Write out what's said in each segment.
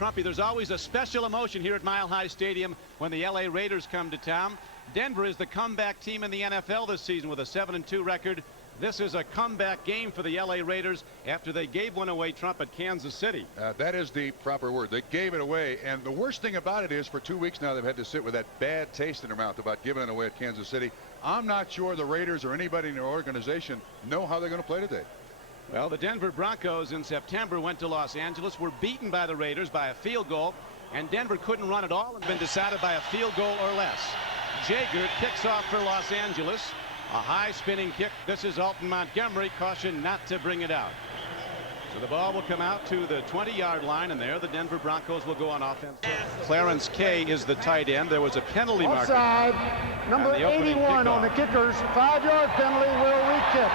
Trumpy, there's always a special emotion here at Mile High Stadium when the LA Raiders come to town. Denver is the comeback team in the NFL this season with a 7-2 record. This is a comeback game for the LA Raiders after they gave one away, Trump, at Kansas City. That is the proper word. They gave it away, and the worst thing about it is for 2 weeks now they've had to sit with that bad taste in their mouth about giving it away at Kansas City. I'm not sure the Raiders or anybody in their organization know how they're going to play today. Well, the Denver Broncos in September went to Los Angeles, were beaten by the Raiders by a field goal, and Denver couldn't run at all and been decided by a field goal or less. Jager kicks off for Los Angeles. A high spinning kick. This is Alton Montgomery. Caution not to bring it out. So the ball will come out to the 20-yard line, and there the Denver Broncos will go on offense. Clarence Kay is the tight end. There was a penalty mark. Offside. Number 81 on the kickers. 5-yard penalty. Will re-kick.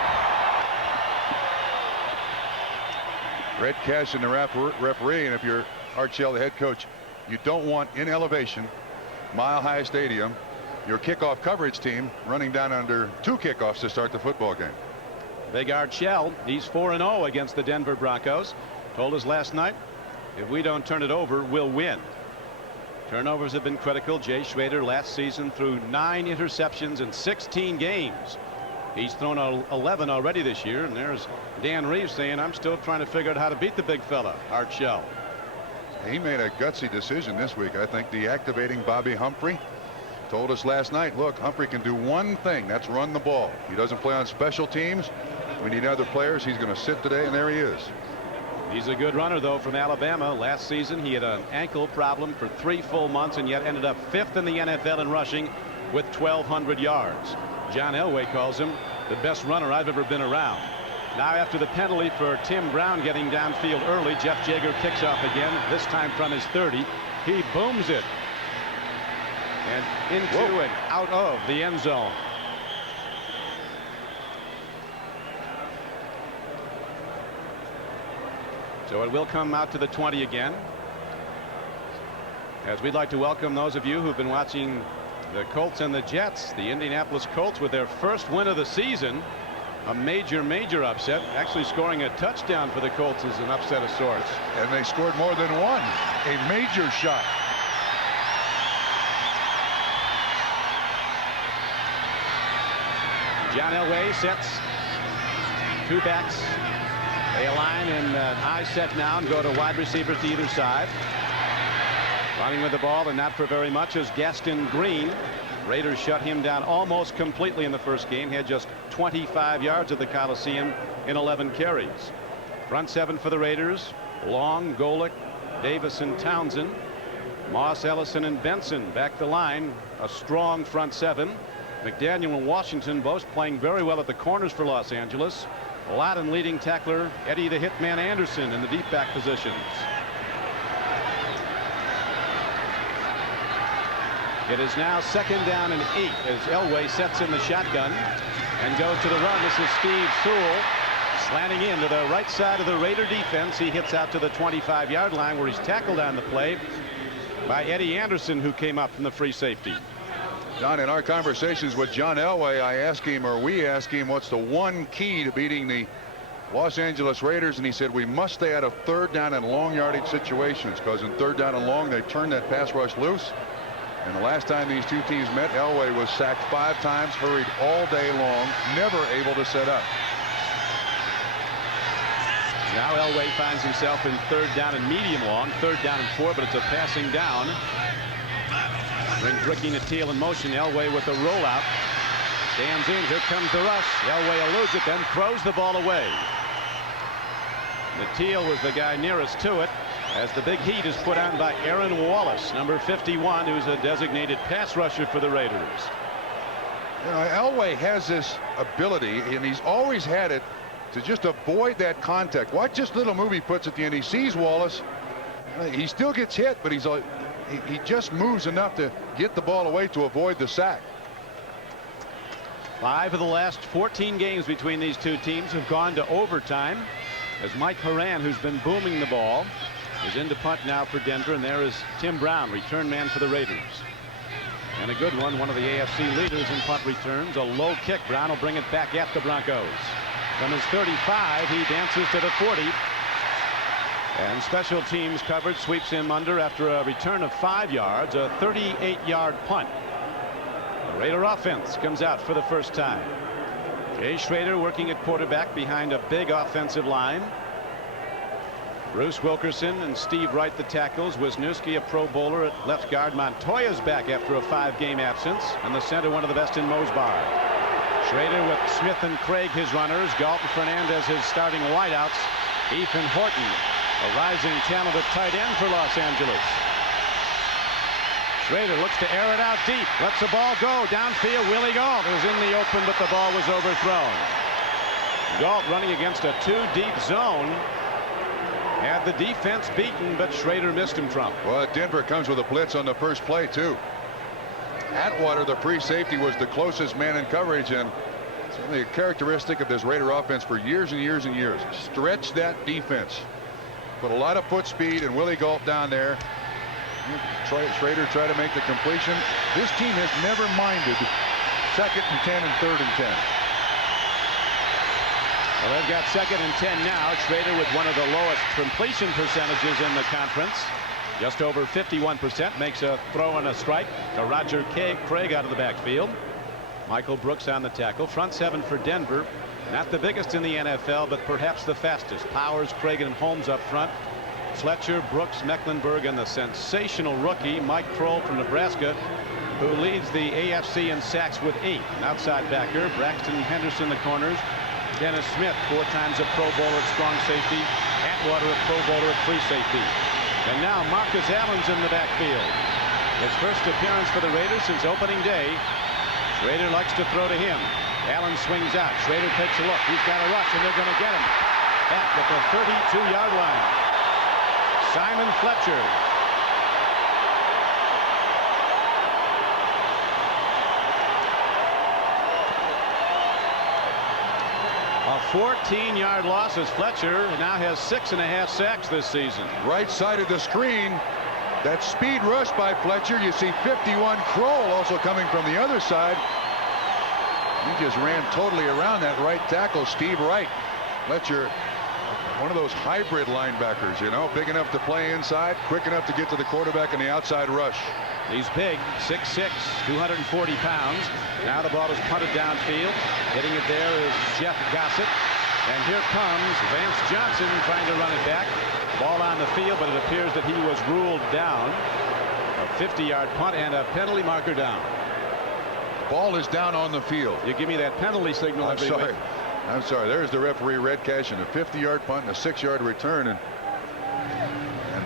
Red Cash and the referee, and if you're Art Shell, the head coach, you don't want in elevation, Mile High Stadium, your kickoff coverage team running down under 2 kickoffs to start the football game. Big Art Shell, he's 4-0 against the Denver Broncos. Told us last night, if we don't turn it over, we'll win. Turnovers have been critical. Jay Schrader last season threw 9 interceptions in 16 games. He's thrown 11 already this year, and there's Dan Reeves saying, I'm still trying to figure out how to beat the big fella, Art Shell. He made a gutsy decision this week, I think, deactivating Bobby Humphrey. Told us last night, look, Humphrey can do one thing, that's run the ball. He doesn't play on special teams. We need other players. He's going to sit today, and there he is. He's a good runner, though, from Alabama. Last season, he had an ankle problem for 3 full months and yet ended up 5th in the NFL in rushing with 1,200 yards. John Elway calls him the best runner I've ever been around. Now, after the penalty for Tim Brown getting downfield early, Jeff Jager kicks off again, this time from his 30. He booms it. And into and out of the end zone. So it will come out to the 20 again. As we'd like to welcome those of you who've been watching the Colts and the Jets. The Indianapolis Colts with their first win of the season. A major upset. Actually scoring a touchdown for the Colts is an upset of sorts. And they scored more than one. A major shot. John Elway sets 2 backs. They align in high set now and go to wide receivers to either side. Running with the ball, and not for very much, is Gaston Green. Raiders shut him down almost completely in the first game. He had just 25 yards at the Coliseum in 11 carries. Front 7 for the Raiders. Long, Golick, Davis, and Townsend. Moss, Ellison, and Benson back the line. A strong front 7. McDaniel and Washington both playing very well at the corners for Los Angeles. Loudon leading tackler Eddie the Hitman Anderson in the deep back positions. It is now 2nd down and 8 as Elway sets in the shotgun and goes to the run. This is Steve Sewell slanting in to the right side of the Raider defense. He hits out to the 25-yard line where he's tackled on the play by Eddie Anderson, who came up from the free safety. Don, in our conversations with John Elway, I asked him, or we asked him, what's the one key to beating the Los Angeles Raiders, and he said we must stay out of 3rd down and long yardage situations, because in 3rd down and long they turn that pass rush loose. And the last time these 2 teams met, Elway was sacked 5 times, hurried all day long, never able to set up. Now Elway finds himself in 3rd down and medium long, 3rd down and 4, but it's a passing down. Brings Ricky Nattiel in motion. Elway with a rollout. Stands in. Here comes the rush. Elway eludes it, then throws the ball away. Nattiel was the guy nearest to it as the big heat is put on by Aaron Wallace, number 51, who's a designated pass rusher for the Raiders. You know, Elway has this ability, and he's always had it, to just avoid that contact. Watch this little move he puts at the end. He sees Wallace. He still gets hit, but he just moves enough to get the ball away to avoid the sack. 5 of the last 14 games between these 2 teams have gone to overtime as Mike Horan, who's been booming the ball, is in to punt now for Denver, and there is Tim Brown, return man for the Raiders. And a good one of the AFC leaders in punt returns. A low kick. Brown will bring it back at the Broncos. From his 35, he dances to the 40. And special teams coverage sweeps him under after a return of 5 yards, a 38-yard punt. The Raider offense comes out for the first time. Jay Schrader working at quarterback behind a big offensive line. Bruce Wilkerson and Steve Wright the tackles. Wisniewski, a Pro Bowler, at left guard. Montoya's back after a 5-game absence, and the center, one of the best in Mosbar. Schrader with Smith and Craig his runners. Galton Fernandez his starting wideouts. Ethan Horton, a rising talent at tight end for Los Angeles. Schrader looks to air it out deep. Lets the ball go downfield. Willie Gault was in the open, but the ball was overthrown. Gault running against a 2-deep zone. Had the defense beaten, but Schrader missed him from. Well, Denver comes with a blitz on the first play too. Atwater, the free safety, was the closest man in coverage, and certainly a characteristic of this Raider offense for years and years and years. Stretch that defense. Put a lot of foot speed, and Willie Gault down there. Schrader try to make the completion. This team has never minded 2nd and 10 and 3rd and 10. Well, they've got 2nd and 10 now. Schrader with one of the lowest completion percentages in the conference. Just over 51%. Makes a throw and a strike to Roger Craig out of the backfield. Michael Brooks on the tackle. Front 7 for Denver. Not the biggest in the NFL, but perhaps the fastest. Powers, Craig, and Holmes up front. Fletcher, Brooks, Mecklenburg, and the sensational rookie Mike Kroll from Nebraska, who leads the AFC in sacks with 8. An outside backer. Braxton Henderson the corners. Dennis Smith, 4 times a Pro Bowler at strong safety. Atwater, a Pro Bowler at free safety. And now Marcus Allen's in the backfield. His first appearance for the Raiders since opening day. Schrader likes to throw to him. Allen swings out. Schrader takes a look. He's got a rush, and they're going to get him back at the 32-yard line. Simon Fletcher. A 14-yard loss as Fletcher now has 6.5 sacks this season. Right side of the screen. That speed rush by Fletcher. You see 51 Kroll also coming from the other side. He just ran totally around that right tackle, Steve Wright. Fletcher, one of those hybrid linebackers, you know, big enough to play inside, quick enough to get to the quarterback in the outside rush. He's big, 6'6", 240 pounds. Now the ball is punted downfield. Hitting it there is Jeff Gossett. And here comes Vance Johnson trying to run it back. Ball on the field, but it appears that he was ruled down. A 50-yard punt and a penalty marker down. Ball is down on the field. You give me that penalty signal. I'm sorry. I'm sorry. There's the referee red cashing a 50-yard punt and a 6-yard return. And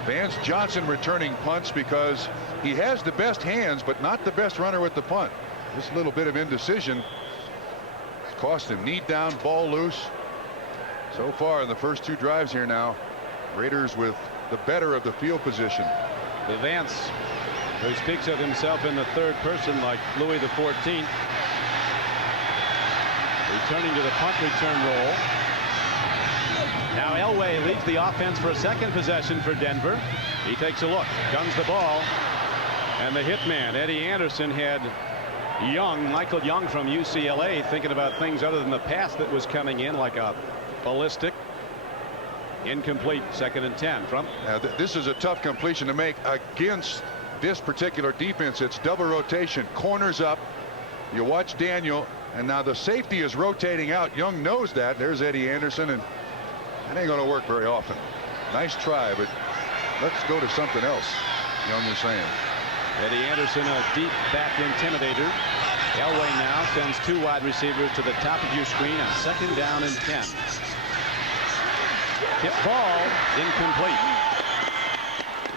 Vance Johnson returning punts because he has the best hands, but not the best runner with the punt. This little bit of indecision cost him. Knee down, ball loose. So far in the first 2 drives here now, Raiders with the better of the field position. The Vance, who speaks of himself in the 3rd person like Louis XIV, returning to the punt return role. Now Elway leads the offense for a 2nd possession for Denver. He takes a look, guns the ball, and the hitman Eddie Anderson had Michael Young from UCLA, thinking about things other than the pass that was coming in, like a ballistic. Incomplete, 2nd and 10 from. Now this is a tough completion to make against this particular defense. It's double rotation, corners up. You watch Daniel, and now the safety is rotating out. Young knows that. There's Eddie Anderson, and that ain't going to work very often. Nice try, but let's go to something else, Young is saying. Eddie Anderson, a deep back intimidator. Elway now sends 2 wide receivers to the top of your screen on 2nd down and 10. Tip ball, incomplete.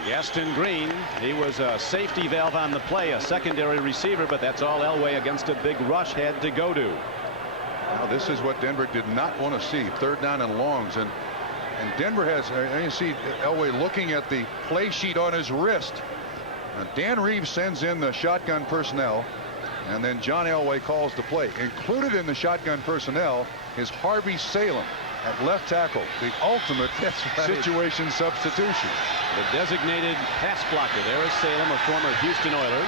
Gaston Green, he was a safety valve on the play, a secondary receiver, but that's all Elway against a big rush had to go to. Now this is what Denver did not want to see. 3rd down and longs, and Denver has, you see Elway looking at the play sheet on his wrist. Dan Reeves sends in the shotgun personnel, and then John Elway calls the play. Included in the shotgun personnel is Harvey Salem at left tackle, the ultimate situation substitution. The designated pass blocker there is Salem, a former Houston Oiler.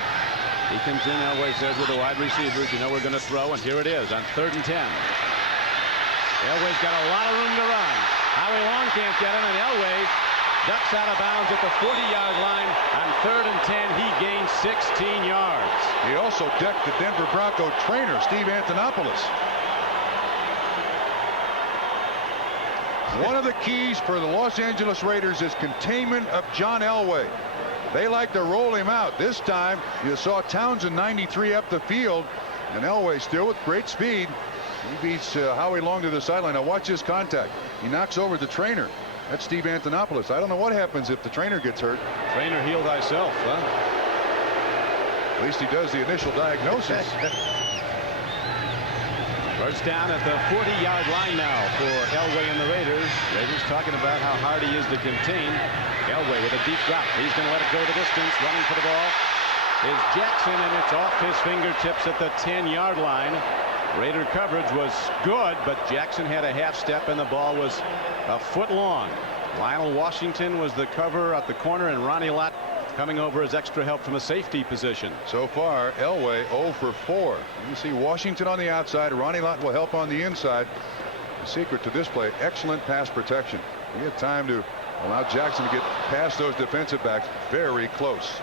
He comes in, Elway says, with the wide receivers, you know we're going to throw, and here it is on 3rd and 10. Elway's got a lot of room to run. Howie Long can't get him, and Elway Ducks out of bounds at the 40-yard line. On 3rd and 10, he gained 16 yards. He also decked the Denver Bronco trainer, Steve Antonopoulos. One of the keys for the Los Angeles Raiders is containment of John Elway. They like to roll him out. This time you saw Townsend 93 up the field, and Elway still with great speed. He beats Howie Long to the sideline. Now watch his contact. He knocks over the trainer. That's Steve Antonopoulos. I don't know what happens if the trainer gets hurt. Trainer, heal thyself, huh? At least he does the initial diagnosis. First down at the 40-yard line now for Elway and the Raiders. Raiders talking about how hard he is to contain. Elway with a deep drop. He's going to let it go the distance. Running for the ball is Jackson, and it's off his fingertips at the 10-yard line. Raider coverage was good, but Jackson had a half step, and the ball was a foot long. Lionel Washington was the cover at the corner, and Ronnie Lott coming over as extra help from a safety position. So far, Elway 0 for 4. You see Washington on the outside. Ronnie Lott will help on the inside. The secret to this play, excellent pass protection. He had time to allow Jackson to get past those defensive backs very close.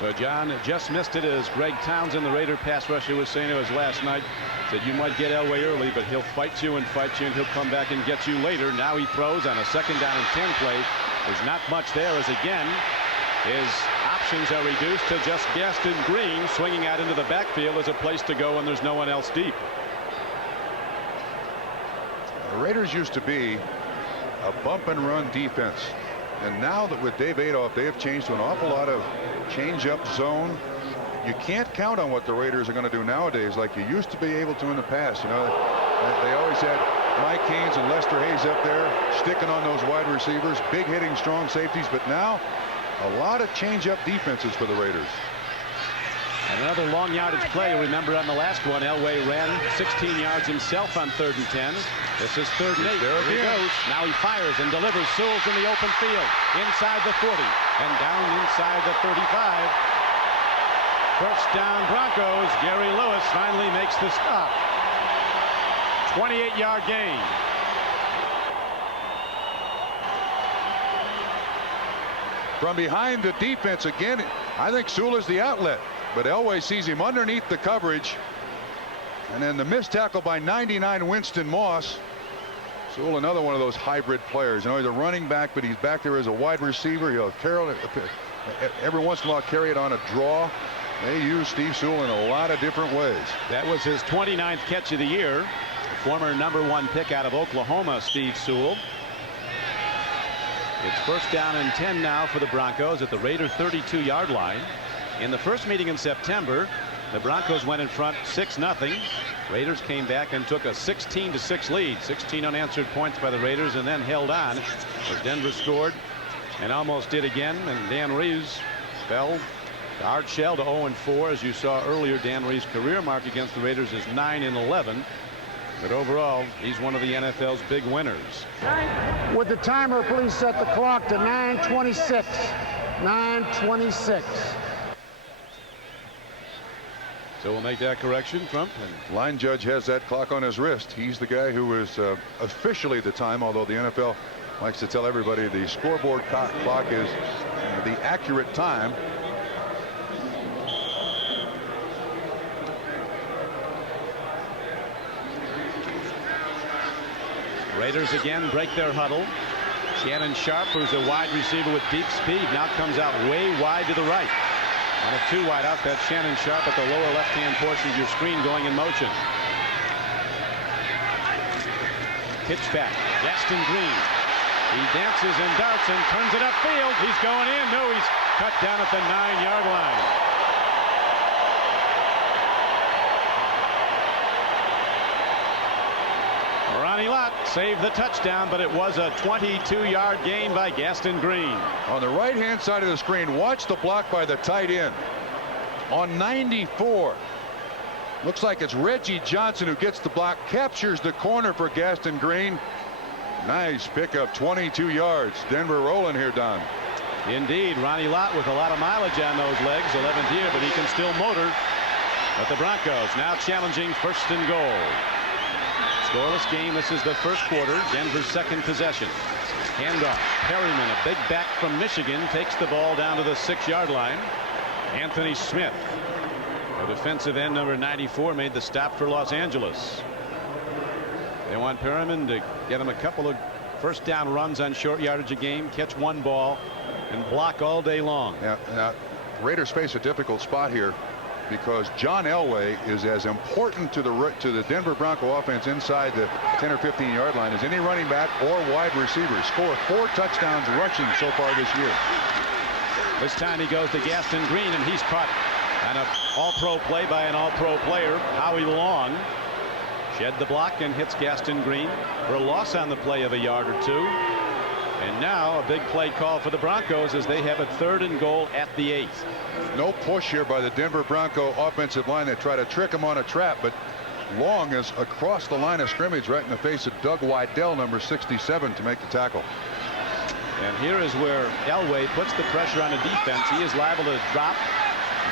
So John just missed it, as Greg Townsend, the Raider pass rusher, was saying to us last night. Said you might get Elway early, but he'll fight you, and he'll come back and get you later. Now he throws on a 2nd down and 10 play. There's not much there, as again his options are reduced to just Gaston Green swinging out into the backfield as a place to go, and there's no one else deep. The Raiders used to be a bump and run defense, and now that with Dave Adolph, they have changed to an awful lot of change-up zone. You can't count on what the Raiders are going to do nowadays like you used to be able to in the past. You know, they always had Mike Haynes and Lester Hayes up there sticking on those wide receivers, big hitting, strong safeties. But now a lot of change-up defenses for the Raiders. And another long yardage play. Remember on the last one, Elway ran 16 yards himself on 3rd and 10. This is 3rd and 8. There he goes. Now he fires and delivers. Sewell's in the open field inside the 40 and down inside the 35. First down Broncos. Gary Lewis finally makes the stop. 28-yard gain. From behind the defense again, I think Sewell is the outlet, but Elway sees him underneath the coverage, and then the missed tackle by 99 Winston Moss. Sewell, another one of those hybrid players. You know, he's a running back, but he's back there as a wide receiver. He'll carry it every once in a while, carry it on a draw. They use Steve Sewell in a lot of different ways. That was his 29th catch of the year. Former #1 pick out of Oklahoma, Steve Sewell. It's first down and 10 now for the Broncos at the Raider 32-yard line. In the first meeting in September, the Broncos went in front 6-0. Raiders came back and took a 16-6 lead. 16 unanswered points by the Raiders, and then held on as Denver scored and almost did again. And Dan Reeves fell to hard shell to 0-4. As you saw earlier, Dan Reeves' career mark against the Raiders is 9-11. But overall, he's one of the NFL's big winners. Would the timer please set the clock to 9:26? 9:26. So we'll make that correction, Trump. And line judge has that clock on his wrist. He's the guy who is officially the time, although the NFL likes to tell everybody the scoreboard clock is the accurate time. Raiders again break their huddle. Shannon Sharp, who's a wide receiver with deep speed, now comes out way wide to the right. On a 2 wide out, that's Shannon Sharp at the lower left-hand portion of your screen going in motion. Pitch back. Gaston Green. He dances and darts and turns it upfield. He's going in. No, he's cut down at the 9-yard line. Ronnie Lott saved the touchdown, but it was a 22-yard gain by Gaston Green. On the right-hand side of the screen, watch the block by the tight end. On 94. Looks like it's Reggie Johnson who gets the block, captures the corner for Gaston Green. Nice pickup, 22 yards. Denver rolling here, Don. Indeed, Ronnie Lott with a lot of mileage on those legs, 11th year, but he can still motor. But the Broncos now challenging 1st and goal. Scoreless game. This is the first quarter. Denver's second possession. Handoff. Perryman, a big back from Michigan, takes the ball down to the 6-yard line. Anthony Smith, a defensive end, number 94, made the stop for Los Angeles. They want Perryman to get him a couple of first down runs on short yardage a game, catch one ball, and block all day long. Yeah, now, Raiders face a difficult spot here because John Elway is as important to the Denver Bronco offense inside the 10 or 15-yard line as any running back or wide receiver. Scored 4 touchdowns rushing so far this year. This time he goes to Gaston Green, and he's caught on an all-pro play by an all-pro player, Howie Long. Shed the block and hits Gaston Green for a loss on the play of a yard or two. And now a big play call for the Broncos as they have a 3rd and goal at the 8. No push here by the Denver Bronco offensive line. They try to trick him on a trap, but Long is across the line of scrimmage right in the face of Doug Weidel, number 67, to make the tackle. And here is where Elway puts the pressure on a defense. He is liable to drop,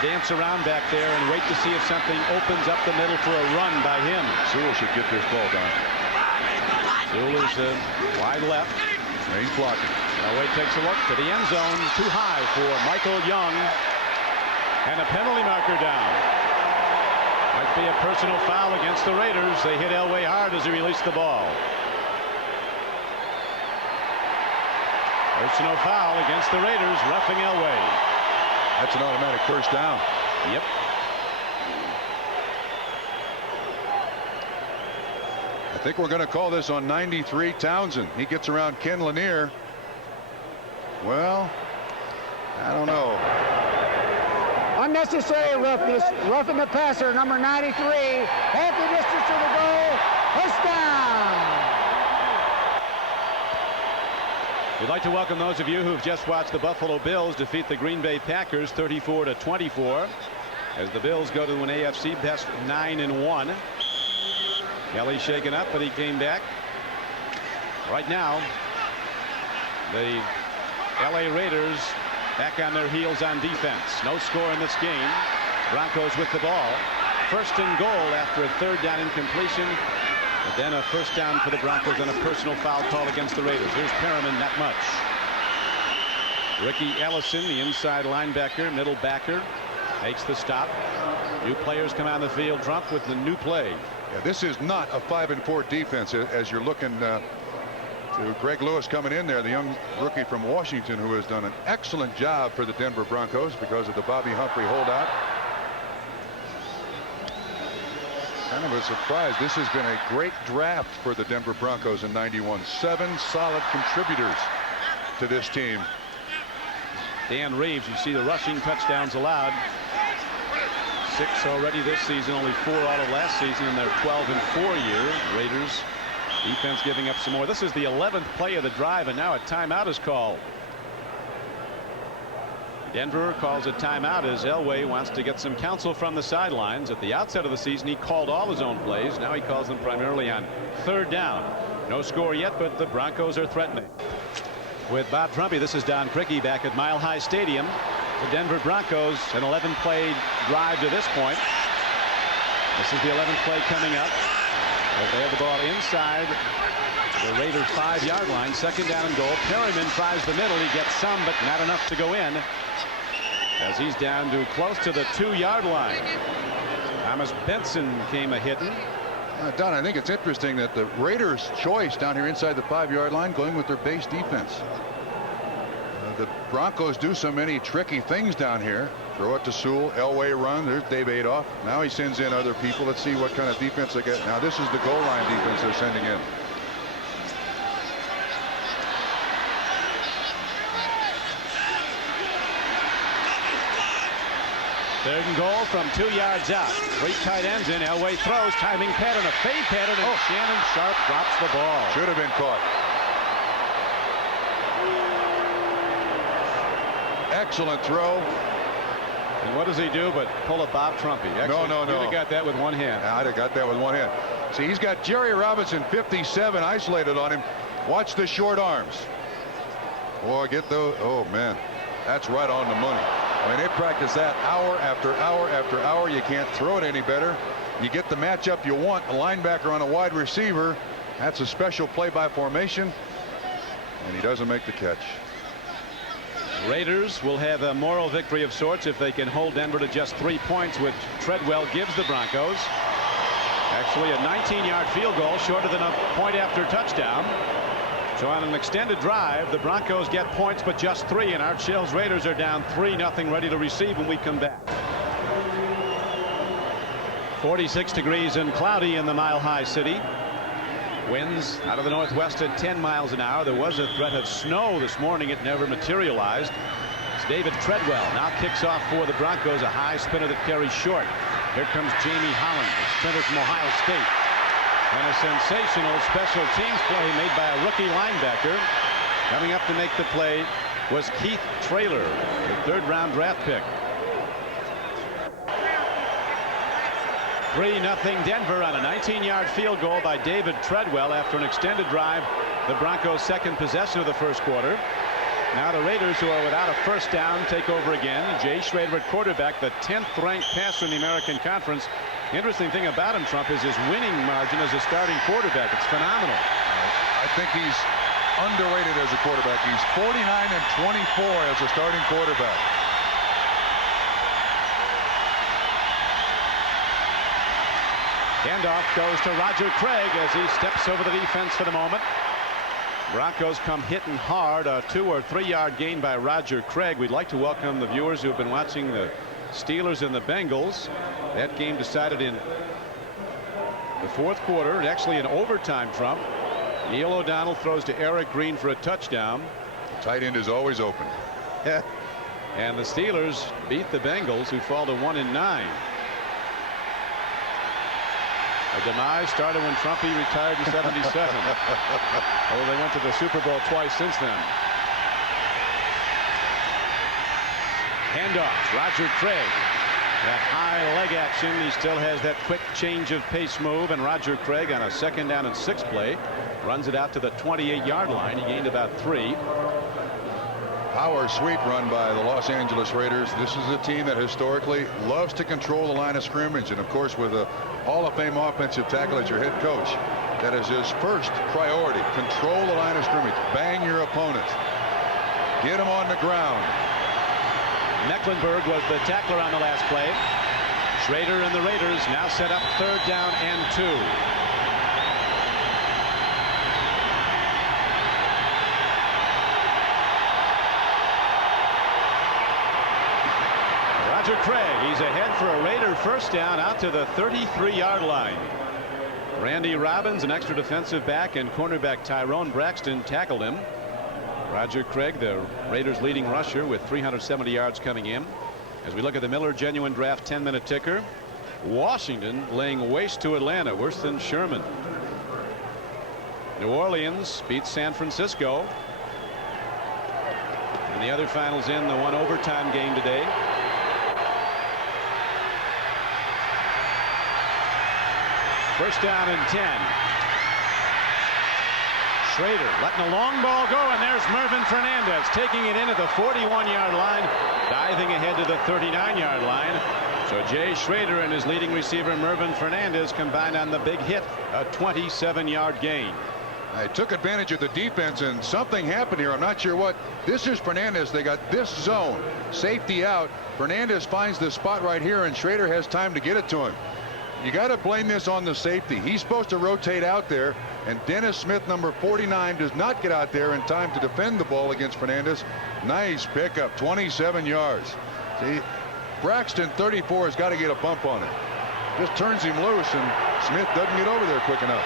dance around back there, and wait to see if something opens up the middle for a run by him. Sewell should get this ball down. Sewell is wide left. He's blocking. Elway takes a look to the end zone. Too high for Michael Young. And a penalty marker down. Might be a personal foul against the Raiders. They hit Elway hard as he released the ball. Personal foul against the Raiders, roughing Elway. That's an automatic first down. Yep. I think we're going to call this on 93 Townsend. He gets around Ken Lanier. Well, I don't know. Unnecessary roughness. Roughing the passer, number 93. Half the distance to the goal. First down. We'd like to welcome those of you who've just watched the Buffalo Bills defeat the Green Bay Packers 34-24 as the Bills go to an AFC best 9-1. Kelly shaken up, but he came back. Right now, the LA Raiders back on their heels on defense. No score in this game. Broncos with the ball. 1st and goal after a 3rd down incompletion. But then a first down for the Broncos and a personal foul call against the Raiders. Here's Perriman, not much. Ricky Ellison, the inside linebacker, middle backer, makes the stop. New players come on the field. Trump with the new play. Yeah, this is not a 5-4 defense as you're looking to Greg Lewis coming in there, the young rookie from Washington, who has done an excellent job for the Denver Broncos because of the Bobby Humphrey holdout. Kind of a surprise. This has been a great draft for the Denver Broncos in '91. 7 solid contributors to this team. Dan Reeves, you see the rushing touchdowns allowed. 6 already this season, only 4 all of last season in their 12-4 year. Raiders defense giving up some more. This is the 11th play of the drive, and now a timeout is called. Denver calls a timeout as Elway wants to get some counsel from the sidelines. At the outset of the season, he called all his own plays. Now he calls them primarily on 3rd down. No score yet, but the Broncos are threatening. With Bob Trumpy, this is Don Criqui back at Mile High Stadium. The Denver Broncos, an 11-play drive to this point. This is the 11th play coming up. They have the ball inside the Raiders' 5-yard line. 2nd down and goal. Perryman tries the middle. He gets some, but not enough to go in, as he's down to close to the 2-yard line. Thomas Benson came a-hitting. Don, I think it's interesting that the Raiders' choice down here inside the 5-yard line going with their base defense. The Broncos do so many tricky things down here. Throw it to Sewell. Elway run. There's Dave Adolph. Now he sends in other people. Let's see what kind of defense they get. Now this is the goal line defense they're sending in. Third and goal from 2 yards out. 3 tight ends in. Elway throws. Timing pattern. A fade pattern. And Shannon Sharp drops the ball. Should have been caught. Excellent throw. And what does he do but pull a Bob Trumpy? Actually, No. You'd have got that with one hand. I'd have got that with one hand. See, he's got Jerry Robinson 57 isolated on him. Watch the short arms. Boy, get those. Oh man, that's right on the money. I mean, they practice that hour after hour after hour. You can't throw it any better. You get the matchup you want, a linebacker on a wide receiver. That's a special play by formation. and he doesn't make the catch. Raiders will have a moral victory of sorts if they can hold Denver to just 3 points, which Treadwell gives the Broncos. Actually, a 19-yard field goal shorter than a point after touchdown. So on an extended drive, the Broncos get points, but just 3, and Art Shell's Raiders are down 3-0, ready to receive when we come back. 46 degrees and cloudy in the Mile High City. Winds out of the northwest at 10 miles an hour. There was a threat of snow this morning. It never materialized. It's David Treadwell now kicks off for the Broncos, a high spinner that carries short. Here comes Jamie Holland, a sprinter from Ohio State. And a sensational special teams play made by a rookie linebacker. Coming up to make the play was Keith Traylor, the 3rd-round draft pick. 3-0 Denver on a 19-yard field goal by David Treadwell after an extended drive. The Broncos' second possession of the first quarter. Now the Raiders, who are without a first down, take over again. Jay Schrader at quarterback, the 10th-ranked passer in the American Conference. Interesting thing about him, Trump, is his winning margin as a starting quarterback. It's phenomenal. I think he's underrated as a quarterback. He's 49-24 as a starting quarterback. Handoff goes to Roger Craig as he steps over the defense for the moment. Broncos come hitting hard. A 2 or 3 yard gain by Roger Craig. We'd like to welcome the viewers who have been watching the Steelers and the Bengals. That game decided in the 4th quarter, and actually in overtime, Trump. Neil O'Donnell throws to Eric Green for a touchdown. Tight end is always open. And the Steelers beat the Bengals, who fall to 1-9. A demise started when Trumpy retired in '77. Although they went to the Super Bowl twice since then. Handoff, Roger Craig. That high leg action. He still has that quick change of pace move, and Roger Craig on a 2nd down and 6 play runs it out to the 28-yard line. He gained about 3. Power sweep run by the Los Angeles Raiders. This is a team that historically loves to control the line of scrimmage, and of course with a Hall of Fame offensive tackle as your head coach, that is his first priority. Control the line of scrimmage, bang your opponent, get him on the ground. Mecklenburg was the tackler on the last play. Schrader and the Raiders now set up 3rd down and 2. Roger Craig, he's ahead for a Raider first down out to the 33-yard line. Randy Robbins, an extra defensive back, and cornerback Tyrone Braxton tackled him. Roger Craig, the Raiders' leading rusher, with 370 yards coming in. As we look at the Miller Genuine Draft 10-minute ticker, Washington laying waste to Atlanta, worse than Sherman. New Orleans beats San Francisco. And the other finals in the 1 overtime game today. First down and 10. Schrader letting a long ball go, and there's Mervin Fernandez taking it in at the 41-yard line, diving ahead to the 39-yard line. So Jay Schrader and his leading receiver Mervin Fernandez combined on the big hit, a 27-yard gain. They took advantage of the defense, and something happened here. I'm not sure what. This is Fernandez. They got this zone, safety out. Fernandez finds the spot right here, and Schrader has time to get it to him. You got to blame this on the safety. He's supposed to rotate out there, and Dennis Smith, number 49, does not get out there in time to defend the ball against Fernandez. Nice pickup, 27 yards. See, Braxton, 34, has got to get a bump on it. Just turns him loose, and Smith doesn't get over there quick enough.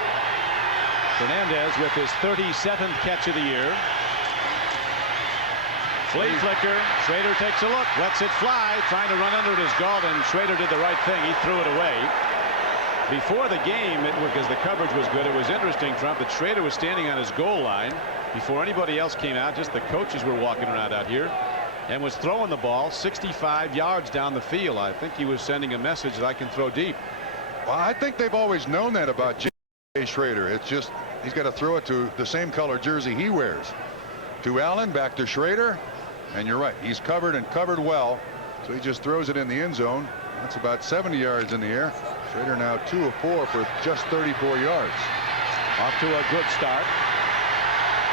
Fernandez with his 37th catch of the year. Flea flicker. Schrader takes a look, lets it fly, trying to run under it is Galden. Schrader did the right thing. He threw it away. Before the game, because the coverage was good, it was interesting, Trump, that Schrader was standing on his goal line before anybody else came out. Just the coaches were walking around out here, and was throwing the ball 65 yards down the field. I think he was sending a message that I can throw deep. Well, I think they've always known that about Jay Schrader. It's just he's got to throw it to the same color jersey he wears. To Allen, back to Schrader, and you're right, he's covered and covered well, so he just throws it in the end zone. That's about 70 yards in the air. Schrader now 2 of 4 for just 34 yards. Off to a good start.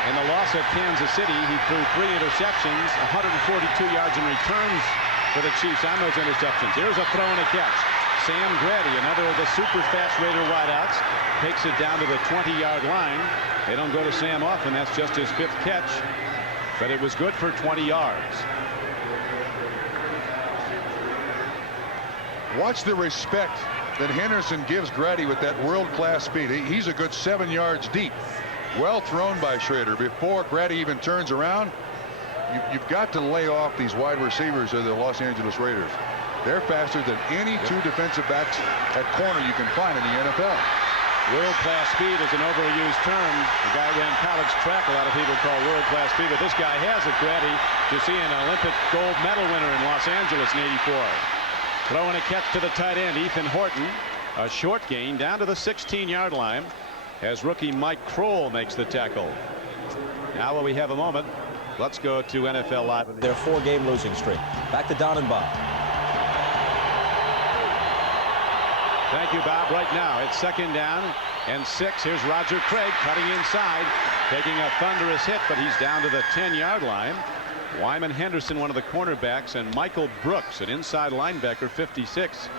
In the loss at Kansas City, he threw 3 interceptions, 142 yards in returns for the Chiefs on those interceptions. Here's a throw and a catch. Sam Grady, another of the super fast Raider wideouts, takes it down to the 20-yard line. They don't go to Sam often. That's just his 5th catch, but it was good for 20 yards. Watch the respect that Henderson gives Grady with that world-class speed. He's a good 7 yards deep. Well thrown by Schrader. Before Grady even turns around, you've got to lay off these wide receivers of the Los Angeles Raiders. They're faster than any 2 defensive backs at corner you can find in the NFL. World-class speed is an overused term. The guy ran college track. A lot of people call world-class speed, but this guy has it, Grady. You see an Olympic gold medal winner in Los Angeles in '84. Throwing a catch to the tight end, Ethan Horton. A short gain down to the 16-yard line as rookie Mike Kroll makes the tackle. Now while we have a moment, let's go to NFL Live. Their 4-game losing streak. Back to Don and Bob. Thank you, Bob. Right now it's 2nd down and 6. Here's Roger Craig cutting inside, taking a thunderous hit, but he's down to the 10-yard line. Wyman Henderson, one of the cornerbacks, and Michael Brooks, an inside linebacker, 56.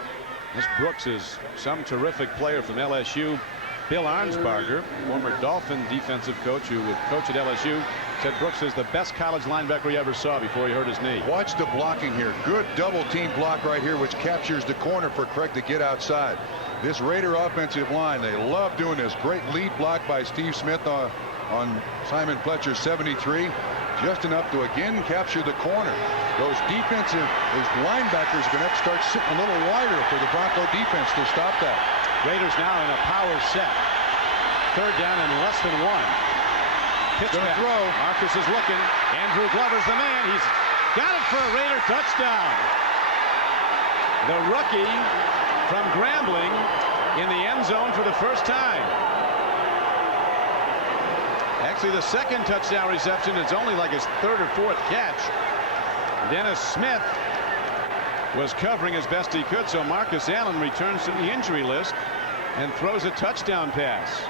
This Brooks is some terrific player from LSU. Bill Arnsparger, former Dolphin defensive coach who would coach at LSU, said Brooks is the best college linebacker he ever saw before he hurt his knee. Watch the blocking here. Good double team block right here, which captures the corner for Craig to get outside. This Raider offensive line, they love doing this. Great lead block by Steve Smith on Simon Fletcher's 73. Just enough to again capture the corner. Those linebackers are going to have to start sitting a little wider for the Bronco defense to stop that. Raiders now in a power set. 3rd down and less than 1. Pitch Gonna back. throw. Marcus is looking. Andrew Glover's the man. He's got it for a Raider touchdown. The rookie from Grambling in the end zone for the first time. Actually, the 2nd touchdown reception. It's only like his 3rd or 4th catch. Dennis Smith was covering as best he could, so Marcus Allen returns to the injury list and throws a touchdown pass.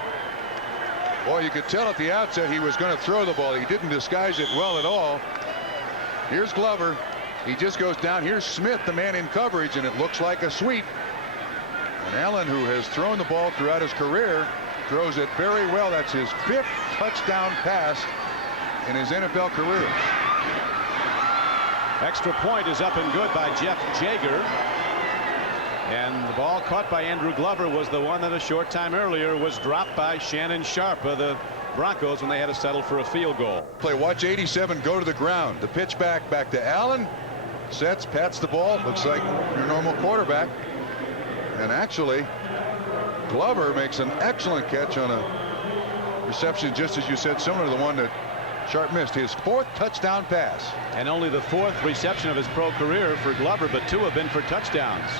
Well, you could tell at the outset he was going to throw the ball. He didn't disguise it well at all. Here's Glover. He just goes down. Here's Smith, the man in coverage, and it looks like a sweep. And Allen, who has thrown the ball throughout his career, throws it very well. That's his 5th touchdown pass in his NFL career. Extra point is up and good by Jeff Jager. And the ball caught by Andrew Glover was the one that a short time earlier was dropped by Shannon Sharp of the Broncos when they had to settle for a field goal. Play. Watch 87 go to the ground. The pitch back to Allen. Sets, pats the ball. Looks like your normal quarterback. And actually, Glover makes an excellent catch on a reception, just as you said, similar to the one that Sharp missed. His 4th touchdown pass. And only the 4th reception of his pro career for Glover, but 2 have been for touchdowns.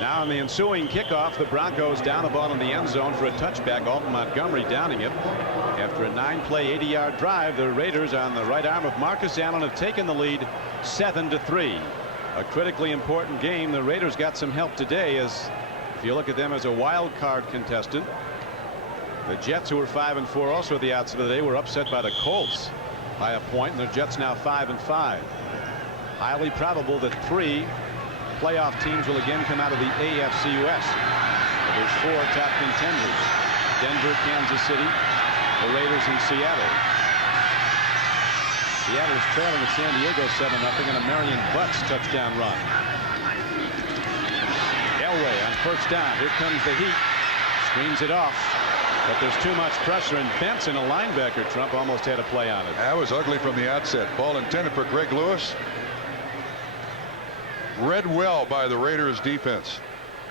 Now in the ensuing kickoff, the Broncos down a ball in the end zone for a touchback. Alton Montgomery downing it. After a 9-play, 80-yard drive, the Raiders on the right arm of Marcus Allen have taken the lead 7-3. A critically important game. The Raiders got some help today, as if you look at them as a wild card contestant. The Jets, who were 5-4 also at the outset of the day, were upset by the Colts by a point, and the Jets now 5-5. Highly probable that 3 playoff teams will again come out of the AFC West. There's 4 top contenders: Denver, Kansas City, the Raiders, and Seattle. Seattle is trailing at San Diego 7-0 and a Marion Butts touchdown run. Elway on 1st down. Here comes the heat. Screens it off. But there's too much pressure, and Benson, a linebacker, Trump, almost had a play on it. That was ugly from the outset. Ball intended for Greg Lewis. Read well by the Raiders defense.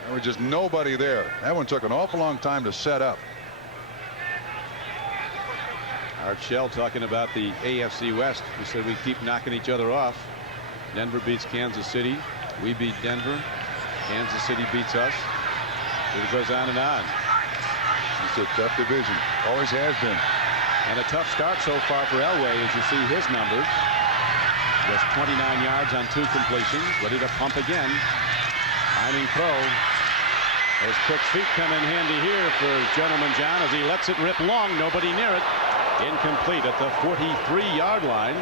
There was just nobody there. That one took an awful long time to set up. Art Shell talking about the AFC West. He said we keep knocking each other off. Denver beats Kansas City. We beat Denver. Kansas City beats us. It goes on and on. It's a tough division. Always has been. And a tough start so far for Elway, as you see his numbers. Just 29 yards on 2 completions. Ready to pump again. Timing throw. Those quick feet come in handy here for Gentleman John as he lets it rip long. Nobody near it. Incomplete at the 43-yard line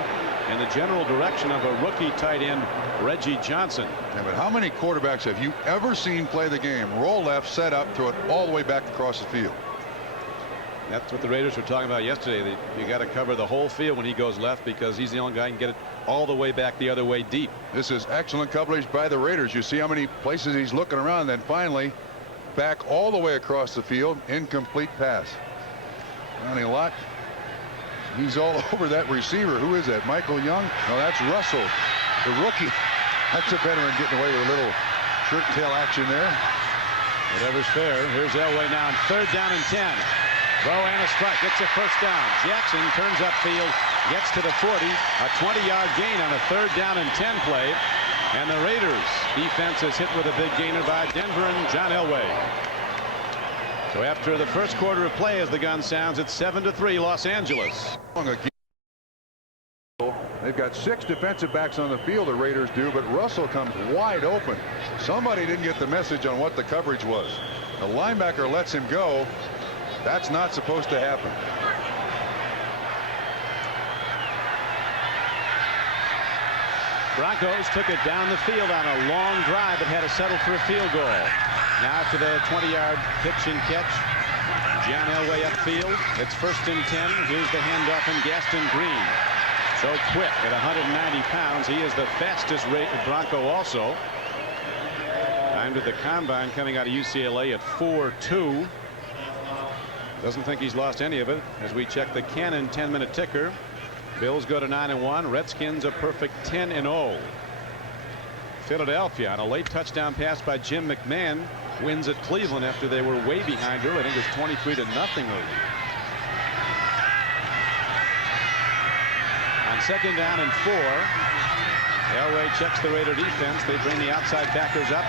in the general direction of a rookie tight end, Reggie Johnson. Yeah, but how many quarterbacks have you ever seen play the game, roll left, set up, throw it all the way back across the field? That's what the Raiders were talking about yesterday. That you got to cover the whole field when he goes left, because he's the only guy who can get it all the way back the other way deep. This is excellent coverage by the Raiders. You see how many places he's looking around, then finally back all the way across the field. Incomplete pass. Ronnie Lott, he's all over that receiver. Who is that? Michael Young? No, that's Russell, the rookie. That's a veteran getting away with a little shirt tail action there. Whatever's fair. Here's Elway now on 3rd down and 10. Throw and a strike. It's a first down. Jackson turns upfield, gets to the 40. A 20-yard gain on a 3rd down and 10 play. And the Raiders defense is hit with a big gainer by Denver and John Elway. So after the first quarter of play, as the gun sounds, it's 7-3 Los Angeles. They've got 6 defensive backs on the field, the Raiders do, but Russell comes wide open. Somebody didn't get the message on what the coverage was. The linebacker lets him go. That's not supposed to happen. Broncos took it down the field on a long drive but had to settle for a field goal. Now after the 20-yard pitch and catch, John Elway upfield. It's 1st and 10. Here's the handoff from Gaston Green. So quick at 190 pounds. He is the fastest Bronco also. Time to the combine coming out of UCLA at 4.2. Doesn't think he's lost any of it as we check the Cannon 10-minute ticker. Bills go to 9-1. Redskins a perfect 10-0. Philadelphia on a late touchdown pass by Jim McMahon wins at Cleveland after they were way behind early. I think it was 23-0 early. On 2nd down and 4, Elway checks the Raider defense. They bring the outside backers up.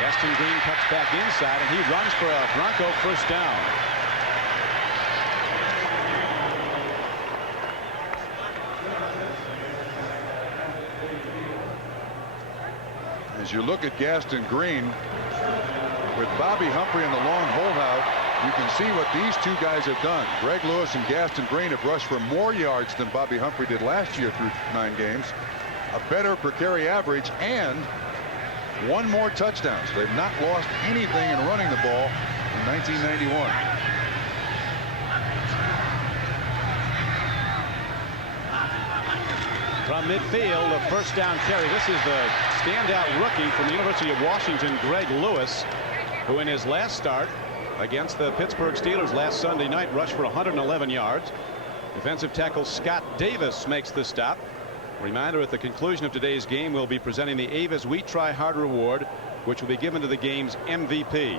Gaston Green cuts back inside and he runs for a Bronco first down. As you look at Gaston Green with Bobby Humphrey in the long holdout, you can see what these 2 guys have done. Greg Lewis and Gaston Green have rushed for more yards than Bobby Humphrey did last year through 9 games. A better per carry average and 1 more touchdown. So they've not lost anything in running the ball in 1991. From midfield, a first down carry. This is the standout rookie from the University of Washington, Greg Lewis, who in his last start against the Pittsburgh Steelers last Sunday night rushed for 111 yards. Defensive tackle Scott Davis makes the stop. Reminder, at the conclusion of today's game, we'll be presenting the Avis We Try Hard Award, which will be given to the game's MVP.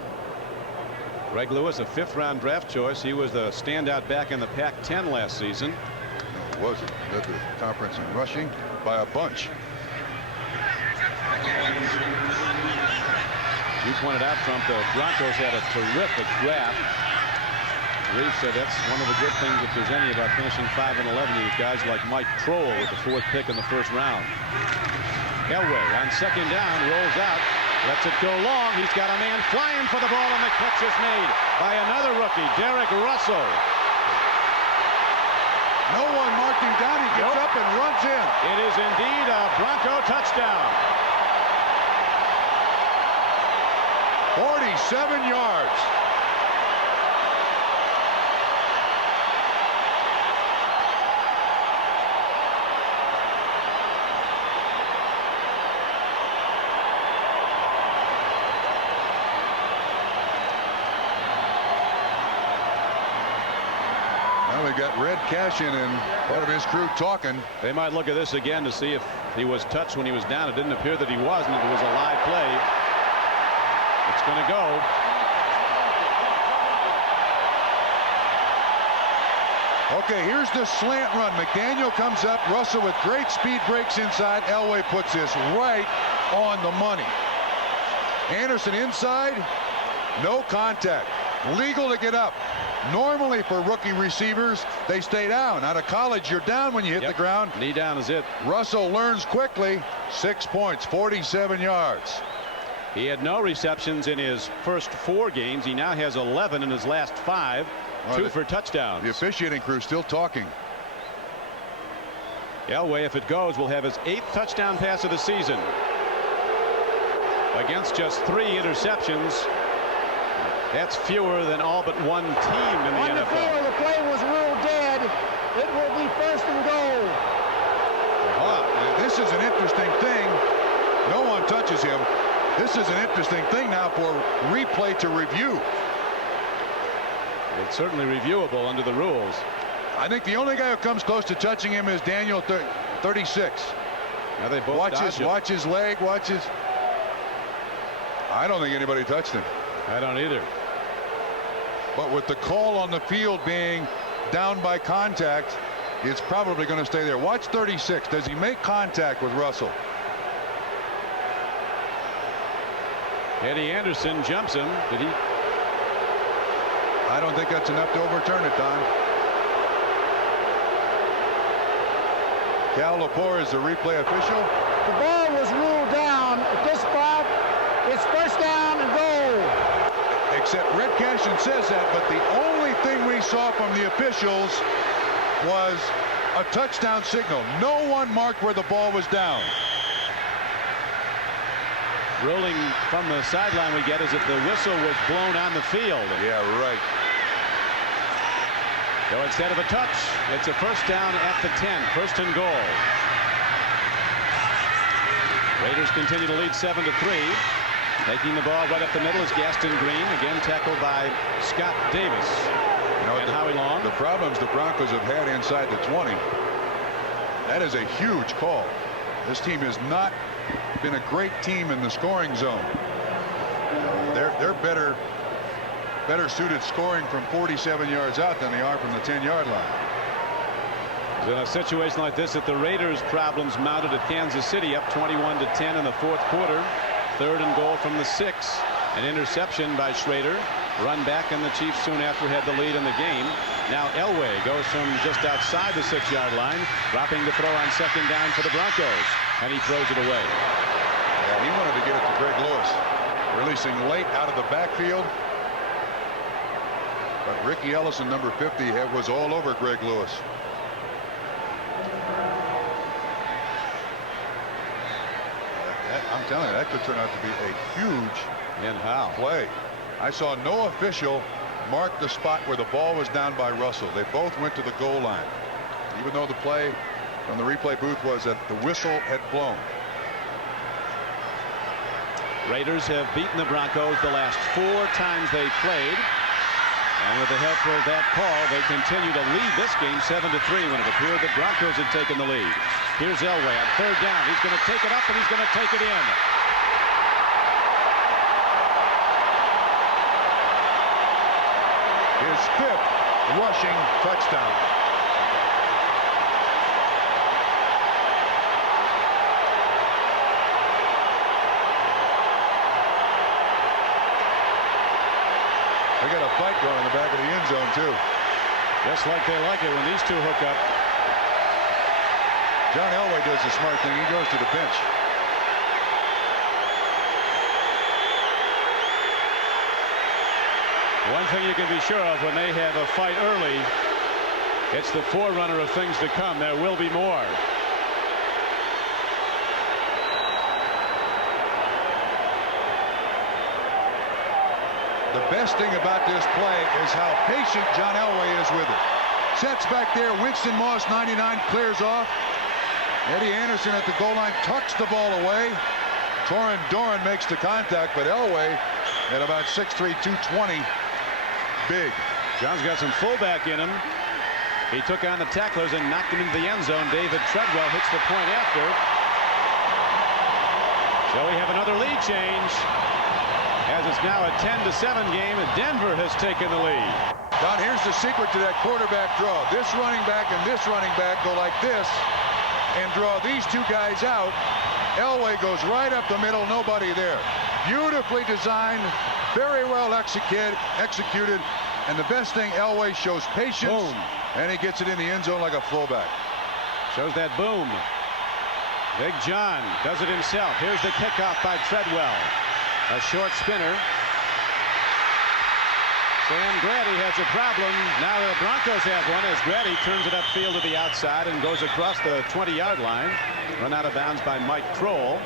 Greg Lewis, a 5th-round draft choice. He was the standout back in the Pac-10 last season. Was it? Led the conference in rushing by a bunch. You pointed out, Trump, the Broncos had a terrific draft. Reeves said that's one of the good things, if there's any, about finishing 5-11. You have guys like Mike Troll with the 4th pick in the 1st round. Elway on 2nd down rolls out, lets it go long. He's got a man flying for the ball, and the catch is made by another rookie, Derek Russell. No one marked him down. He gets up and runs in. It is indeed a Bronco touchdown. 47 yards. We've got Red Cashin and part of his crew talking. They might look at this again to see if he was touched when he was down. It didn't appear that he was, and it was a live play. It's going to go. Okay, here's the slant run. McDaniel comes up. Russell with great speed breaks inside. Elway puts this right on the money. Anderson inside. No contact. Legal to get up. Normally for rookie receivers, they stay down. Out of college, you're down when you hit the ground. Knee down is it. Russell learns quickly. 6 points, 47 yards. He had no receptions in his first 4 games. He now has 11 in his last 5. Well, 2 for touchdowns. The officiating crew still talking. Elway, if it goes, will have his 8th touchdown pass of the season. Against just 3 interceptions. That's fewer than all but one team in the On NFL. the field, the play was ruled dead. It will be 1st and goal. This is an interesting thing. No one touches him. This is an interesting thing now for replay to review. It's certainly reviewable under the rules. I think the only guy who comes close to touching him is Daniel 36. Now they both watch his leg, I don't think anybody touched him. I don't either. But with the call on the field being down by contact, it's probably going to stay there. Watch 36. Does he make contact with Russell? Eddie Anderson jumps him. Did he? I don't think that's enough to overturn it, Don. Cal Lepore is the replay official. The ball was ruled down at this spot. It's 1st down and goal. Except Red Cashin says that, but the only thing we saw from the officials was a touchdown signal. No one marked where the ball was down. Ruling from the sideline we get is that the whistle was blown on the field. Yeah, right. So instead of a touch, it's a 1st down at the 10. 1st and goal. Raiders continue to lead 7-3. Taking the ball right up the middle is Gaston Green, again tackled by Scott Davis. And Howie Long. The problems the Broncos have had inside the 20. That is a huge call. This team has not been a great team in the scoring zone. They're better suited scoring from 47 yards out than they are from the 10-yard line. In a situation like this, that the Raiders' problems mounted at Kansas City, up 21-10 in the 4th quarter. 3rd and goal from the 6. An interception by Schrader. Run back, and the Chiefs soon after had the lead in the game. Now Elway goes from just outside the 6-yard line, dropping the throw on 2nd down for the Broncos, and he throws it away. Yeah, he wanted to get it to Greg Lewis, releasing late out of the backfield. But Ricky Ellison, number 50, was all over Greg Lewis. I'm telling you, that could turn out to be a huge play. I saw no official mark the spot where the ball was down by Russell. They both went to the goal line, even though the play from the replay booth was that the whistle had blown. Raiders have beaten the Broncos the last 4 times they played. And with the help of that call, they continue to lead this game 7-3 when it appeared the Broncos had taken the lead. Here's Elway on 3rd down. He's going to take it up, and he's going to take it in. His 5th rushing touchdown. They got a fight going in the back of the end zone, too. Just like they like it when these two hook up. John Elway does the smart thing. He goes to the bench. One thing you can be sure of when they have a fight early, it's the forerunner of things to come. There will be more. The best thing about this play is how patient John Elway is with it. Sets back there. Winston Moss, 99, clears off. Eddie Anderson at the goal line tucks the ball away. Torin Doran makes the contact, but Elway at about 6'3", 220. Big. John's got some fullback in him. He took on the tacklers and knocked him into the end zone. David Treadwell hits the point after. So we have another lead change, as it's now a 10-7 game. Denver has taken the lead. Don, here's the secret to that quarterback draw. This running back and this running back go like this and draw these two guys out. Elway goes right up the middle, nobody there. Beautifully designed, very well executed, and the best thing, Elway shows patience. Boom. And he gets it in the end zone like a fullback. Shows that boom. Big John does it himself. Here's the kickoff by Treadwell. A short spinner. Sam Grady has a problem. Now the Broncos have one as Grady turns it upfield to the outside and goes across the 20-yard line. Run out of bounds by Mike Kroll.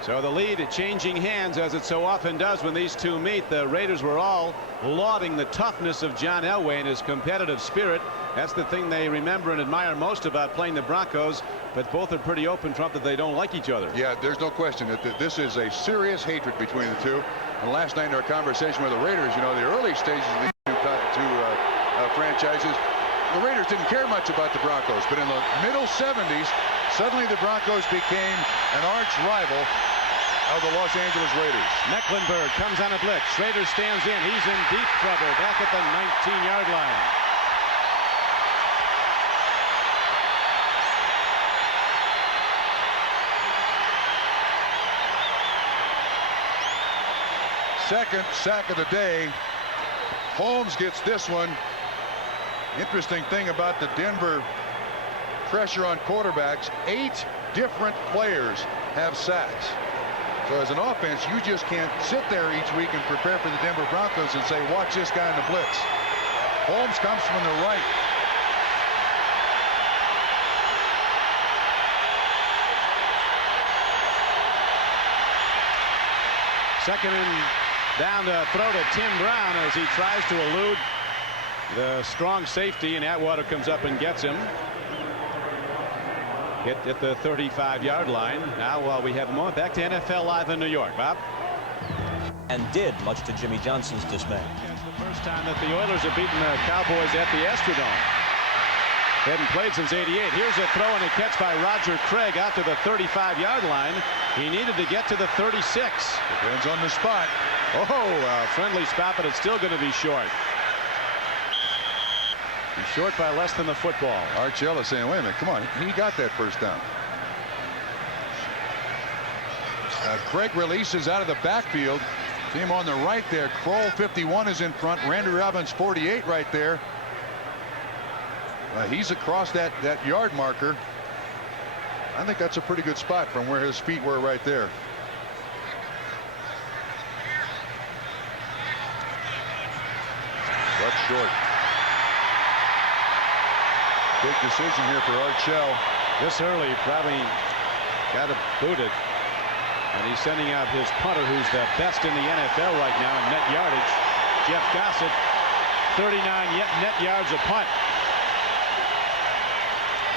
So the lead changing hands as it so often does when these two meet. The Raiders were all lauding the toughness of John Elway and his competitive spirit. That's the thing they remember and admire most about playing the Broncos. But both are pretty open front that they don't like each other. Yeah, there's no question that this is a serious hatred between the two. And last night in our conversation with the Raiders, you know, the early stages of these two franchises, the Raiders didn't care much about the Broncos. But in the middle 70s, suddenly the Broncos became an arch rival of the Los Angeles Raiders. Mecklenburg comes on a blitz. Schrader stands in. He's in deep trouble back at the 19-yard line. Second sack of the day. Holmes gets this one. Interesting thing about the Denver pressure on quarterbacks, 8 different players have sacks. So as an offense, you just can't sit there each week and prepare for the Denver Broncos and say, watch this guy in the blitz. Holmes comes from the right. Second and down to throw to Tim Brown as he tries to elude the strong safety, and Atwater comes up and gets him. Hit at the 35-yard line. Now while we have a moment, back to NFL Live in New York. Bob? And did, much to Jimmy Johnson's dismay. It's the first time that the Oilers have beaten the Cowboys at the Astrodome. They hadn't played since '88. Here's a throw and a catch by Roger Craig out to the 35-yard line. He needed to get to the 36. Depends on the spot. Oh, friendly spot, but it's still going to be short. He's short by less than the football. Art Shell is saying, wait a minute, come on. He got that first down. Craig releases out of the backfield. See him on the right there. Kroll 51 is in front. Randy Robbins 48 right there. He's across that yard marker. I think that's a pretty good spot from where his feet were right there. But short. Big decision here for Art Shell. This early probably got it booted. And he's sending out his punter, who's the best in the NFL right now in net yardage. Jeff Gossett, 39 net yards a punt.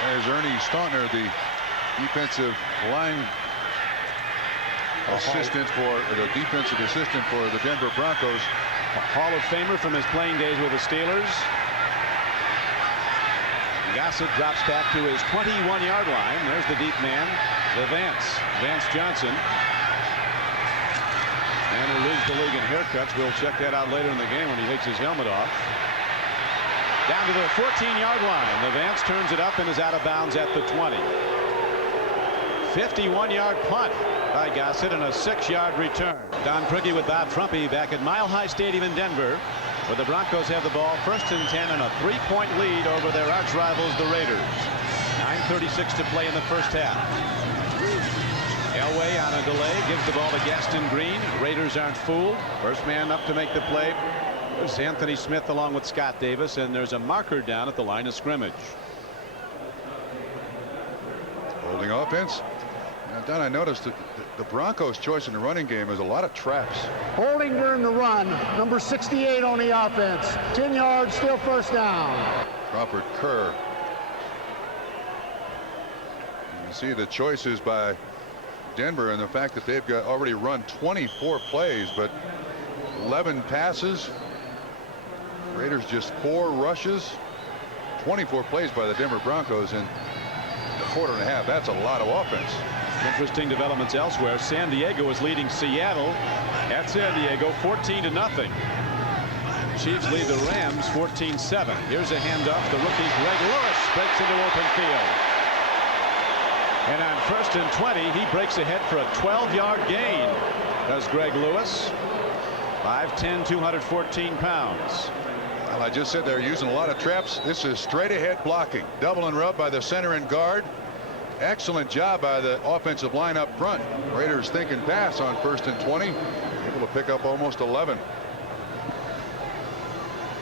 There's Ernie Staunton, the defensive line assistant for the defensive assistant for the Denver Broncos. A Hall of Famer from his playing days with the Steelers. Gossett drops back to his 21-yard line. There's the deep man, Vance Johnson. And who leads the league in haircuts. We'll check that out later in the game when he takes his helmet off. Down to the 14-yard line. The Vance turns it up and is out of bounds at the 20. 51-yard punt by Gossett and a 6-yard return. Don Prigge with Bob Trumpy back at Mile High Stadium in Denver, where the Broncos have the ball, 1st and 10, and a 3-point lead over their arch rivals, the Raiders. 9:36 to play in the first half. Elway on a delay gives the ball to Gaston Green. Raiders aren't fooled. First man up to make the play. There's Anthony Smith along with Scott Davis, and there's a marker down at the line of scrimmage. Holding offense. Now, Don, I noticed that the Broncos' choice in the running game is a lot of traps. Holding during the run. Number 68 on the offense. 10 yards, still first down. Crawford Kerr. You can see the choices by Denver and the fact that they've got already run 24 plays, but 11 passes. Raiders just 4 rushes. 24 plays by the Denver Broncos in a quarter and a half. That's a lot of offense. Interesting developments elsewhere. San Diego is leading Seattle at San Diego 14-0. Chiefs lead the Rams 14-7. Here's a handoff. The rookie Greg Lewis breaks into open field. And on 1st and 20, he breaks ahead for a 12-yard gain. Does Greg Lewis. 5'10", 214 pounds. Well, I just said they're using a lot of traps. This is straight ahead blocking. Double and rub by the center and guard. Excellent job by the offensive line up front. Raiders thinking pass on 1st and 20. Able to pick up almost 11.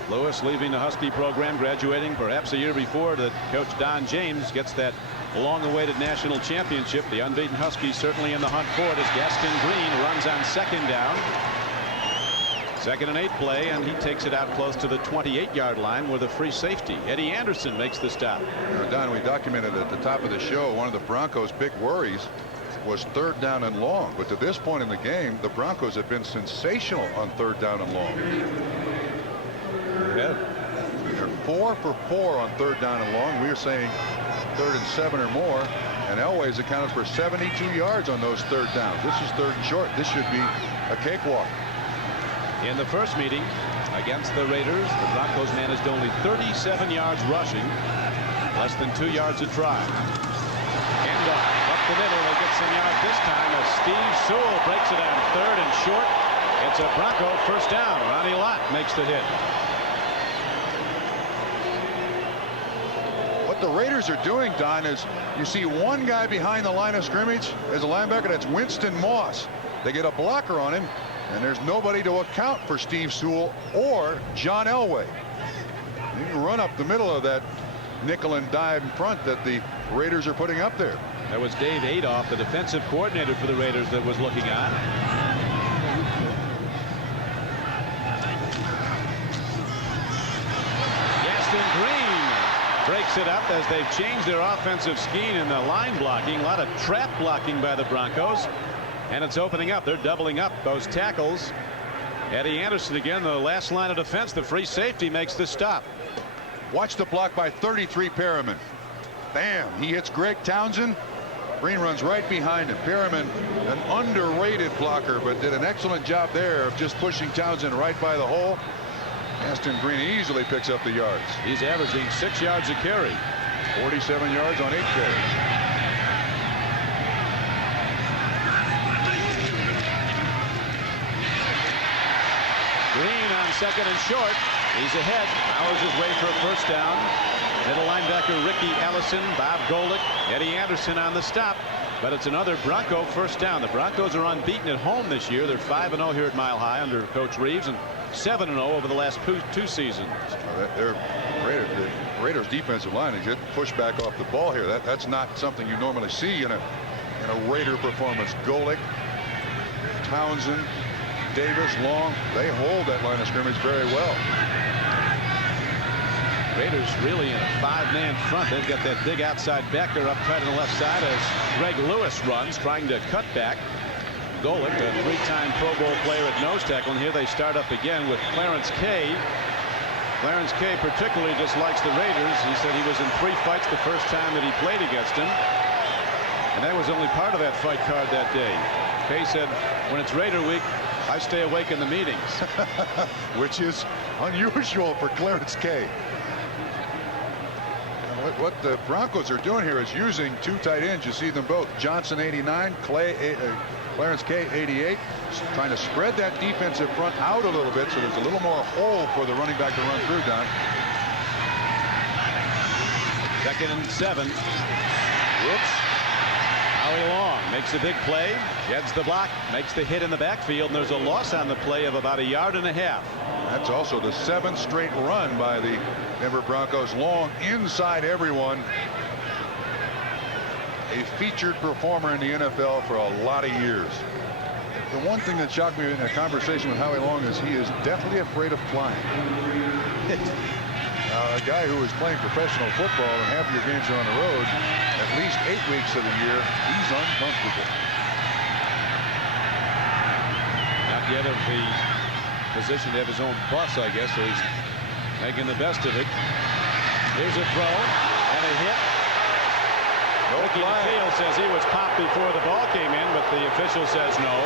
Lewis leaving the Husky program, graduating perhaps a year before that coach Don James gets that long-awaited national championship. The unbeaten Huskies certainly in the hunt for it as Gaston Green runs on second down. 2nd and 8 play, and he takes it out close to the 28-yard line with a free safety. Eddie Anderson makes the stop. Don, we documented at the top of the show one of the Broncos' big worries was 3rd down and long, but to this point in the game the Broncos have been sensational on 3rd down and long. Yeah. They're 4 for 4 on 3rd down and long. We are saying 3rd and 7 or more, and Elway's accounted for 72 yards on those 3rd downs. This is 3rd and short. This should be a cakewalk. In the first meeting against the Raiders, the Broncos managed only 37 yards rushing, less than 2 yards a try. Handoff up the middle. They get some yards this time as Steve Sewell breaks it on 3rd and short. It's a Bronco first down. Ronnie Lott makes the hit. What the Raiders are doing, Don, is you see one guy behind the line of scrimmage as a linebacker. That's Winston Moss. They get a blocker on him, and there's nobody to account for Steve Sewell or John Elway. You can run up the middle of that nickel and dime front that the Raiders are putting up there. That was Dave Adolph, the defensive coordinator for the Raiders, that was looking on. Gaston Green breaks it up as they've changed their offensive scheme in the line blocking. A lot of trap blocking by the Broncos. And it's opening up. They're doubling up those tackles. Eddie Anderson again, the last line of defense. The free safety makes the stop. Watch the block by 33 Perriman. Bam! He hits Greg Townsend. Green runs right behind him. Perriman, an underrated blocker, but did an excellent job there of just pushing Townsend right by the hole. Gaston Green easily picks up the yards. He's averaging 6 yards a carry. 47 yards on 8 carries. Green on 2nd and short. He's ahead. Powers his way for a first down. Middle linebacker Ricky Ellison, Bob Golick, Eddie Anderson on the stop. But it's another Bronco first down. The Broncos are unbeaten at home this year. They're 5-0 here at Mile High under Coach Reeves and 7-0 over the last two seasons. The Raiders defensive line is getting pushed back off the ball here. That's not something you normally see in a Raider performance. Golick, Townsend, Davis, Long, they hold that line of scrimmage very well. Raiders really in a 5-man front. They've got that big outside backer up tight on the left side as Greg Lewis runs, trying to cut back. Golick, a 3-time Pro Bowl player at nose tackle, and here they start up again with Clarence Kay. Clarence Kay particularly dislikes the Raiders. He said he was in 3 fights the first time that he played against him, and that was only part of that fight card that day. Kay said, when it's Raider week, I stay awake in the meetings. Which is unusual for Clarence Kay. What the Broncos are doing here is using 2 tight ends. You see them both. Johnson 89, Clarence Kay 88. Trying to spread that defensive front out a little bit so there's a little more hole for the running back to run through, Don. 2nd and 7. Whoops. Howie Long makes a big play, heads the block, makes the hit in the backfield, and there's a loss on the play of about 1.5 yards. That's also the 7th straight run by the Denver Broncos. Long inside everyone. A featured performer in the NFL for a lot of years. The one thing that shocked me in a conversation with Howie Long is he is deathly afraid of flying. A guy who is playing professional football and half your games are on the road, at least 8 weeks of the year, he's uncomfortable. Not yet of the position to have his own bus, I guess, so he's making the best of it. Here's a throw and a hit. Ricky McNeil says he was popped before the ball came in, but the official says no.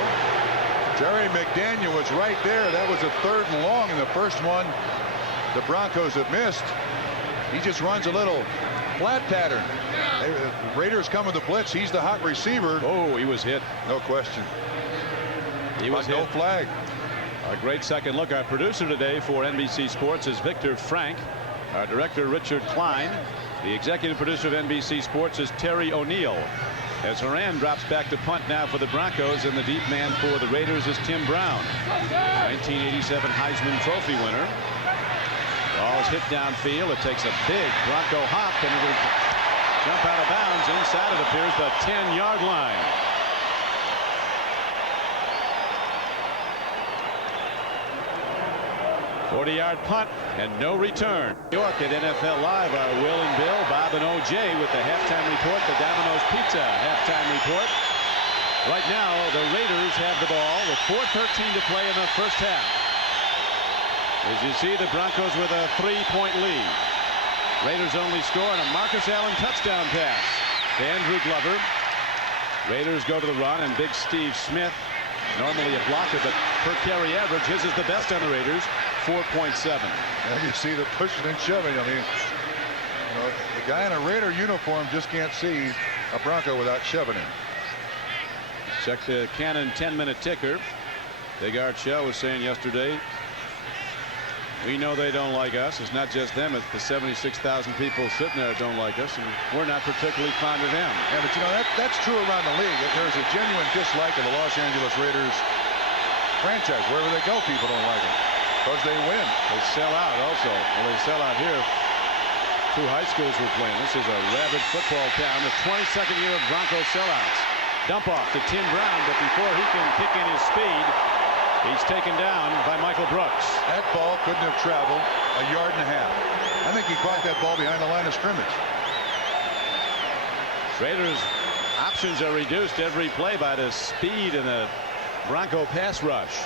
Jerry McDaniel was right there. That was a 3rd and long, and the first one the Broncos have missed. He just runs a little flat pattern. The Raiders come with the blitz. He's the hot receiver. Oh, he was hit. No question. He was hit. No flag. A great second look. Our producer today for NBC Sports is Victor Frank. Our director Richard Klein. The executive producer of NBC Sports is Terry O'Neill. As Horan drops back to punt now for the Broncos, and the deep man for the Raiders is Tim Brown, 1987 Heisman Trophy winner. Ball is hit downfield. It takes a big Bronco hop, and it'll jump out of bounds inside, it appears, the 10-yard line. .40-yard punt and no return. New York at NFL Live are Will and Bill, Bob and OJ with the halftime report, the Domino's Pizza halftime report. Right now, the Raiders have the ball with 4:13 to play in the first half. As you see, the Broncos with a 3-point lead. Raiders only score on a Marcus Allen touchdown pass to Andrew Glover. Raiders go to the run, and Big Steve Smith, normally a blocker, but per carry average, his is the best on the Raiders, 4.7. And you see the pushing and shoving. I mean, the guy in a Raider uniform just can't see a Bronco without shoving him. Check the Cannon 10-minute ticker. Big Art Shell was saying yesterday, we know they don't like us. It's not just them. It's the 76,000 people sitting there that don't like us, and we're not particularly fond of them. Yeah, but that's true around the league. There's a genuine dislike of the Los Angeles Raiders franchise. Wherever they go, people don't like them because they win. They sell out also. Well, they sell out here. 2 high schools were playing. This is a rabid football town. The 22nd year of Broncos sellouts. Dump off to Tim Brown, but before he can kick in his speed, he's taken down by Michael Brooks. That ball couldn't have traveled a yard and a half. I think he caught that ball behind the line of scrimmage. Raiders' Options are reduced every play by the speed and the Bronco pass rush.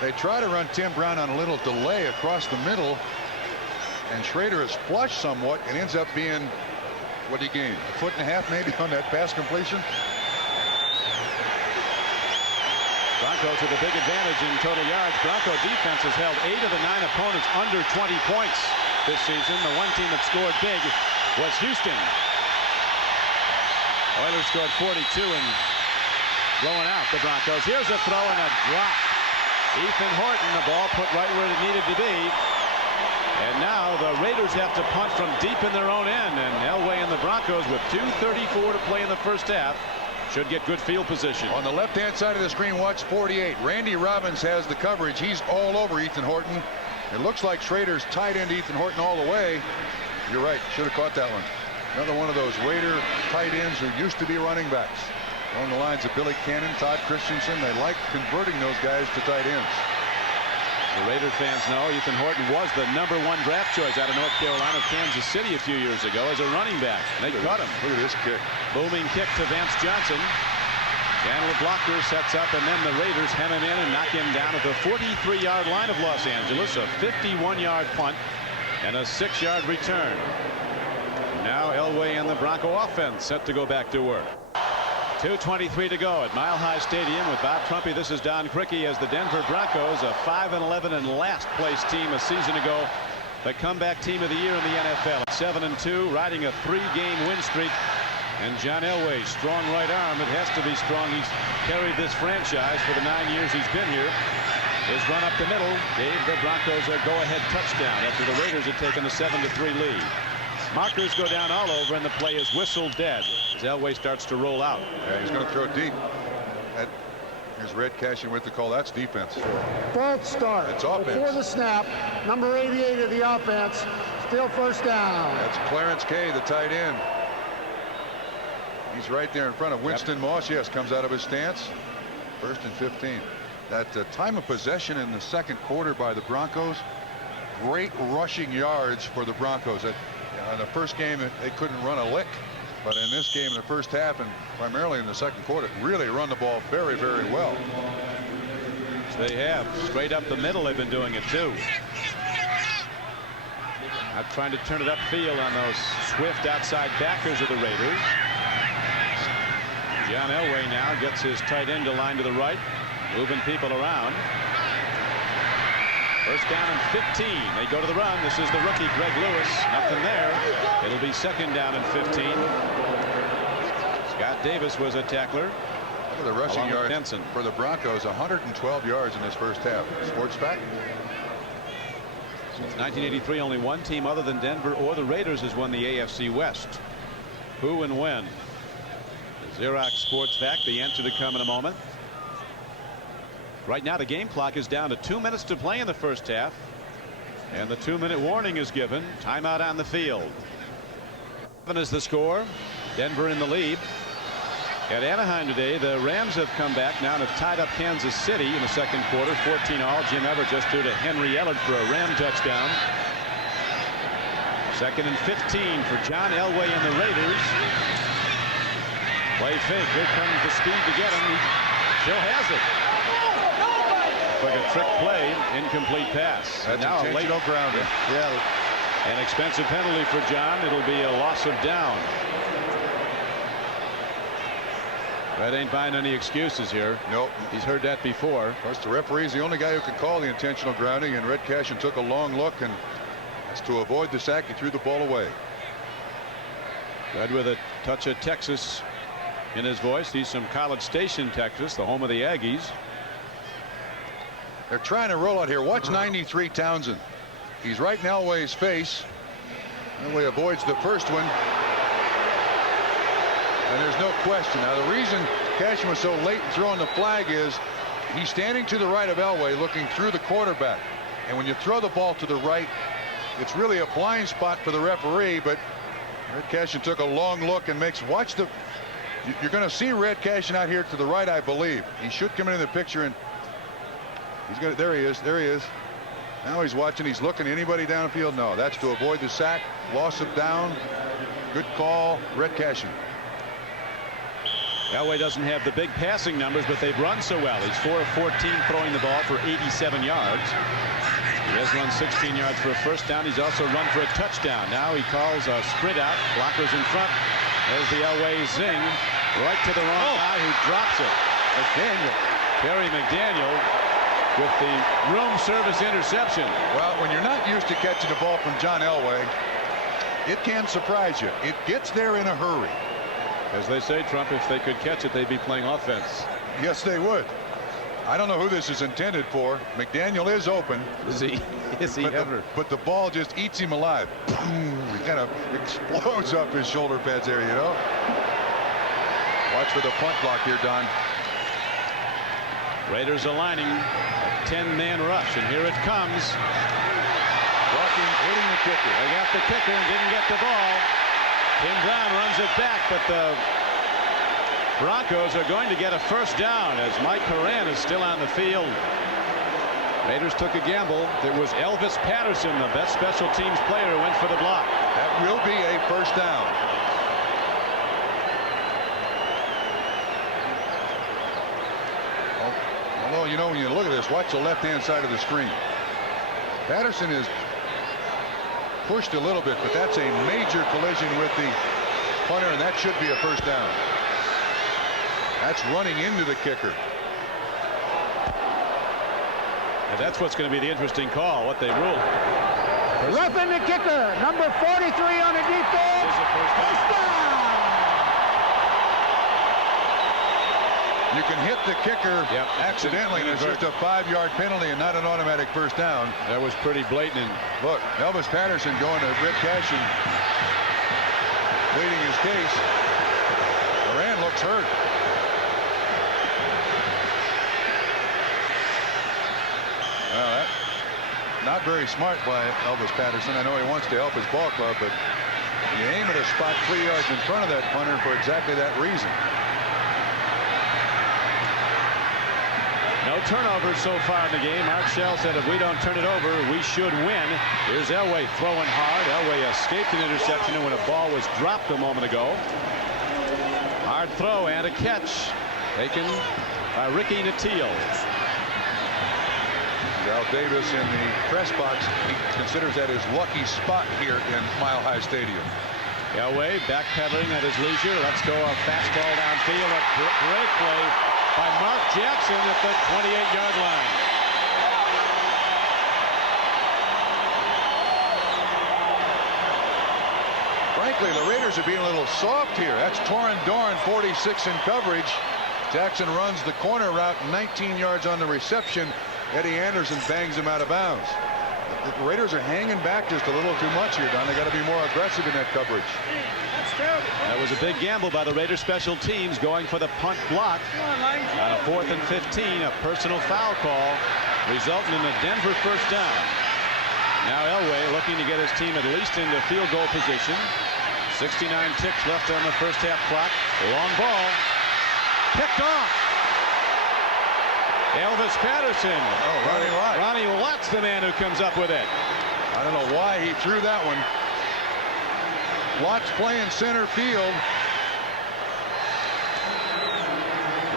They try to run Tim Brown on a little delay across the middle, and Schrader is flushed somewhat and ends up being, what did he gain, a foot and a half maybe on that pass completion. Broncos with a big advantage in total yards. Bronco defense has held 8 of the 9 opponents under 20 points this season. The one team that scored big was Houston. Oilers scored 42 and blowing out the Broncos. Here's a throw and a drop. Ethan Horton, the ball put right where it needed to be. And now the Raiders have to punt from deep in their own end, and Elway and the Broncos with 2:34 to play in the first half should get good field position. On the left-hand side of the screen, watch 48. Randy Robbins has the coverage. He's all over Ethan Horton. It looks like Schrader's tight end Ethan Horton all the way. You're right, should have caught that one. Another one of those Raider tight ends who used to be running backs. Along the lines of Billy Cannon, Todd Christensen, they like converting those guys to tight ends. The Raider fans know Ethan Horton was the #1 draft choice out of North Carolina, Kansas City a few years ago as a running back. They cut him. Look at this kick. Booming kick to Vance Johnson. Chandler blocker sets up, and then the Raiders hem him in and knock him down at the 43-yard line of Los Angeles. A 51-yard punt and a 6-yard return. Now Elway and the Bronco offense set to go back to work. 2:23 to go at Mile High Stadium with Bob Trumpy. This is Don Criqui as the Denver Broncos, a 5-11 and last place team a season ago, the comeback team of the year in the NFL. 7-2, riding a 3-game win streak. And John Elway, strong right arm. It has to be strong. He's carried this franchise for the 9 years he's been here. His run up the middle gave the Broncos a go-ahead touchdown after the Raiders had taken a 7-3 lead. Markers go down all over, and the play is whistled dead as Elway starts to roll out. Yeah, he's going to throw deep. Here's Red cashing with the call. That's defense. False start. It's offense. Before the snap, number 88 of the offense, still first down. That's Clarence Kay, the tight end. He's right there in front of Winston Moss. Yes, comes out of his stance. 1st and 15. That time of possession in the second quarter by the Broncos. Great rushing yards for the Broncos. In the first game, they couldn't run a lick. But in this game, in the first half, and primarily in the second quarter, really run the ball very, very well. They have. Straight up the middle, they've been doing it, too. Not trying to turn it upfield on those swift outside backers of the Raiders. John Elway now gets his tight end to line to the right, moving people around. First down and 15. They go to the run. This is the rookie, Greg Lewis. Nothing there. It'll be 2nd down and 15. Scott Davis was a tackler. Look at the rushing yards for the Broncos. 112 yards in this first half. Sports fact. Since 1983, only one team other than Denver or the Raiders has won the AFC West. Who and when? The Xerox Sports Fact. The answer to come in a moment. Right now the game clock is down to 2 minutes to play in the first half. And the 2-minute warning is given. Timeout on the field. 7 is the score. Denver in the lead. At Anaheim today, the Rams have come back now and have tied up Kansas City in the second quarter, 14-all. Jim Everett just threw to Henry Ellard for a Ram touchdown. 2nd and 15 for John Elway and the Raiders. Play fake. Here comes the speed to get him. He still has it. Like a trick play, incomplete pass. That's now a late grounding. Yeah, an expensive penalty for John. It'll be a loss of down. That ain't buying any excuses here. Nope. He's heard that before. Of course, the referee's the only guy who can call the intentional grounding, and Red Cashin took a long look, and that's to avoid the sack. He threw the ball away. Red with a touch of Texas in his voice. He's from College Station, Texas, the home of the Aggies. They're trying to roll out here. Watch 93 Townsend. He's right in Elway's face. Elway avoids the first one. And there's no question. Now, the reason Cashin was so late in throwing the flag is he's standing to the right of Elway looking through the quarterback. And when you throw the ball to the right, it's really a blind spot for the referee. But Red Cashin took a long look and watch the. You're going to see Red Cashin out here to the right, I believe. He should come into the picture, and he's got it. There he is. There he is. Now he's watching. He's looking. Anybody downfield? No. That's to avoid the sack. Loss of down. Good call, Red Cashin. Elway doesn't have the big passing numbers, but they've run so well. He's 4 of 14 throwing the ball for 87 yards. He has run 16 yards for a first down. He's also run for a touchdown. Now he calls a sprint out. Blockers in front. There's the Elway zing right to the wrong guy who drops it. McDaniel. Terry McDaniel with the room service interception. Well, when you're not used to catching the ball from John Elway, it can surprise you. It gets there in a hurry. As they say, Trump, if they could catch it, they'd be playing offense. Yes, they would. I don't know who this is intended for. McDaniel is open. Is he ever? But the ball just eats him alive. He kind of explodes off his shoulder pads there, you know. Watch for the punt block here, Don. Raiders aligning a 10-man rush, and here it comes. Walking, hitting the kicker. They got the kicker and didn't get the ball. Tim Brown runs it back, but the Broncos are going to get a first down as Mike Horan is still on the field. Raiders took a gamble. It was Elvis Patterson, the best special teams player, who went for the block. That will be a first down. Although, you know, when you look at this, watch the left-hand side of the screen. Patterson is pushed a little bit, but that's a major collision with the punter, and that should be a first down. That's running into the kicker. And that's what's going to be the interesting call, what they rule. Roughing the kicker, number 43 on the defense. First down. You can hit the kicker accidentally, and it's just a 5-yard penalty and not an automatic first down. That was pretty blatant. And look, Elvis Patterson going to Red Cashin, pleading his case. Horan looks hurt. Well, that not very smart by Elvis Patterson. I know he wants to help his ball club, but you aim at a spot 3 yards in front of that punter for exactly that reason. no turnovers so far in the game. Art Shell said if we don't turn it over, we should win. Here's Elway throwing hard. Elway escaped an interception when a ball was dropped a moment ago. Hard throw and a catch taken by Ricky Nattiel. Al Davis in the press box. He considers that his lucky spot here in Mile High Stadium. Elway backpedaling at his leisure. Let's go a fastball downfield. A great play by Mark Jackson at the 28-yard line. Frankly, the Raiders are being a little soft here. That's Torin Dorn, 46 in coverage. Jackson runs the corner route, 19 yards on the reception. Eddie Anderson bangs him out of bounds. The Raiders are hanging back just a little too much here, Don. They got to be more aggressive in that coverage. That was a big gamble by the Raiders special teams, going for the punt block on a 4th and 15. A personal foul call resulting in a Denver first down. Now Elway looking to get his team at least into field goal position. 69 ticks left on the first half clock. Long ball. Picked off. Elvis Patterson. Oh, Ronnie Lott. Ronnie Lott's the man who comes up with it. I don't know why he threw that one. Lott's playing center field.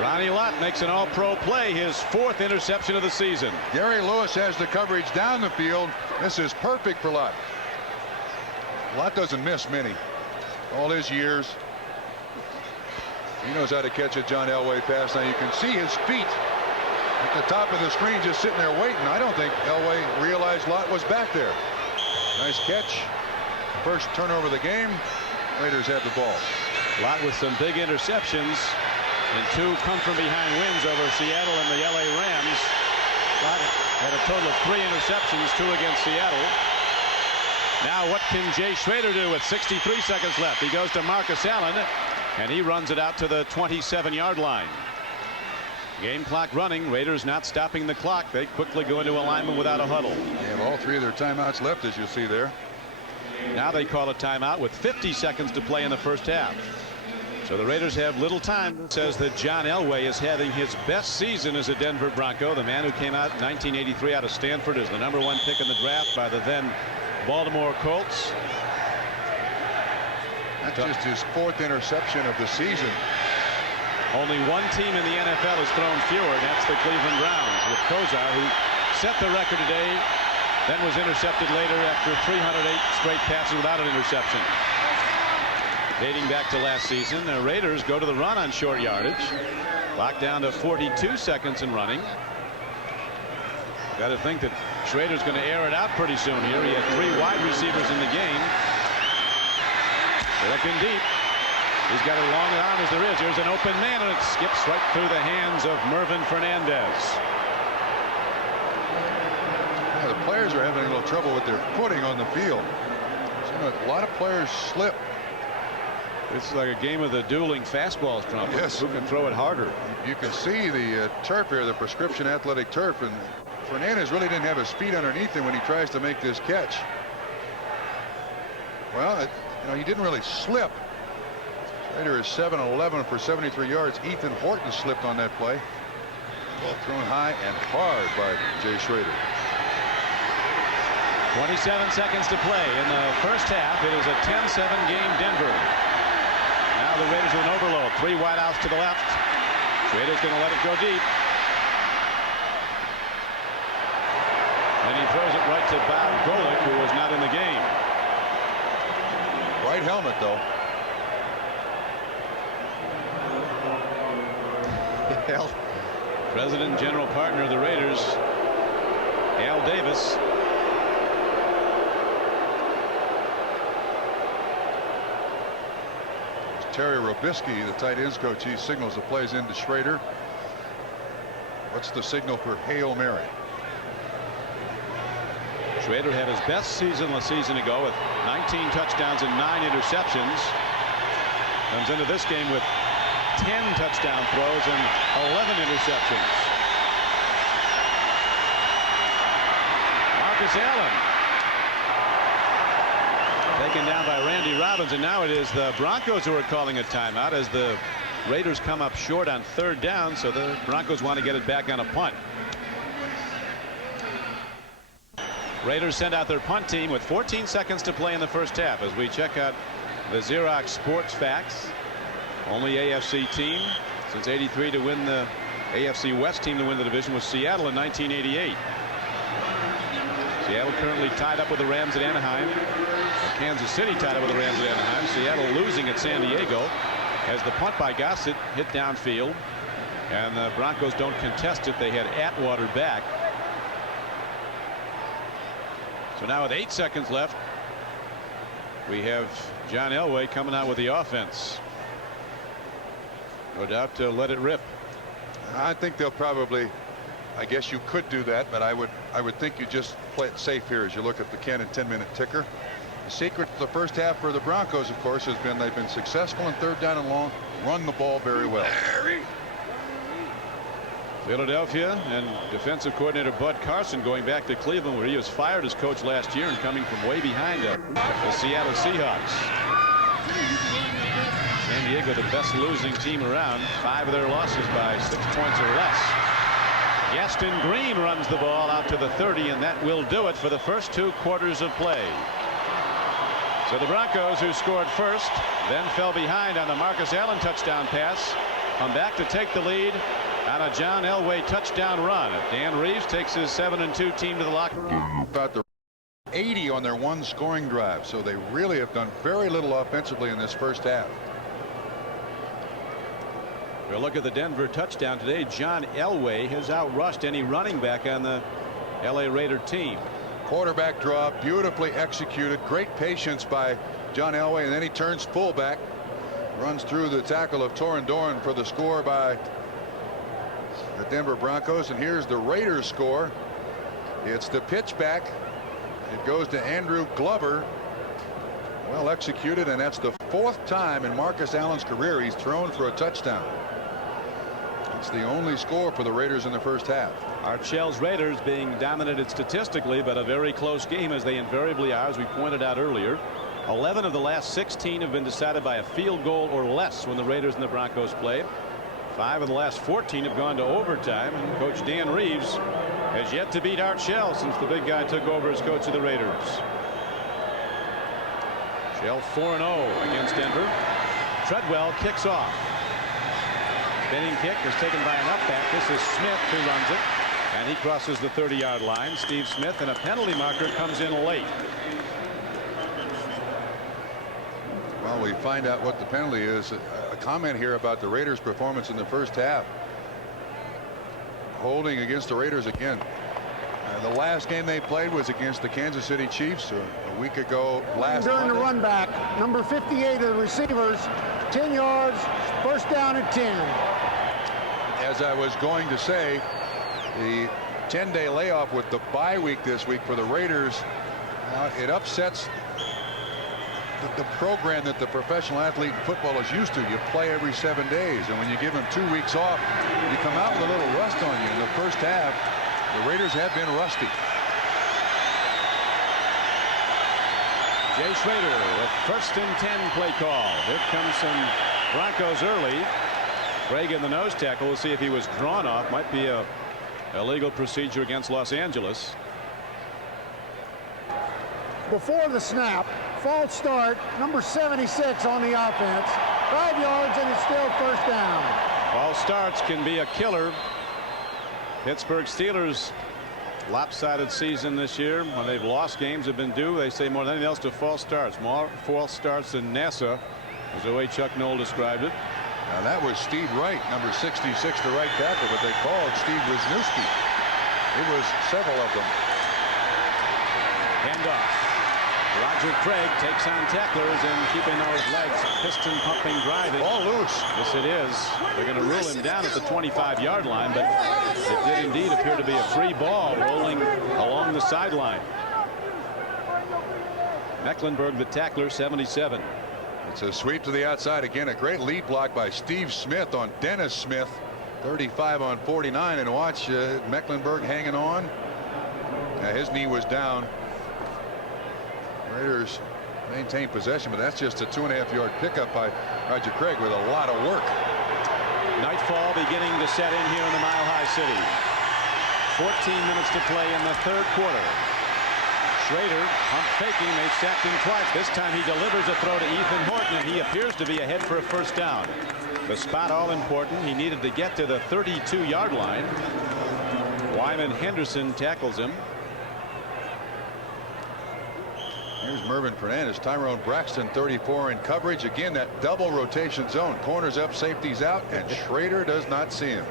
Ronnie Lott makes an all-pro play, his 4th interception of the season. Gary Lewis has the coverage down the field. This is perfect for Lott. Lott doesn't miss many. All his years. He knows how to catch a John Elway pass. Now you can see his feet at the top of the screen just sitting there waiting. I don't think Elway realized Lott was back there. Nice catch. First turnover of the game. Raiders have the ball. Lott with some big interceptions and 2 come from behind wins over Seattle and the LA Rams. Lott had a total of 3 interceptions, 2 against Seattle. Now what can Jay Schroeder do with 63 seconds left? He goes to Marcus Allen and he runs it out to the 27-yard line. Game clock running. Raiders not stopping the clock. They quickly go into alignment without a huddle. They have all 3 of their timeouts left, as you see there. Now they call a timeout with 50 seconds to play in the first half. So the Raiders have little time. It says that John Elway is having his best season as a Denver Bronco. The man who came out in 1983 out of Stanford as the #1 pick in the draft by the then Baltimore Colts. That's just his 4th interception of the season. Only 1 team in the NFL has thrown fewer, and that's the Cleveland Browns, with Kosar, who set the record today, then was intercepted later after 308 straight passes without an interception. Dating back to last season, the Raiders go to the run on short yardage. Locked down to 42 seconds in running. Got to think that Schrader's going to air it out pretty soon here. He had 3 wide receivers in the game. Looking deep. He's got as long an arm as there is. Here's an open man, and it skips right through the hands of Mervin Fernandez. Yeah, the players are having a little trouble with their footing on the field. So a lot of players slip. This is like a game of the dueling fastballs, Trump. Yes. Who can throw it harder? You can see the turf here, the prescription athletic turf, and Fernandez really didn't have his feet underneath him when he tries to make this catch. Well, he didn't really slip. Schrader is 7-11 for 73 yards. Ethan Horton slipped on that play. Ball thrown high and hard by Jay Schrader. 27 seconds to play in the first half. It is a 10-7 game, Denver. Now the Raiders with an overload. 3 wideouts to the left. Schrader's going to let it go deep. And he throws it right to Bob Golick, who was not in the game. Right helmet, though. President and general partner of the Raiders, Al Davis. Terry Robisky, the tight ends coach, he signals the plays into Schrader. What's the signal for Hail Mary? Schrader had his best season a season ago with 19 touchdowns and 9 interceptions. Comes into this game with 10 touchdown throws and 11 interceptions. Marcus Allen taken down by Randy Robbins, and now it is the Broncos who are calling a timeout as the Raiders come up short on 3rd down, so the Broncos want to get it back on a punt. Raiders send out their punt team with 14 seconds to play in the first half as we check out the Xerox Sports Facts. Only AFC team since '83 to win the AFC West team to win the division was Seattle in 1988. Seattle currently tied up with the Rams at Anaheim. Kansas City tied up with the Rams at Anaheim. Seattle losing at San Diego as the punt by Gossett hit downfield, and the Broncos don't contest it. They had Atwater back. So now with 8 seconds left, we have John Elway coming out with the offense. No doubt to let it rip. I think they'll probably, I guess you could do that, but I would think you just play it safe here as you look at the Cannon 10-minute ticker. The secret to the first half for the Broncos, of course, has been they've been successful in 3rd down and long, run the ball very well. Philadelphia and defensive coordinator Bud Carson going back to Cleveland, where he was fired as coach last year and coming from way behind the Seattle Seahawks. San Diego, the best losing team around. 5 of their losses by 6 points or less. Gaston Green runs the ball out to the 30, and that will do it for the first 2 quarters of play. So the Broncos, who scored first, then fell behind on the Marcus Allen touchdown pass, come back to take the lead on a John Elway touchdown run. Dan Reeves takes his 7-2 team to the locker room. About the 80 on their 1 scoring drive, so they really have done very little offensively in this first half. We'll look at the Denver touchdown today. John Elway has outrushed any running back on the LA Raider team. Quarterback draw, beautifully executed, great patience by John Elway, and then he turns fullback, runs through the tackle of Torin Doran for the score by the Denver Broncos. And here's the Raiders score. It's the pitch back. It goes to Andrew Glover. Well executed, and that's the 4th time in Marcus Allen's career he's thrown for a touchdown. It's the only score for the Raiders in the first half. Archell's Raiders being dominated statistically, but a very close game, as they invariably are, as we pointed out earlier. 11 of the last 16 have been decided by a field goal or less when the Raiders and the Broncos played. 5 of the last 14 have gone to overtime, and Coach Dan Reeves has yet to beat Archell since the big guy took over as coach of the Raiders. Shell 4-0 against Denver. Treadwell kicks off. Spinning kick is taken by an up back. This is Smith who runs it, and he crosses the 30-yard line. Steve Smith, and a penalty marker comes in late. Well, we find out what the penalty is. A comment here about the Raiders' performance in the first half. Holding against the Raiders again. The last game they played was against the Kansas City Chiefs a week ago last During Monday. the run back, number 58 of the receivers, 10 yards, first down and 10. As I was going to say, the 10-day layoff with the bye week this week for the Raiders, it upsets the program that the professional athlete in football is used to. You play every 7 days, and when you give them 2 weeks off, you come out with a little rust on you. In the first half, the Raiders have been rusty. Jay Schrader with 1st and 10 play call. Here comes some Broncos early. Craig in the nose tackle. We'll see if he was drawn off. Might be a illegal procedure against Los Angeles. Before the snap, false start, number 76 on the offense. 5 yards, and it's still first down. False starts can be a killer. Pittsburgh Steelers lopsided season this year. When they've lost games have been due, they say, more than anything else, to false starts. More false starts than NASA, is the way Chuck Noll described it. Now that was Steve Wright, number 66, the right tackle, but they called Steve Wisniewski. It was several of them. Handoff. Roger Craig takes on tacklers and keeping those legs piston pumping driving. Ball loose. Yes, it is. They're going to rule him down at the 25-yard line, but it did indeed appear to be a free ball rolling along the sideline. Mecklenburg, the tackler, 77. It's a sweep to the outside again. A great lead block by Steve Smith on Dennis Smith, 35 on 49, and watch Mecklenburg hanging on. His knee was down. Raiders maintain possession, but that's just a 2.5-yard pickup by Roger Craig with a lot of work. Nightfall beginning to set in here in the Mile High City. 14 minutes to play in the 3rd quarter. Schrader pump faking. They sacked him twice. This time he delivers a throw to Ethan Horton, and he appears to be ahead for a first down. The spot all important. He needed to get to the 32-yard line. Wyman Henderson tackles him. Here's Mervin Fernandez. Tyrone Braxton, 34 in coverage. Again, that double rotation zone. Corners up, safeties out, and Schrader does not see him.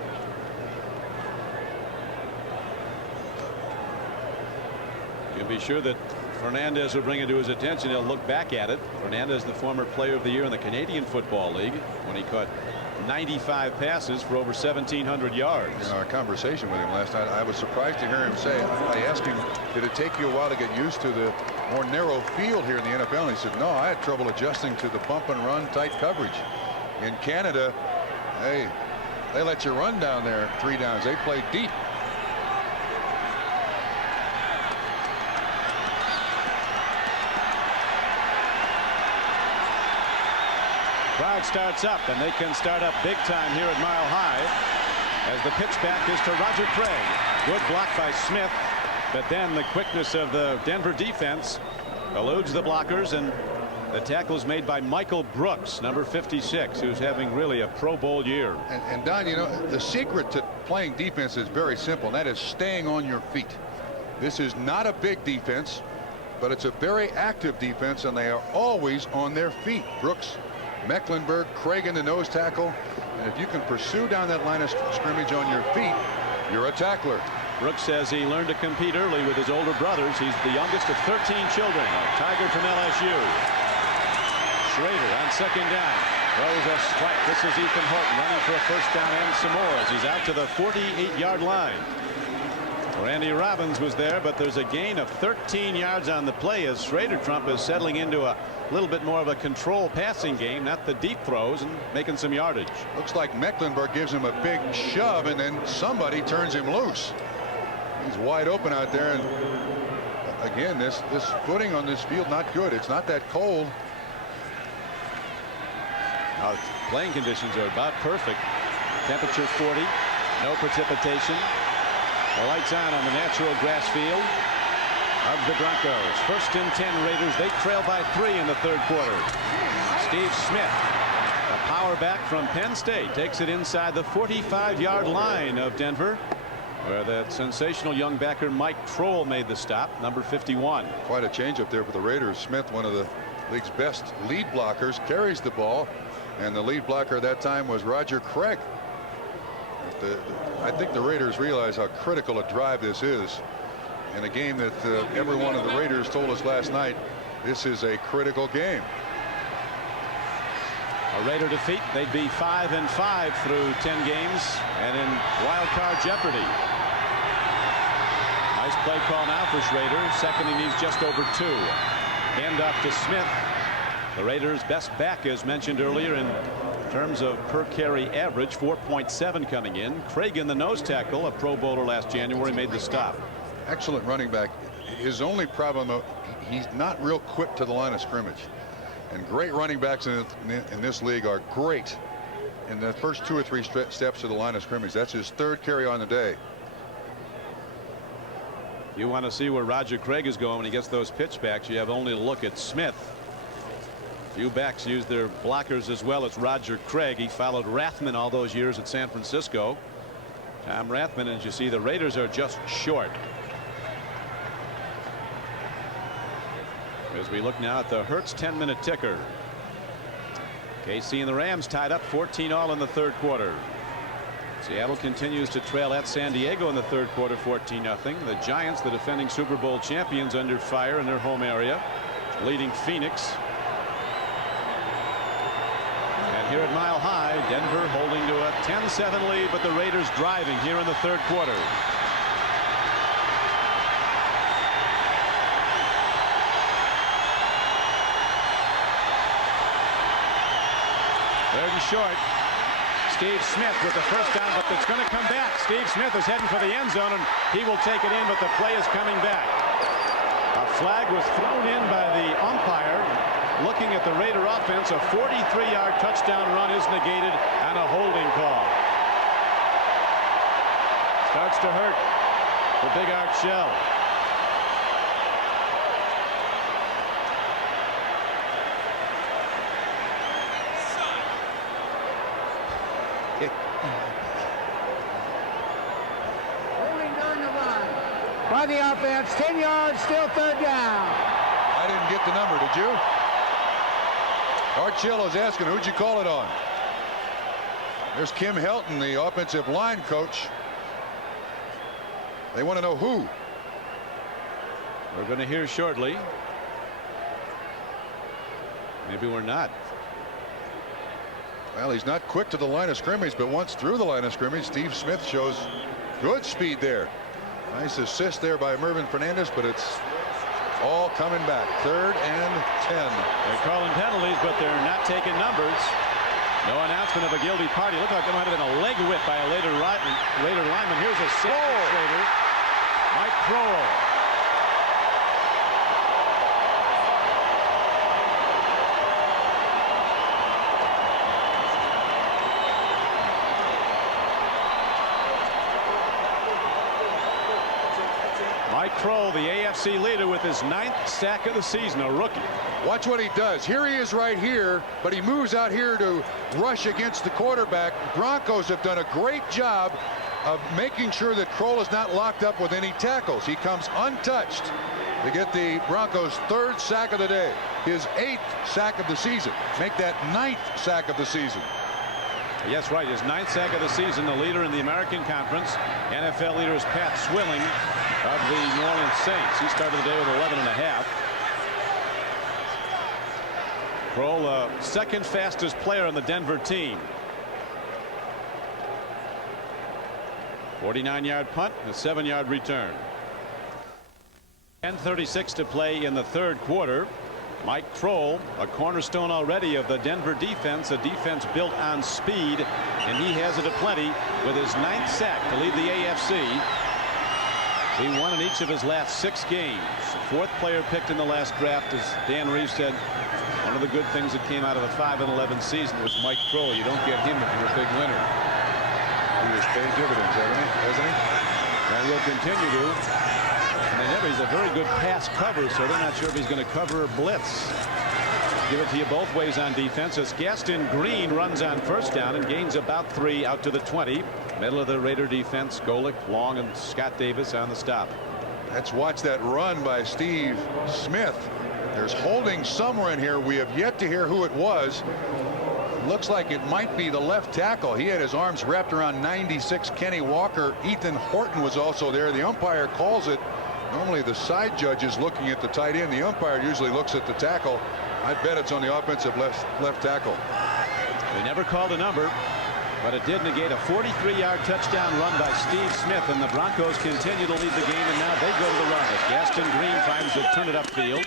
You can be sure that Fernandez will bring it to his attention. He'll look back at it. Fernandez, the former player of the year in the Canadian Football League, when he caught 95 passes for over 1,700 yards. In our conversation with him last night, I was surprised to hear him say, I asked him, did it take you a while to get used to the more narrow field here in the NFL? And he said, no, I had trouble adjusting to the bump and run tight coverage. In Canada, hey, They let you run down there 3 downs. They play deep. Crowd starts up, and they can start up big time here at Mile High as the pitch back is to Roger Craig. Good block by Smith, but then the quickness of the Denver defense eludes the blockers, and the tackle is made by Michael Brooks, number 56, who's having really a Pro Bowl year. And Don, you know, the secret to playing defense is very simple, and that is staying on your feet. This is not a big defense, but it's a very active defense, and they are always on their feet. Brooks, Mecklenburg, Craig in the nose tackle, and if you can pursue down that line of scrimmage on your feet, you're a tackler. Brooks says he learned to compete early with his older brothers. He's the youngest of 13 children, a Tiger from LSU. Schrader on second down throws a strike. This is Ethan Horton running for a first down and some more as he's out to the 48-yard line. Randy Robbins was there, but there's a gain of 13 yards on the play as Schrader Trump is settling into a little bit more of a control passing game, not the deep throws, and making some yardage. Looks like Mecklenburg gives him a big shove, and then somebody turns him loose. He's wide open out there, and again, this footing on this field not good. It's not that cold. Now, playing conditions are about perfect. Temperature 40, no precipitation. The lights on the natural grass field of the Broncos. First and 10 Raiders. They trail by 3 in the third quarter. Steve Smith, a power back from Penn State, takes it inside the 45-yard line of Denver, where that sensational young backer Mike Troll made the stop, number 51. Quite a change up there for the Raiders. Smith, one of the league's best lead blockers, carries the ball, and the lead blocker at that time was Roger Craig. I think the Raiders realize how critical a drive this is in a game that every one of the Raiders told us last night. This is a critical game. A Raider defeat, they'd be 5-5 through 10 games and in wild card jeopardy. Nice play call now for Schrader. Second he needs just over 2. Hand off to Smith. The Raiders' best back, as mentioned earlier, in terms of per carry average, 4.7 coming in. Craig in the nose tackle, a Pro Bowler last January, made the stop. Excellent running back. His only problem, he's not real quick to the line of scrimmage. And great running backs in this league are great in the first 2 or 3 steps to the line of scrimmage. That's his 3rd carry on the day. You want to see where Roger Craig is going when he gets those pitchbacks. You have only to look at Smith. Few backs use their blockers as well as Roger Craig. He followed Rathman all those years at San Francisco. Tom Rathman, as you see, the Raiders are just short. As we look now at the Hertz 10-minute ticker. KC and the Rams tied up 14-all in the third quarter. Seattle continues to trail at San Diego in the third quarter 14-0. The Giants, the defending Super Bowl champions, under fire in their home area, leading Phoenix. And here at Mile High, Denver holding to a 10-7 lead, but the Raiders driving here in the third quarter. Third and short. Steve Smith with the first down, but it's going to come back. Steve Smith is heading for the end zone, and he will take it in, but the play is coming back. A flag was thrown in by the umpire. Looking at the Raider offense, a 43-yard touchdown run is negated and a holding call. Starts to hurt for Big Art Shell. Holding during the run by the offense, 10 yards, still third down. I didn't get the number, did you? Art Shell is asking, who'd you call it on? There's Kim Helton, the offensive line coach. They want to know who. We're going to hear shortly. Maybe we're not. Well, he's not quick to the line of scrimmage, but once through the line of scrimmage, Steve Smith shows good speed there. Nice assist there by Mervin Fernandez, but it's all coming back. 3rd and 10. They're calling penalties, but they're not taking numbers. No announcement of a guilty party. Looked like there might have been a leg whip by a later lineman. Here's a set. Mike Kroll. Mike Kroll, the AFC leader, with his 9th sack of the season, a rookie. Watch what he does. Here he is right here, but he moves out here to rush against the quarterback. Broncos have done a great job of making sure that Kroll is not locked up with any tackles. He comes untouched to get the Broncos' 3rd sack of the day, his 8th sack of the season. Make that 9th sack of the season. Yes, right. His 9th sack of the season, the leader in the American Conference. NFL leader is Pat Swilling of the New Orleans Saints. He started the day with 11.5. Kroll, second fastest player on the Denver team. 49-yard punt, a 7-yard return. 10:36 to play in the 3rd quarter. Mike Kroll, a cornerstone already of the Denver defense, a defense built on speed, and he has it aplenty with his 9th sack to lead the AFC. He won in each of his last 6 games. 4th player picked in the last draft, as Dan Reeves said. One of the good things that came out of the 5-11 season was Mike Kroll. You don't get him if you're a big winner. He has paid dividends, hasn't he? And will continue to. And he's a very good pass cover, so they're not sure if he's going to cover or blitz. Give it to you both ways on defense as Gaston Green runs on 1st down and gains about 3 out to the 20. Middle of the Raider defense, Golick, Long, and Scott Davis on the stop. Let's watch that run by Steve Smith. There's holding somewhere in here. We have yet to hear who it was. Looks like it might be the left tackle. He had his arms wrapped around 96 Kenny Walker. Ethan Horton was also there. The umpire calls it. Normally the side judge is looking at the tight end. The umpire usually looks at the tackle. I bet it's on the offensive left tackle. They never called a number, but it did negate a 43-yard touchdown run by Steve Smith, and the Broncos continue to lead the game, and now they go to the run as Gaston Green finds to turn it upfield.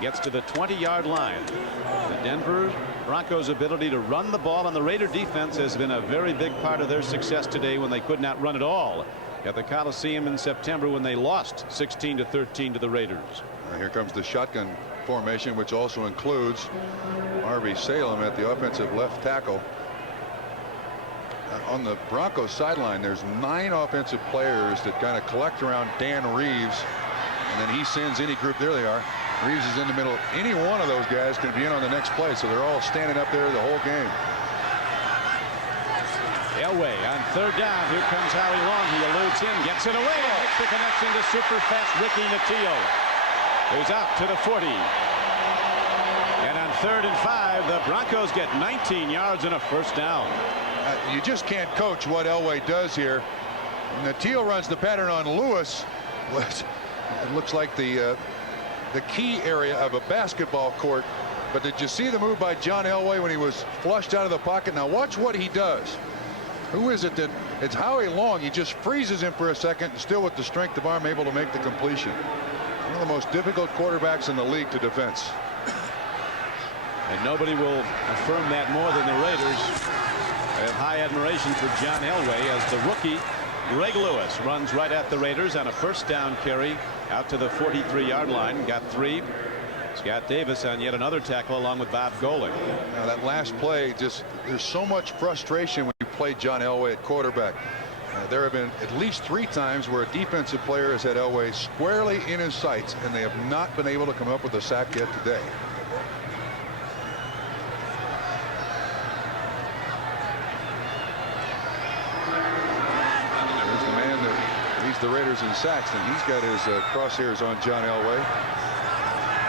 Gets to the 20-yard line. The Denver Broncos' ability to run the ball on the Raider defense has been a very big part of their success today when they could not run at all at the Coliseum in September when they lost 16-13 to the Raiders. Here comes the shotgun formation, which also includes Harvey Salem at the offensive left tackle. On the Broncos sideline, there's 9 offensive players that kind of collect around Dan Reeves, and then he sends any group. There they are. Reeves is in the middle. Any one of those guys can be in on the next play, so they're all standing up there the whole game. Elway on 3rd down. Here comes Howie Long. He eludes him, gets it away, and makes the connection to super fast Ricky Natio, who's out to the 40. And on 3rd and 5, the Broncos get 19 yards and a 1st down. You just can't coach what Elway does here. Natio runs the pattern on Lewis. It looks like the key area of a basketball court. But did you see the move by John Elway when he was flushed out of the pocket? Now watch what he does. Who is it that it's Howie Long? He just freezes him for a second, still with the strength of arm able to make the completion. One of the most difficult quarterbacks in the league to defense. And nobody will affirm that more than the Raiders. They have high admiration for John Elway as the rookie Greg Lewis runs right at the Raiders on a 1st down carry out to the 43-yard line. Got 3. Scott Davis on yet another tackle along with Bob Golick. Now that last play, just there's so much frustration when you play John Elway at quarterback. There have been at least 3 times where a defensive player has had Elway squarely in his sights, and they have not been able to come up with a sack yet today. There's the man that leads the Raiders in sacks, and he's got his crosshairs on John Elway.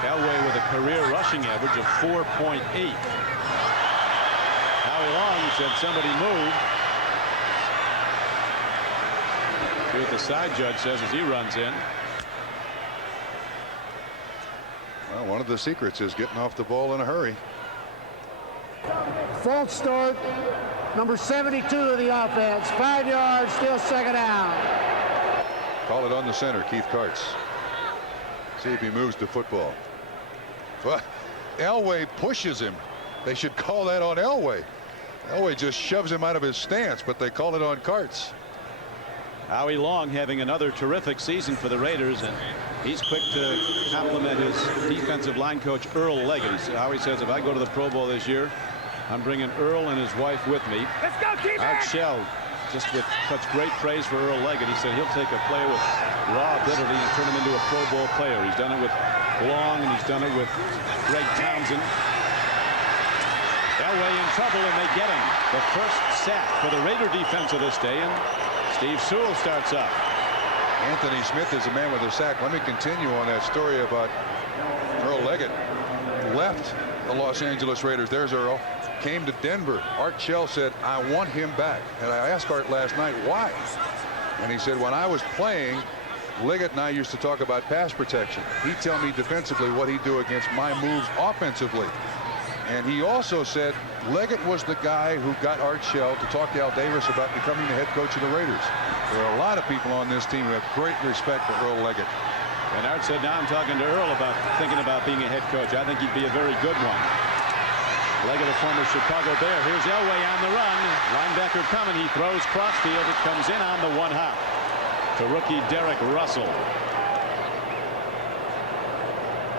Elway with a career rushing average of 4.8. Howie Long said somebody move. See what the side judge says as he runs in. Well, one of the secrets is getting off the ball in a hurry. False start. Number 72 of the offense. 5 yards, still 2nd down. Call it on the center, Keith Karts. See if he moves the football. But Elway pushes him. They should call that on Elway. Elway just shoves him out of his stance, but they call it on carts. Howie Long having another terrific season for the Raiders, and he's quick to compliment his defensive line coach Earl Leggett. Howie says, if I go to the Pro Bowl this year, I'm bringing Earl and his wife with me. Let's go, Art Shell, just with such great praise for Earl Leggett. He said he'll take a player with raw ability and turn him into a Pro Bowl player. He's done it with Long, and he's done it with Greg Townsend. Elway in trouble, and they get him. The first sack for the Raider defense of this day, and Steve Sewell starts up. Anthony Smith is a man with a sack. Let me continue on that story about Earl Leggett. Left the Los Angeles Raiders. There's Earl. Came to Denver. Art Shell said, I want him back. And I asked Art last night why. And he said, when I was playing, Leggett and I used to talk about pass protection. He'd tell me defensively what he'd do against my moves offensively. And he also said Leggett was the guy who got Art Shell to talk to Al Davis about becoming the head coach of the Raiders. There are a lot of people on this team who have great respect for Earl Leggett. And Art said, now I'm talking to Earl about thinking about being a head coach. I think he'd be a very good one. Leggett, a former Chicago Bear. Here's Elway on the run. Linebacker coming. He throws crossfield. It comes in on the one hop to rookie Derek Russell.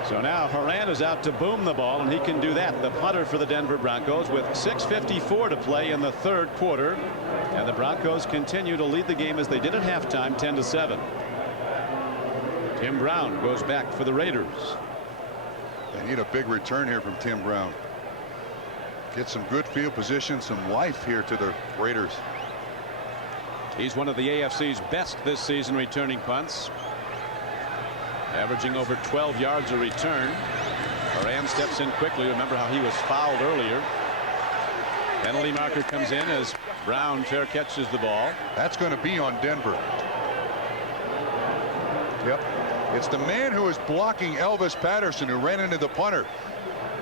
So now Horan is out to boom the ball, and he can do that. The punter for the Denver Broncos with 6:54 to play in the third quarter. And the Broncos continue to lead the game as they did at halftime, 10-7. Tim Brown goes back for the Raiders. They need a big return here from Tim Brown. Get some good field position, some life here to the Raiders. He's one of the AFC's best this season returning punts, averaging over 12 yards a return. Horan steps in quickly. Remember how he was fouled earlier. Penalty marker comes in as Brown fair catches the ball. That's going to be on Denver. Yep. It's the man who was blocking Elvis Patterson who ran into the punter.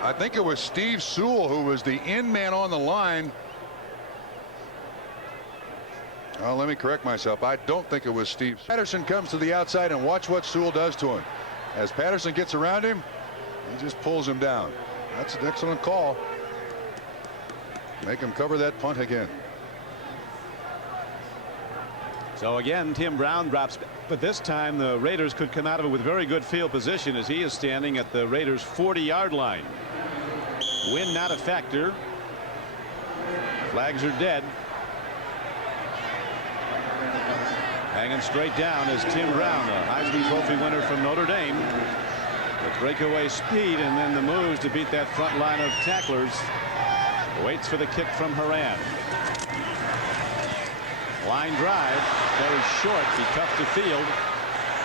I think it was Steve Sewell who was the in man on the line. Oh, let me correct myself. I don't think it was Steve. Patterson comes to the outside, and watch what Sewell does to him. As Patterson gets around him, he just pulls him down. That's an excellent call. Make him cover that punt again. So again, Tim Brown drops, but this time the Raiders could come out of it with very good field position as he is standing at the Raiders' 40-yard line. Wind not a factor. Flags are dead. Hanging straight down is Tim Brown, a Heisman Trophy winner from Notre Dame, with breakaway speed and then the moves to beat that front line of tacklers. Waits for the kick from Horan. Line drive, very short, be tough to field,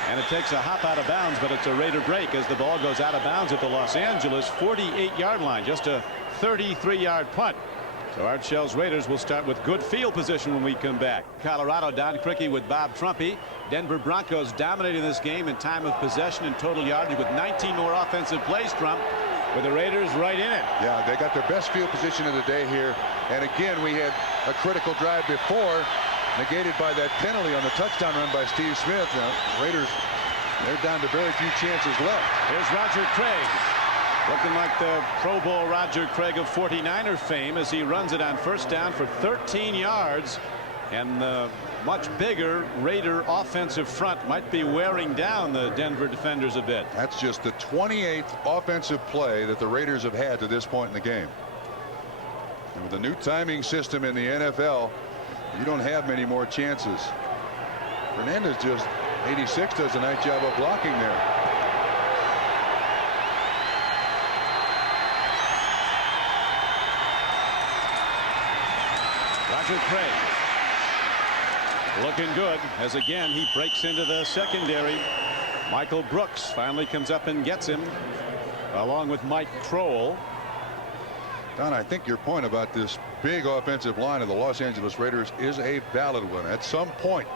and it takes a hop out of bounds, but it's a Raider break as the ball goes out of bounds at the Los Angeles 48-yard line. Just a 33-yard punt. So Art Shell's Raiders will start with good field position when we come back. Colorado, Don Criqui with Bob Trumpy. Denver Broncos dominating this game in time of possession and total yardage with 19 more offensive plays, Trump, with the Raiders right in it. Yeah, they got their best field position of the day here. And again, we had a critical drive before, negated by that penalty on the touchdown run by Steve Smith. Now, Raiders, they're down to very few chances left. Here's Roger Craig, looking like the Pro Bowl Roger Craig of 49er fame as he runs it on first down for 13 yards. And the much bigger Raider offensive front might be wearing down the Denver defenders a bit. That's just the 28th offensive play that the Raiders have had to this point in the game. And with the new timing system in the NFL, you don't have many more chances. Fernandez, just 86, does a nice job of blocking there. Roger Craig looking good as again he breaks into the secondary. Michael Brooks finally comes up and gets him along with Mike Kroll. Don, I think your point about this big offensive line of the Los Angeles Raiders is a valid one. At some point,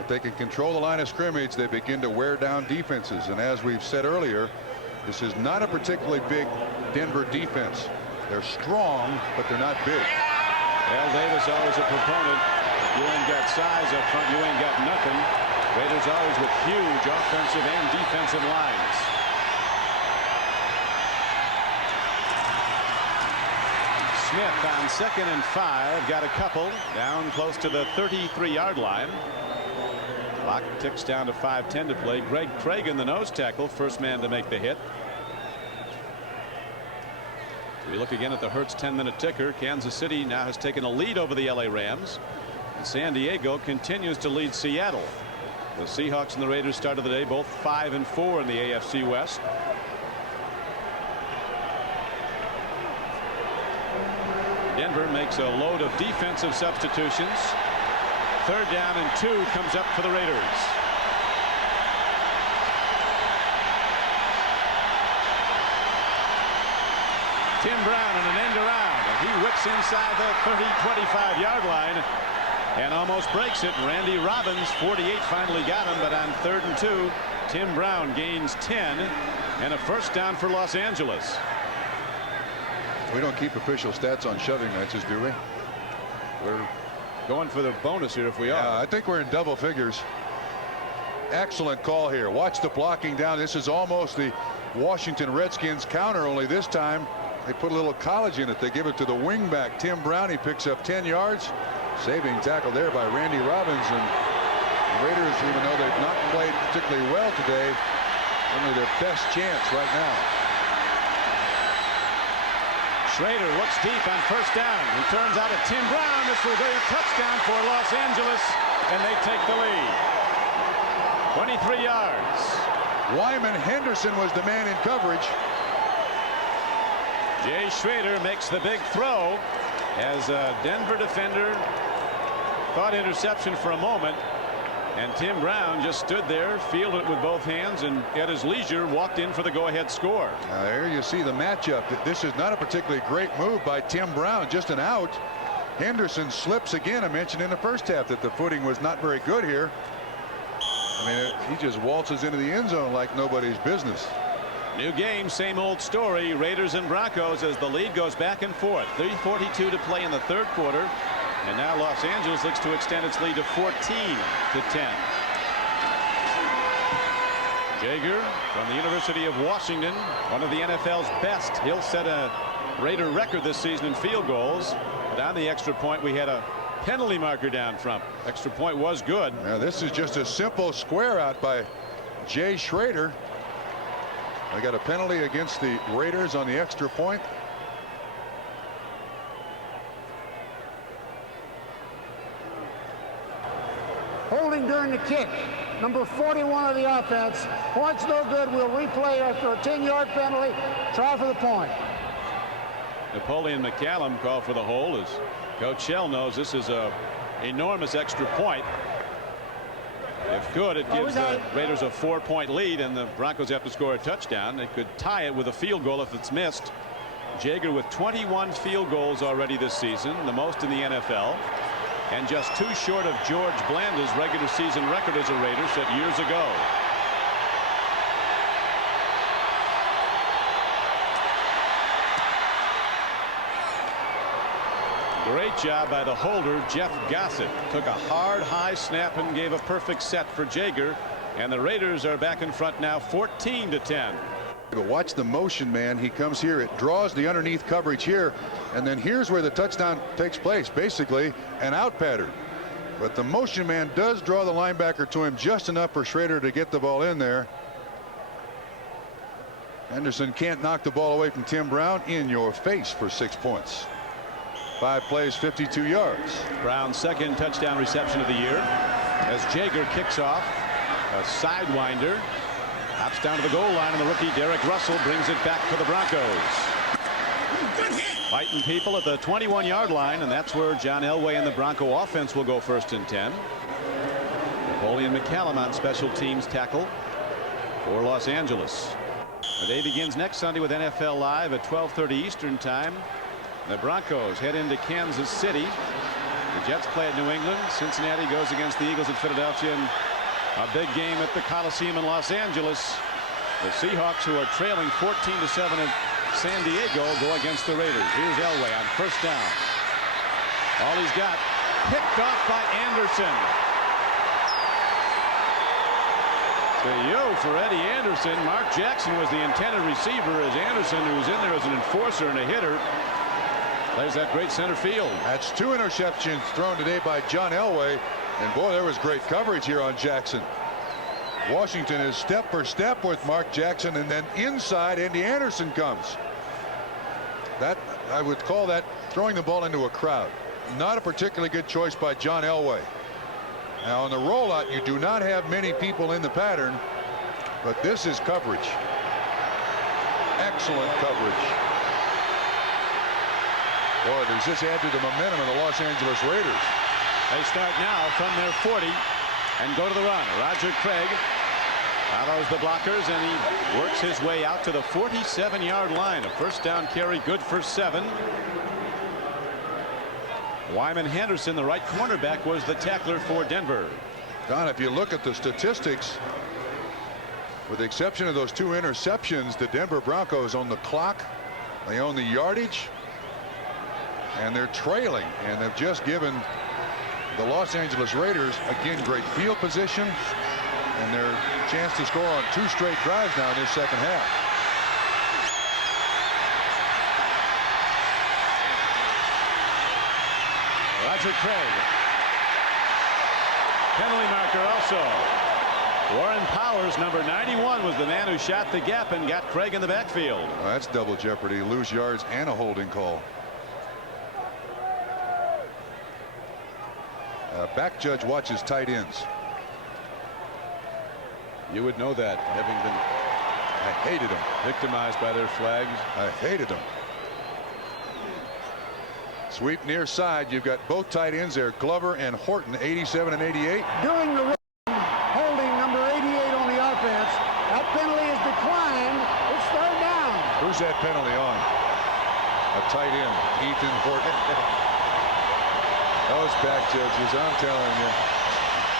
if they can control the line of scrimmage, they begin to wear down defenses. And as we've said earlier, this is not a particularly big Denver defense. They're strong, but they're not big. Al Davis always a proponent. If you ain't got size up front, you ain't got nothing. Raiders always with huge offensive and defensive lines. Smith on 2nd and 5 got a couple down close to the 33-yard line. Clock ticks down to 5:10 to play. Greg Cragen, the nose tackle, first man to make the hit. We look again at the Hertz 10-minute ticker. Kansas City now has taken a lead over the LA Rams. And San Diego continues to lead Seattle. The Seahawks and the Raiders started the day both 5-4 in the AFC West. Denver makes a load of defensive substitutions. 3rd down and 2 comes up for the Raiders. Tim Brown on an end around. He whips inside the 25-yard line and almost breaks it. Randy Robbins, 48, finally got him, but on 3rd and 2, Tim Brown gains 10 and a first down for Los Angeles. We don't keep official stats on shoving matches, do we? We're going for the bonus here if we are. I think we're in double figures. Excellent call here. Watch the blocking down. This is almost the Washington Redskins counter, only this time they put a little college in it. They give it to the wingback Tim Brown. He picks up 10 yards. Saving tackle there by Randy Robbins. And the Raiders, even though they've not played particularly well today, only their best chance right now. Schrader looks deep on first down. He turns out to Tim Brown. This will be a touchdown for Los Angeles, and they take the lead. 23 yards. Wyman Henderson was the man in coverage. Jay Schrader makes the big throw as a Denver defender thought interception for a moment, and Tim Brown just stood there, fielded it with both hands, and at his leisure walked in for the go-ahead score. There you see the matchup. This is not a particularly great move by Tim Brown, just an out. Henderson slips again. I mentioned in the first half that the footing was not very good here. I mean, he just waltzes into the end zone like nobody's business. New game, same old story. Raiders and Broncos as the lead goes back and forth. 3:42 to play in the 3rd quarter. And now Los Angeles looks to extend its lead to 14-10. Jaeger from the University of Washington, one of the NFL's best. He'll set a Raider record this season in field goals. But on the extra point, we had a penalty marker down from. Extra point was good. Now this is just a simple square out by Jay Schrader. I got a penalty against the Raiders on the extra point. Holding during the kick. Number 41 of the offense. Point's no good. We'll replay after a 10-yard penalty. Try for the point. Napoleon McCallum called for the hold, as Coach Shell knows this is a enormous extra point. If good, it gives the Raiders a 4-point lead, and the Broncos have to score a touchdown. They could tie it with a field goal if it's missed. Jaeger with 21 field goals already this season, the most in the NFL, and just 2 short of George Blanda's regular season record as a Raider set years ago. Great job by the holder, Jeff Gossett. Took a hard, high snap and gave a perfect set for Jaeger. And the Raiders are back in front now, 14-10. But watch the motion, man. He comes here. It draws the underneath coverage here. And then here's where the touchdown takes place. Basically, an out pattern. But the motion man does draw the linebacker to him just enough for Schrader to get the ball in there. Henderson can't knock the ball away from Tim Brown. In your face for 6 points. 5 plays, 52 yards. Brown's 2nd touchdown reception of the year as Jaeger kicks off a sidewinder, hops down to the goal line, and the rookie Derek Russell brings it back for the Broncos. Fighting people at the 21-yard line, and that's where John Elway and the Bronco offense will go 1st and 10. Napoleon McCallum on special teams tackle for Los Angeles. The day begins next Sunday with NFL Live at 12:30 Eastern Time. The Broncos head into Kansas City. The Jets play at New England. Cincinnati goes against the Eagles at Philadelphia. And a big game at the Coliseum in Los Angeles. The Seahawks, who are trailing 14-7 at San Diego, go against the Raiders. Here's Elway on first down. All he's got, picked off by Anderson. So yo for Eddie Anderson. Mark Jackson was the intended receiver, as Anderson, who's in there as an enforcer and a hitter, Plays that great center field. That's 2 interceptions thrown today by John Elway. And boy, there was great coverage here on Jackson. Washington is step for step with Mark Jackson, and then inside Andy Anderson comes. That, I would call that throwing the ball into a crowd. Not a particularly good choice by John Elway. Now on the rollout, you do not have many people in the pattern, but this is coverage. Excellent coverage. Boy, does this add to the momentum of the Los Angeles Raiders. They start now from their 40 and go to the run. Roger Craig follows the blockers, and he works his way out to the 47-yard line. A first down carry, good for 7. Wyman Henderson, the right cornerback, was the tackler for Denver. Don, if you look at the statistics, with the exception of those 2 interceptions, the Denver Broncos own the clock, they own the yardage, and they're trailing, and they've just given the Los Angeles Raiders, again, great field position and their chance to score on 2 straight drives now in this second half. Roger Craig. Penalty marker also. Warren Powers, number 91, was the man who shot the gap and got Craig in the backfield. Well, that's double jeopardy. Lose yards and a holding call. Back judge watches tight ends. You would know that, having been I hated them. victimized by their flags. I hated them. Sweep near side. You've got both tight ends there, Glover and Horton, 87 and 88. During the holding number 88 on the offense, that penalty is declined. It's 3rd down. Who's that penalty on? A tight end, Ethan Horton. Those back judges, I'm telling you.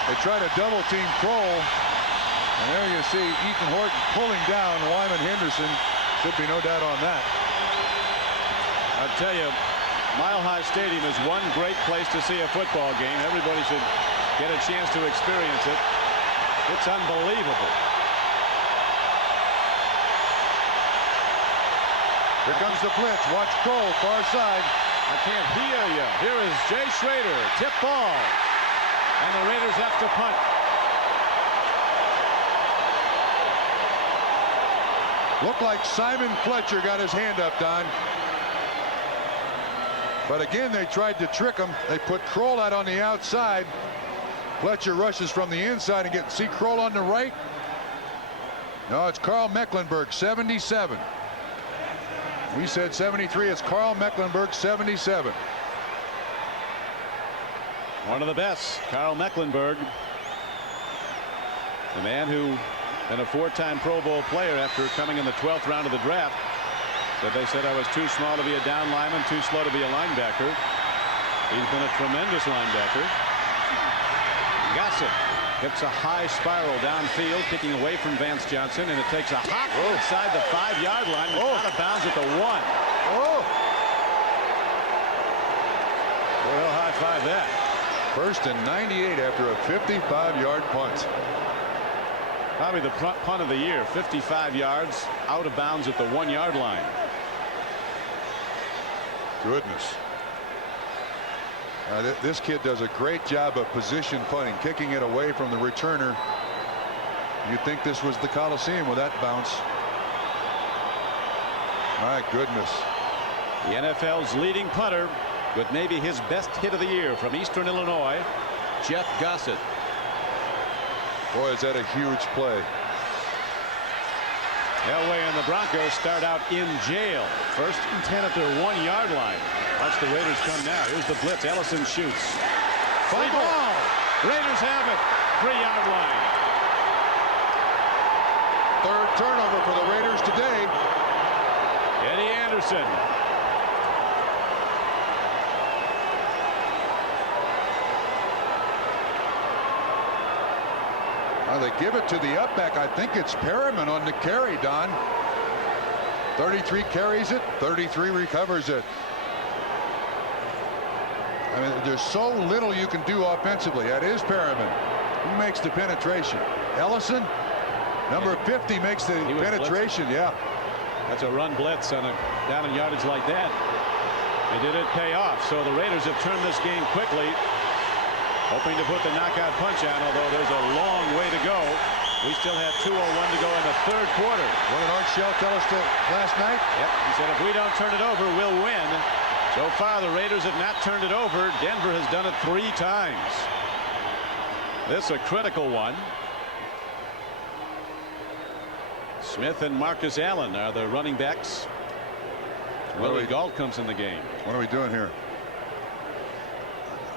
They try to double team Kroll, and there you see Ethan Horton pulling down Wyman Henderson. Should be no doubt on that. I'll tell you, Mile High Stadium is one great place to see a football game. Everybody should get a chance to experience it. It's unbelievable. Here comes the blitz. Watch Kroll, far side. I can't hear you. Here is Jay Schrader. Tip ball. And the Raiders have to punt. Looked like Simon Fletcher got his hand up, Don. But again, they tried to trick him. They put Kroll out on the outside. Fletcher rushes from the inside and see Kroll on the right. No, it's Carl Mecklenburg, 77. We said 73. It's Carl Mecklenburg, 77. One of the best, Carl Mecklenburg. The man who been a 4-time Pro Bowl player after coming in the 12th round of the draft. They said I was too small to be a down lineman, too slow to be a linebacker. He's been a tremendous linebacker. Gossett hits a high spiral downfield, kicking away from Vance Johnson, and it takes a hop inside the 5-yard line. It's out of bounds at the 1. Well, he'll high-five that. 1st and 98 after a 55-yard punt. Probably the punt of the year. 55 yards out of bounds at the 1-yard line. Goodness. This kid does a great job of position punting, kicking it away from the returner. You'd think this was the Coliseum with that bounce. My goodness. The NFL's leading punter with maybe his best hit of the year from Eastern Illinois, Jeff Gossett. Boy, is that a huge play. Elway and the Broncos start out in jail. 1st and 10 at their 1-yard line. Watch the Raiders come now. Here's the blitz. Ellison shoots. Free ball. Raiders have it. 3-yard line. 3rd turnover for the Raiders today. Eddie Anderson. Now they give it to the upback. I think it's Perriman on the carry, Don. 33 carries it, 33 recovers it. I mean, there's so little you can do offensively. That is Perriman. Who makes the penetration? Ellison, number 50, makes the penetration. Yeah. That's a run blitz on a down in yardage like that. They didn't pay off. So the Raiders have turned this game quickly, hoping to put the knockout punch on, although there's a long way to go. We still have 2:01 to go in the third quarter. What did Art Shell tell us last night? Yep, he said if we don't turn it over, we'll win. So far, the Raiders have not turned it over. Denver has done it 3 times. This is a critical one. Smith and Marcus Allen are the running backs. Willie Gault comes in the game. What are we doing here?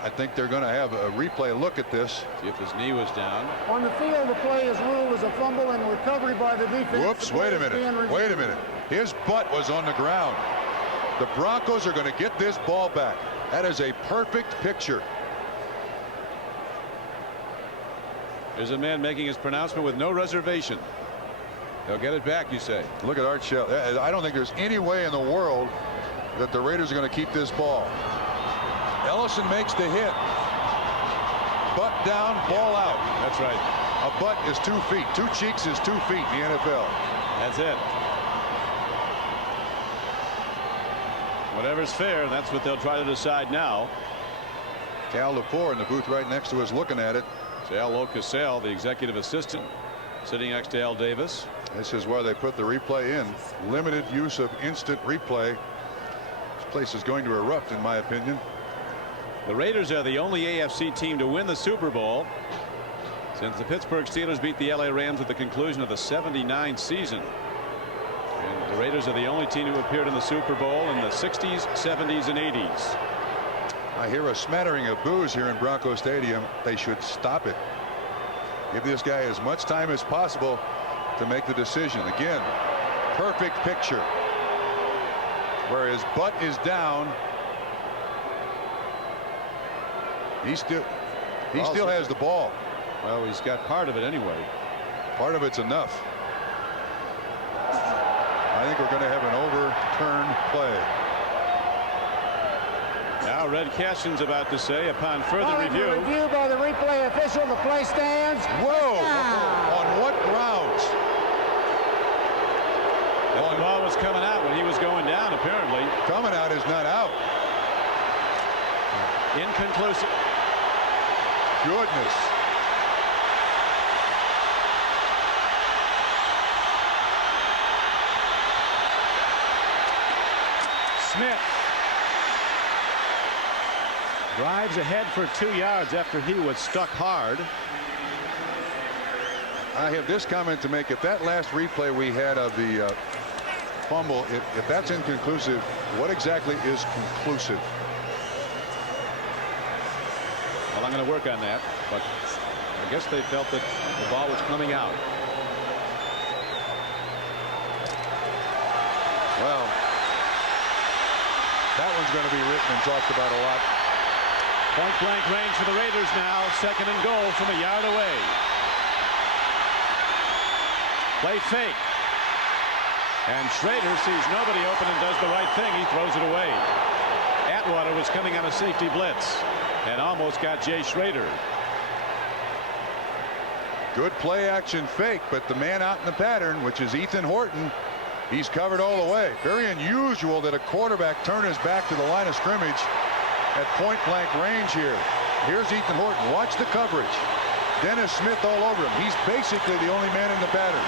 I think they're going to have a replay look at this. See if his knee was down. On the field, the play is ruled as a fumble and recovery by the defense. Whoops, wait a minute. Wait a minute. His butt was on the ground. The Broncos are going to get this ball back. That is a perfect picture. There's a man making his pronouncement with no reservation. They'll get it back, you say. Look at Art Shell. I don't think there's any way in the world that the Raiders are going to keep this ball. Ellison makes the hit. Butt down, ball out. That's right. A butt is 2 feet. 2 cheeks is 2 feet in the NFL. That's it. Whatever's fair, that's what they'll try to decide now. Cal Lepore in the booth right next to us looking at it. It's Al Locasell, the executive assistant, sitting next to Al Davis. This is where they put the replay in. Limited use of instant replay. This place is going to erupt, in my opinion. The Raiders are the only AFC team to win the Super Bowl since the Pittsburgh Steelers beat the LA Rams at the conclusion of the '79 season. And the Raiders are the only team who appeared in the Super Bowl in the 60s, 70s, and 80s. I hear a smattering of boos here in Bronco Stadium. They should stop it. Give this guy as much time as possible to make the decision. Again, perfect picture where his butt is down. He still has the ball. Well, he's got part of it anyway. Part of it's enough. I think we're going to have an overturned play. Now Red Cashin's about to say, upon further review by the replay official, the play stands. Whoa! On what grounds? The ball was coming out when he was going down, apparently. Coming out is not out. Inconclusive. Goodness. Smith drives ahead for 2 yards after he was stuck hard. I have this comment to make. If that last replay we had of the fumble, if that's inconclusive, what exactly is conclusive? Well, I'm going to work on that, but I guess they felt that the ball was coming out. Well, that one's going to be written and talked about a lot. Point blank range for the Raiders now. 2nd and goal from a yard away. Play fake. And Schrader sees nobody open and does the right thing. He throws it away. Atwater was coming on a safety blitz and almost got Jay Schrader. Good play action fake, but the man out in the pattern, which is Ethan Horton, he's covered all the way. Very unusual that a quarterback turn his back to the line of scrimmage at point blank range here. Here's Ethan Horton. Watch the coverage. Dennis Smith all over him. He's basically the only man in the pattern.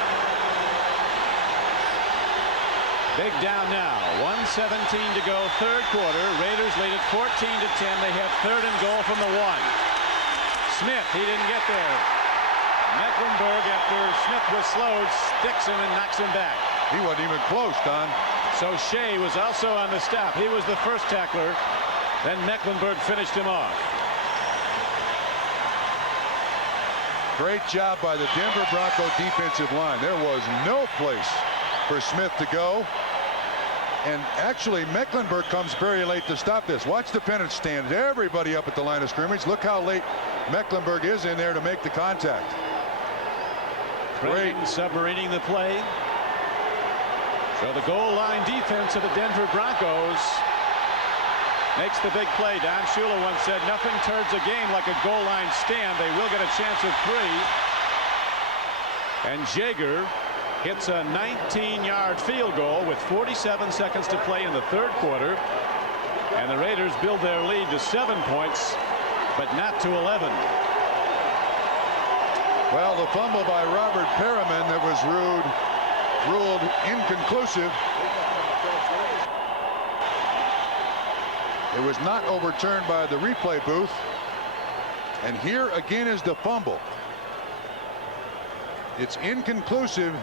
Big down now. 1:17 to go, third quarter. Raiders lead at 14-10. They have 3rd and goal from the 1. Smith, he didn't get there. Mecklenburg, after Smith was slowed, sticks him and knocks him back. He wasn't even close, Don. So Shea was also on the stop. He was the first tackler. Then Mecklenburg finished him off. Great job by the Denver Bronco defensive line. There was no place for Smith to go. And actually, Mecklenburg comes very late to stop this. Watch the pennant stand. Everybody up at the line of scrimmage. Look how late Mecklenburg is in there to make the contact. Great. Submarining the play. So the goal line defense of the Denver Broncos makes the big play. Don Shula once said nothing turns a game like a goal line stand. They will get a chance of 3. And Jaeger hits a 19-yard field goal with 47 seconds to play in the third quarter. And the Raiders build their lead to 7 points, but not to 11. Well, the fumble by Robert Perriman that was ruled inconclusive. It was not overturned by the replay booth. And here again is the fumble. It's inconclusive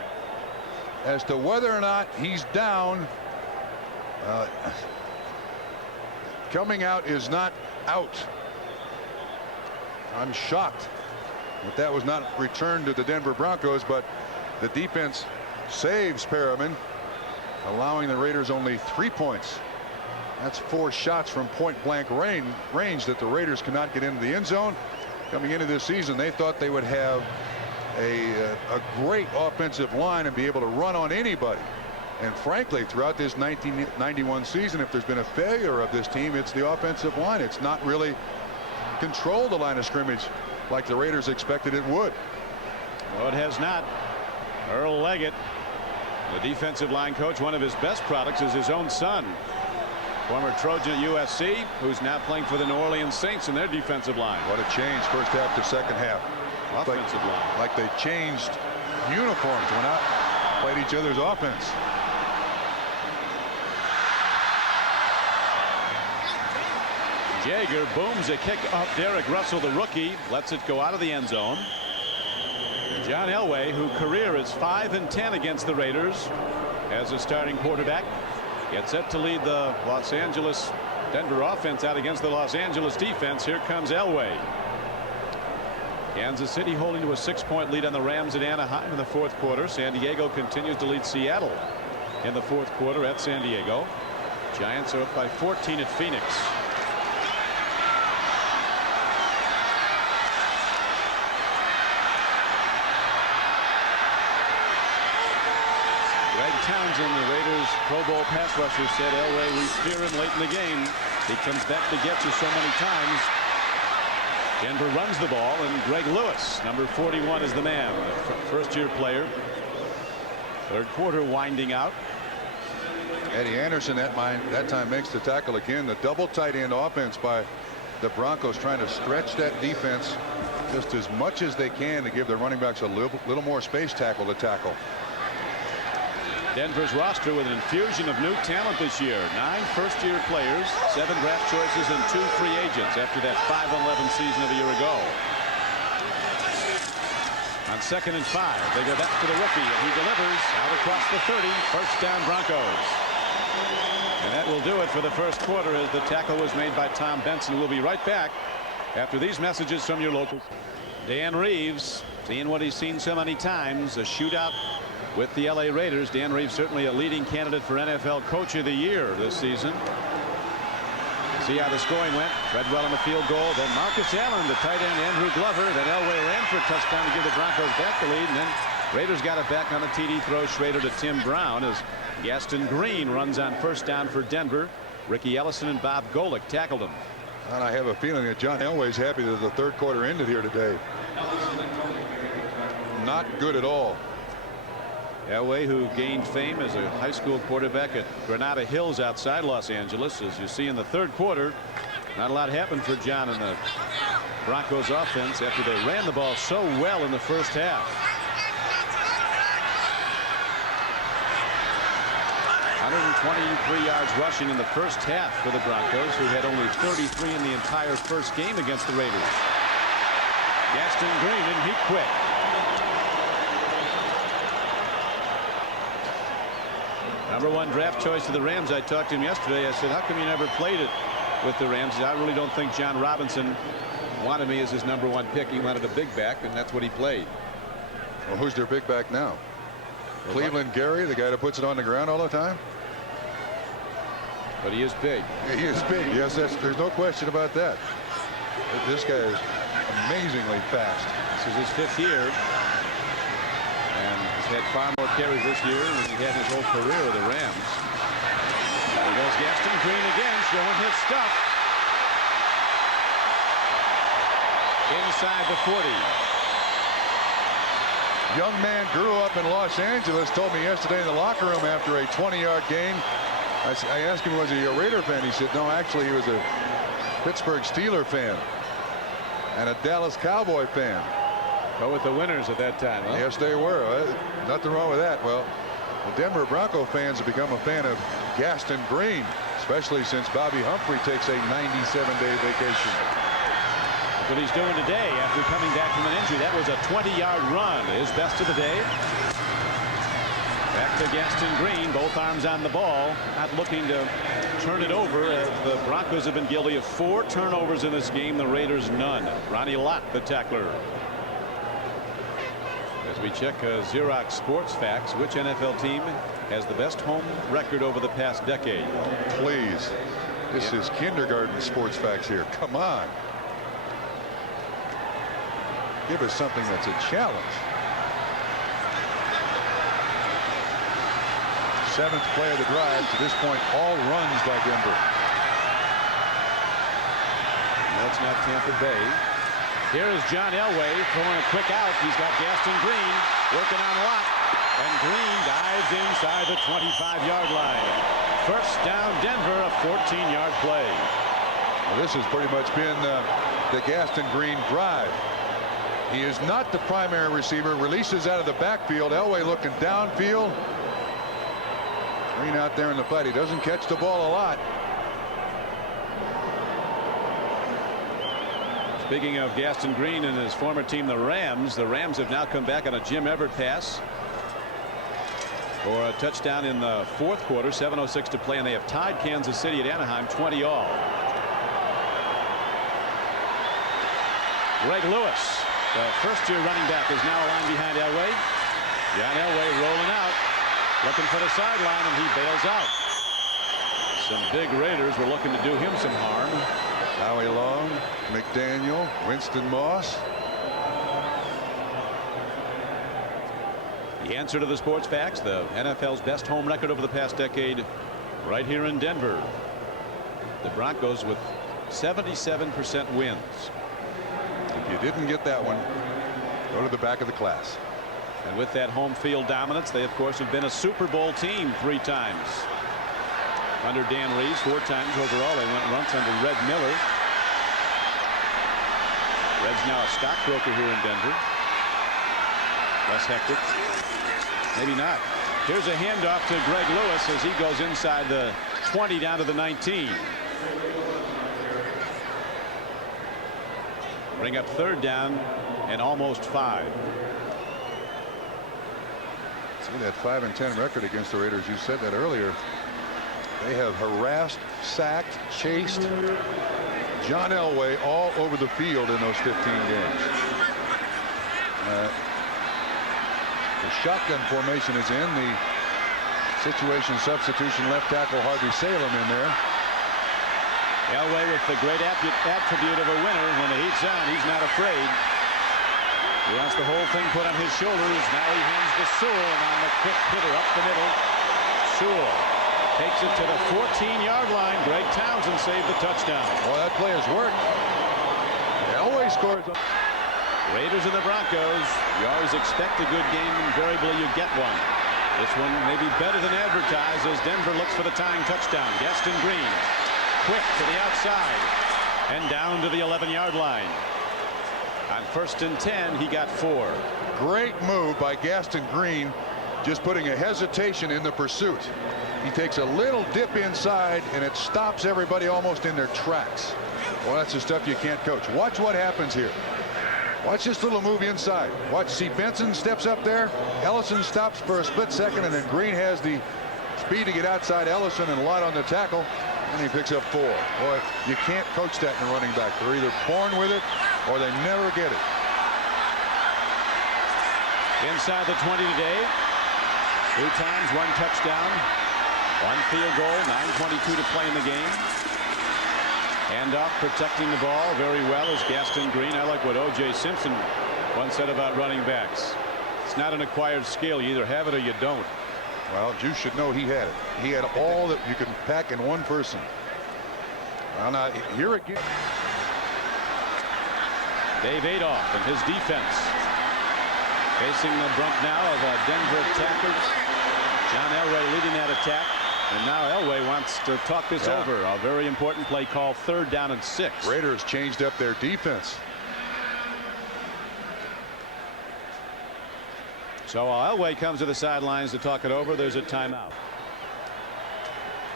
as to whether or not he's down. Coming out is not out. I'm shocked that was not returned to the Denver Broncos, but the defense saves Perriman, allowing the Raiders only 3 points. That's 4 shots from point-blank range that the Raiders cannot get into the end zone. Coming into this season, they thought they would have a great offensive line and be able to run on anybody. And frankly, throughout this 1991 season, if there's been a failure of this team, it's the offensive line. It's not really controlled the line of scrimmage like the Raiders expected it would. Well, it has not. Earl Leggett, the defensive line coach, one of his best products is his own son, former Trojan at USC, who's now playing for the New Orleans Saints in their defensive line. What a change first half to second half. Offensive line. Like they changed uniforms, went out, played each other's offense. Jaeger booms a kick off Derek Russell, the rookie, lets it go out of the end zone. John Elway, whose career is 5-10 against the Raiders as a starting quarterback, gets set to lead the Los Angeles Denver offense out against the Los Angeles defense. Here comes Elway. Kansas City holding to a 6-point lead on the Rams at Anaheim in the fourth quarter. San Diego continues to lead Seattle in the fourth quarter at San Diego. Giants are up by 14 at Phoenix. Townsend, the Raiders Pro Bowl pass rusher, said Elway, we fear him late in the game. He comes back to get you so many times. Denver runs the ball, and Greg Lewis, number 41, is the man, the first-year player. Third quarter winding out. Eddie Anderson that time makes the tackle again. The double tight end offense by the Broncos trying to stretch that defense just as much as they can to give their running backs a little more space tackle to tackle. Denver's roster with an infusion of new talent this year. 9 first-year players, 7 draft choices, and 2 free agents after that 5-11 season of a year ago. On 2nd and 5, they go back to the rookie, and he delivers out across the 30. First down, Broncos. And that will do it for the first quarter as the tackle was made by Tom Benson. We'll be right back after these messages from your local. Dan Reeves, seeing what he's seen so many times, a shootout with the LA Raiders. Dan Reeves certainly a leading candidate for NFL Coach of the Year this season. See how the scoring went. Treadwell on the field goal. Then Marcus Allen, the tight end, Andrew Glover. Then Elway ran for a touchdown to give the Broncos back the lead. And then Raiders got it back on the TD throw. Schrader to Tim Brown as Gaston Green runs on first down for Denver. Ricky Ellison and Bob Golick tackled him. And I have a feeling that John Elway's happy that the third quarter ended here today. Not good at all. Elway, who gained fame as a high school quarterback at Granada Hills outside Los Angeles. As you see in the third quarter, not a lot happened for John in the Broncos offense after they ran the ball so well in the first half. 123 yards rushing in the first half for the Broncos, who had only 33 in the entire first game against the Raiders. Gaston Green, and he quit. Number 1 draft choice of the Rams. I talked to him yesterday. I said, how come you never played it with the Rams? He said, I really don't think John Robinson wanted me as his number 1 pick. He wanted a big back, and that's what he played. Well, who's their big back now? Cleveland Gary, the guy that puts it on the ground all the time? But he is big. He is big. Yes, there's no question about that. This guy is amazingly fast. This is his 5th year. And he's had far more carries this year than he had his whole career with the Rams. There goes Gaston Green again, showing his stuff. Inside the 40. Young man grew up in Los Angeles, told me yesterday in the locker room after a 20-yard gain I asked him, was he a Raider fan? He said, no, actually, he was a Pittsburgh Steeler fan and a Dallas Cowboy fan. Go with the winners at that time. Huh? Yes, they were. Nothing wrong with that. Well, the Denver Bronco fans have become a fan of Gaston Green, especially since Bobby Humphrey takes a 97-day vacation. That's what he's doing today after coming back from an injury. That was a 20-yard run, his best of the day. Back to Gaston Green, both arms on the ball, not looking to turn it over. The Broncos have been guilty of 4 turnovers in this game, the Raiders none. Ronnie Lott, the tackler. As we check Xerox Sports Facts, which NFL team has the best home record over the past decade? Please, this is kindergarten sports facts here. Come on. Give us something that's a challenge. 7th play of the drive. To this point, all runs by Denver. That's not Tampa Bay. Here is John Elway throwing a quick out. He's got Gaston Green working on Lott, and Green dives inside the 25-yard line. First down Denver, a 14-yard play. Well, this has pretty much been the Gaston Green drive. He is not the primary receiver. Releases out of the backfield. Elway looking downfield. Green out there in the flat. He doesn't catch the ball a lot. Speaking of Gaston Green and his former team, the Rams have now come back on a Jim Everett pass for a touchdown in the 4th quarter. 7:06 to play, and they have tied Kansas City at Anaheim 20-all. Greg Lewis, the first-year running back, is now aligned behind Elway. John Elway rolling out, looking for the sideline, and he bails out. Some big Raiders were looking to do him some harm. Howie Long, McDaniel, Winston Moss. The answer to the sports facts, the NFL's best home record over the past decade, right here in Denver. The Broncos with 77% wins. If you didn't get that one, go to the back of the class. And with that home field dominance, they of course have been a Super Bowl team 3 times. Under Dan Reeves, 4 times overall. They went once under Red Miller. Red's now a stockbroker here in Denver. Less hectic. Maybe not. Here's a handoff to Greg Lewis as he goes inside the 20 down to the 19. Bring up 3rd down and almost 5. See that 5-10 record against the Raiders. You said that earlier. They have harassed, sacked, chased John Elway all over the field in those 15 games. The shotgun formation is in. The situation substitution left tackle Harvey Salem in there. Elway with the great attribute of a winner. When the heat's on, he's not afraid. He wants the whole thing put on his shoulders. Now he hands to Sewell, and on the quick hitter up the middle, Sewell takes it to the 14-yard line. Greg Townsend saved the touchdown. Well, that play has worked. Elway scores. Raiders and the Broncos. You always expect a good game. Invariably, you get one. This one may be better than advertised as Denver looks for the tying touchdown. Gaston Green, quick to the outside and down to the 11-yard line. On 1st and 10, he got 4. Great move by Gaston Green, just putting a hesitation in the pursuit. He takes a little dip inside, and it stops everybody almost in their tracks. Well, that's the stuff you can't coach. Watch what happens here. Watch this little move inside. Watch, see Benson steps up there. Ellison stops for a split second, and then Green has the speed to get outside Ellison and Lott on the tackle, and he picks up 4. Boy, you can't coach that in a running back. They're either born with it or they never get it. Inside the 20 today. 2 times, 1 touchdown, 1 field goal, 9:22 to play in the game. Handoff protecting the ball very well is Gaston Green. I like what O.J. Simpson once said about running backs. It's not an acquired skill. You either have it or you don't. Well, Juice should know he had it. He had all that you can pack in one person. Well, now, here again. Dave Adolph and his defense. Facing the brunt now of Denver attackers. John Elway leading that attack. And now Elway wants to talk this over. A very important play call, 3rd down and 6. Raiders changed up their defense. So while Elway comes to the sidelines to talk it over, there's a timeout.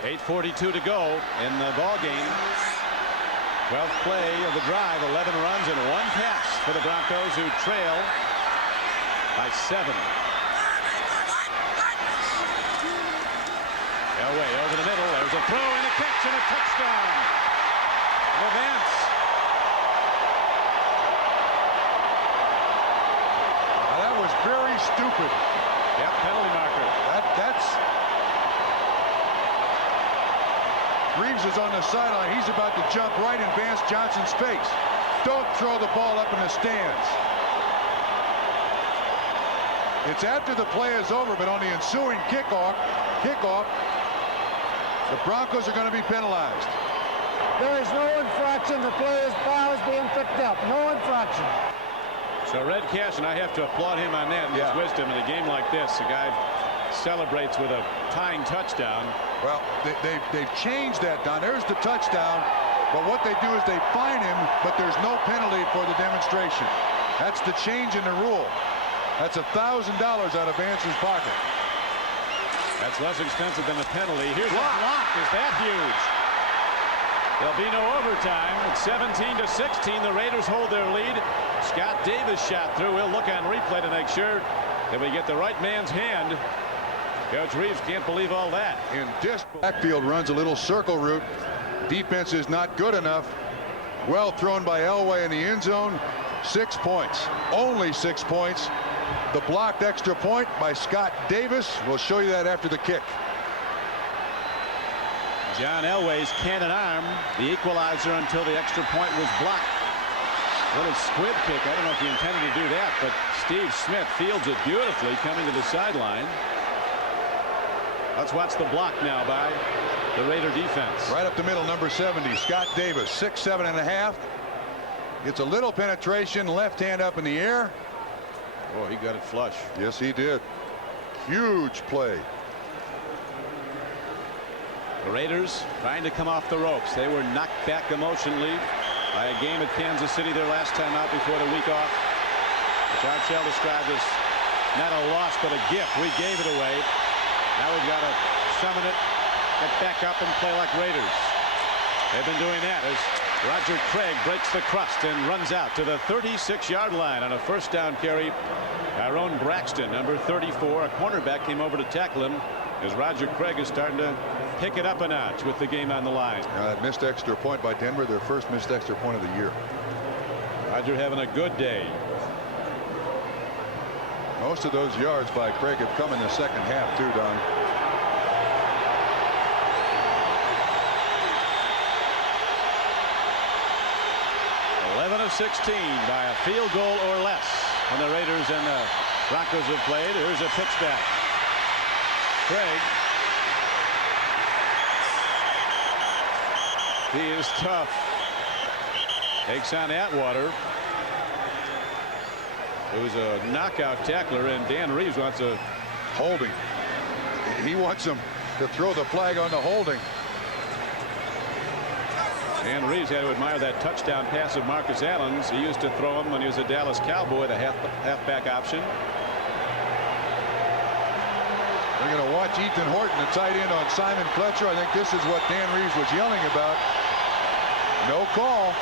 8:42 to go in the ball game. 12th play of the drive, 11 runs and 1 pass for the Broncos, who trail by 7. Elway over the middle. There's a throw and a catch and a touchdown. Levance. That was very stupid. Yep, penalty marker. That's Reeves is on the sideline. He's about to jump right in Vance Johnson's face. Don't throw the ball up in the stands. It's after the play is over, but on the ensuing kickoff, the Broncos are going to be penalized. There is no infraction. The player's foul is being picked up. No infraction. So Red Cash, and I have to applaud him on that. His wisdom in a game like this. The guy celebrates with a tying touchdown. Well, they've changed that, Don. There's the touchdown, but what they do is they fine him, but there's no penalty for the demonstration. That's the change in the rule. That's $1,000 out of Vance's pocket. That's less expensive than the penalty. Here's a block. Is that huge? There'll be no overtime. It's 17-16. The Raiders hold their lead. Scott Davis shot through. We'll look on replay to make sure that we get the right man's hand. Coach Reeves can't believe all that. In this backfield runs a little circle route. Defense is not good enough. Well thrown by Elway in the end zone. 6 points. Only 6 points. The blocked extra point by Scott Davis. We'll show you that after the kick. John Elway's cannon arm, the equalizer until the extra point was blocked. Little squib kick. I don't know if he intended to do that, but Steve Smith fields it beautifully coming to the sideline. Let's watch the block now by the Raider defense. Right up the middle, number 70, Scott Davis, 6'7½". Gets a little penetration, left hand up in the air. Oh, he got it flush. Yes, he did. Huge play. The Raiders trying to come off the ropes. They were knocked back emotionally by a game at Kansas City their last time out before the week off, which Art Shell described as not a loss but a gift. We gave it away. Now we've got to summon it, get back up and play like Raiders. They've been doing that as Roger Craig breaks the crust and runs out to the 36-yard line on a first down carry. Tyrone Braxton, number 34, a cornerback, came over to tackle him as Roger Craig is starting to pick it up a notch with the game on the line. That missed extra point by Denver, their first missed extra point of the year. Roger having a good day. Most of those yards by Craig have come in the second half too, Don. of 16 by a field goal or less when the Raiders and the Broncos have played. Here's a pitch back. Craig. He is tough. Takes on Atwater. It was a knockout tackler, and Dan Reeves wants a holding. He wants him to throw the flag on the holding. Dan Reeves had to admire that touchdown pass of Marcus Allen's. He used to throw him when he was a Dallas Cowboy, the halfback option. We're going to watch Ethan Horton, the tight end, on Simon Fletcher. I think this is what Dan Reeves was yelling about. No call.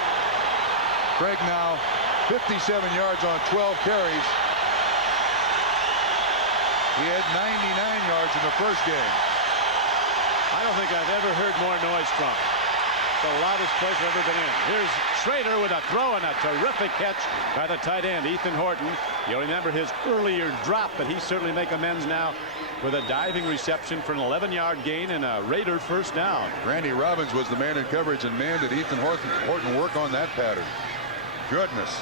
Craig now 57 yards on 12 carries. He had 99 yards in the first game. I don't think I've ever heard more noise from. The loudest place I've ever been in. Here's Schrader with a throw and a terrific catch by the tight end, Ethan Horton. You'll remember his earlier drop, but he's certainly make amends now with a diving reception for an 11-yard gain and a Raider first down. Randy Robbins was the man in coverage, and man, did Ethan Horton work on that pattern. Goodness.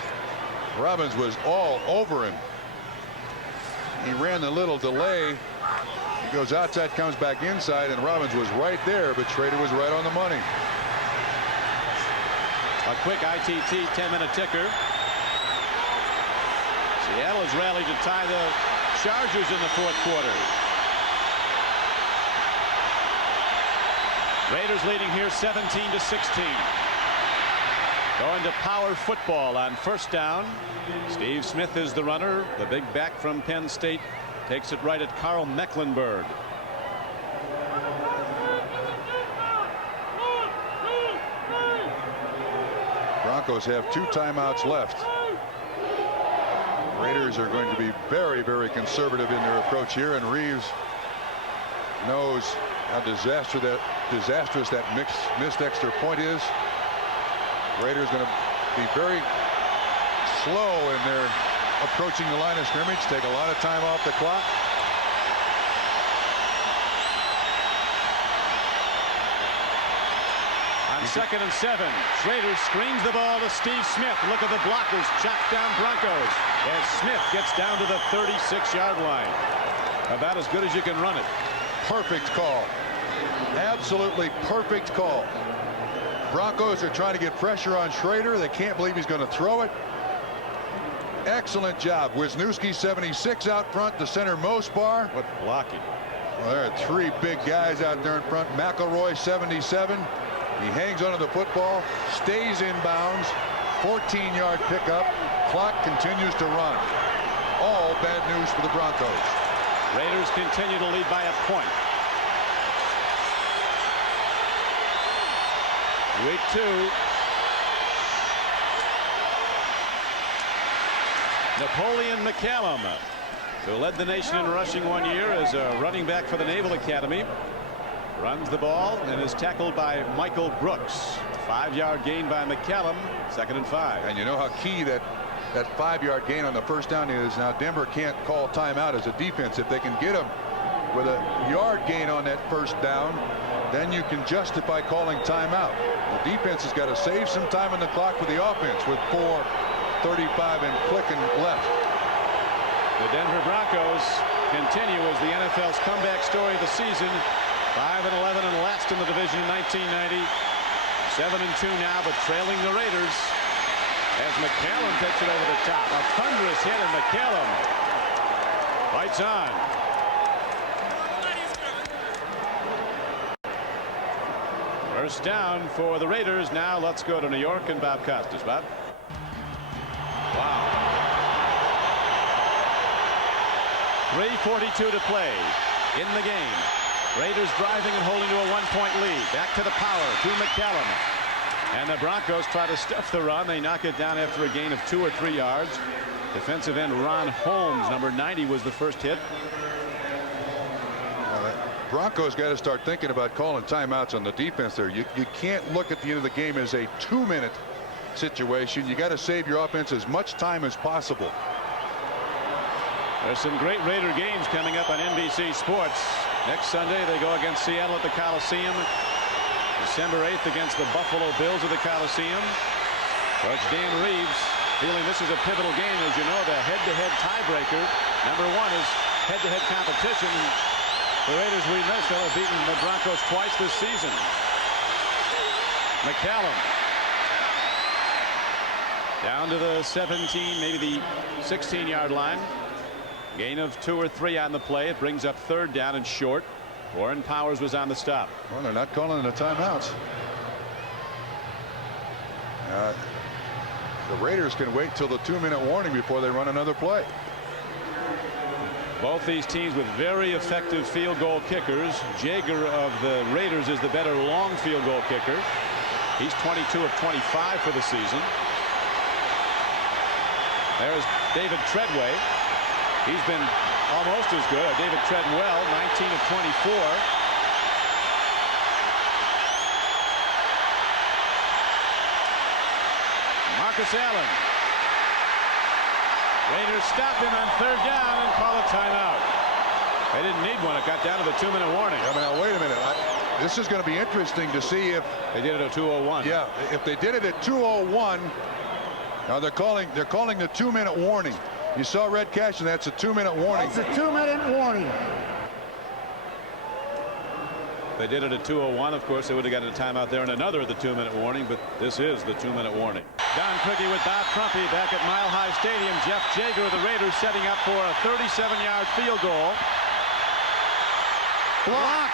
Robbins was all over him. He ran the little delay. He goes outside, comes back inside, and Robbins was right there, but Schrader was right on the money. A quick ITT 10-minute ticker. Seattle has rallied to tie the Chargers in the fourth quarter. Raiders leading here 17-16. Going to power football on first down. Steve Smith is the runner. The big back from Penn State takes it right at Carl Mecklenburg. Broncos have 2 timeouts left. Raiders are going to be very, very conservative in their approach here, and Reeves knows how disastrous that missed extra point is. Raiders going to be very slow in their approaching the line of scrimmage, take a lot of time off the clock. On 2nd and 7, Schrader screens the ball to Steve Smith. Look at the blockers chop down Broncos as Smith gets down to the 36-yard line. About as good as you can run it. Perfect call. Absolutely perfect call. Broncos are trying to get pressure on Schrader. They can't believe he's going to throw it. Excellent job. Wisniewski 76 out front, the center Mosbar. What blocking. Well, there are 3 big guys out there in front. McElroy 77. He hangs onto the football, stays in bounds, 14-yard pickup. Clock continues to run. All bad news for the Broncos. Raiders continue to lead by a point. Week 2. Napoleon McCallum, who led the nation in rushing one year as a running back for the Naval Academy, runs the ball and is tackled by Michael Brooks. 5-yard gain by McCallum. 2nd and 5. And you know how key that 5-yard gain on the first down is. Now Denver can't call timeout as a defense. If they can get them with a yard gain on that first down, then you can justify calling timeout. The defense has got to save some time on the clock for the offense with 4:35 and clicking left. The Denver Broncos continue as the NFL's comeback story of the season. 5-11 and last in the division in 1990. 7-2 now, but trailing the Raiders as McCallum takes it over the top. A thunderous hit, and McCallum fights on. First down for the Raiders. Now let's go to New York and Bob Costas. Bob. Wow. 3:42 to play in the game. Raiders driving and holding to a 1-point lead. Back to the power to McCallum. And the Broncos try to stuff the run. They knock it down after a gain of 2 or 3 yards. Defensive end Ron Holmes, number 90, was the first hit. Broncos got to start thinking about calling timeouts on the defense there. You can't look at the end of the game as a 2-minute situation. You got to save your offense as much time as possible. There's some great Raider games coming up on NBC Sports. Next Sunday they go against Seattle at the Coliseum. December 8th against the Buffalo Bills at the Coliseum. Coach Dan Reeves feeling this is a pivotal game. As you know, the head-to-head tiebreaker. Number 1 is head-to-head competition. The Raiders, we know, have beaten the Broncos twice this season. McCallum down to the 17, maybe the 16-yard line. Gain of 2 or 3 on the play. It brings up 3rd down and short. Warren Powers was on the stop. Well, they're not calling the timeouts. The Raiders can wait till the 2-minute warning before they run another play. Both these teams with very effective field goal kickers. Jaeger of the Raiders is the better long field goal kicker. He's 22 of 25 for the season. There's David Treadway. He's been almost as good. David Treadwell, 19 of 24. Marcus Allen. Raiders stop him on 3rd down and call a timeout. They didn't need one. It got down to the 2-minute warning. Yeah, but now wait a minute. This is going to be interesting to see if they did it at 2:01. Yeah, if they did it at 2:01. Now they're calling the 2-minute warning. You saw Red Cash, and that's a 2-minute warning. It's a 2-minute warning. They did it at 2:01. Of course, they would have gotten a timeout there and another at the 2-minute warning, but this is the 2-minute warning. Don Criqui with Bob Crumpy back at Mile High Stadium. Jeff Jaeger of the Raiders setting up for a 37-yard field goal. Blocked.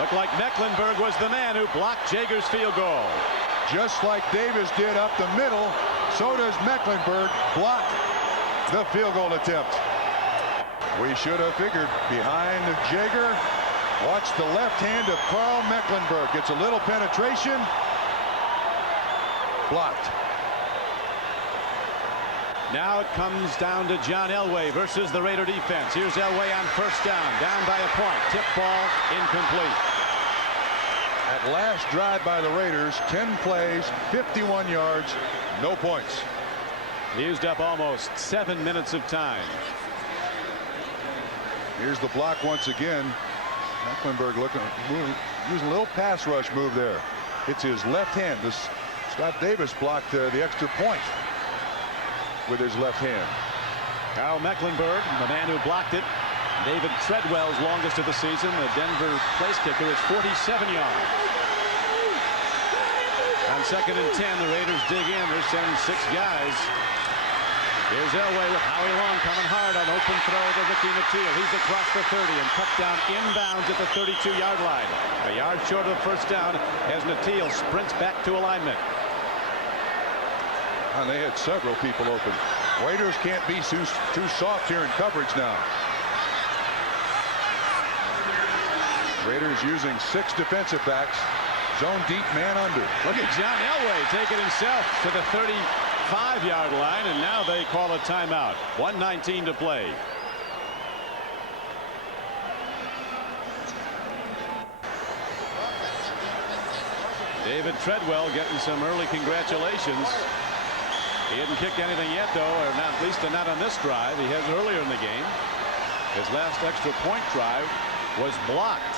Looked like Mecklenburg was the man who blocked Jager's field goal. Just like Davis did up the middle, so does Mecklenburg block the field goal attempt. We should have figured behind Jager. Watch the left hand of Carl Mecklenburg. Gets a little penetration. Blocked. Now it comes down to John Elway versus the Raider defense. Here's Elway on first down by a point. Tip ball incomplete. That last drive by the Raiders, 10 plays, 51 yards, no points. He used up almost 7 minutes of time. Here's the block once again. Mecklenburg using a little pass rush move there. It's his left hand. Scott Davis blocked the extra point with his left hand. Carl Mecklenburg, the man who blocked it. David Treadwell's longest of the season, the Denver place kicker, is 47 yards. On 2nd and 10, the Raiders dig in. They're sending 6 guys. Here's Elway with Howie Long coming hard on open throw to Ricky Nattiel. He's across the 30 and cut down inbounds at the 32-yard line. A yard short of the first down as Nattiel sprints back to alignment. And they had several people open. Raiders can't be too soft here in coverage now. Raiders using 6 defensive backs. Zone deep, man under. Look at John Elway taking himself to the 35-yard line, and now they call a timeout. 1:19 to play. David Treadwell getting some early congratulations. He hadn't kicked anything yet, though, or not, at least not on this drive. He has earlier in the game. His last extra point drive was blocked.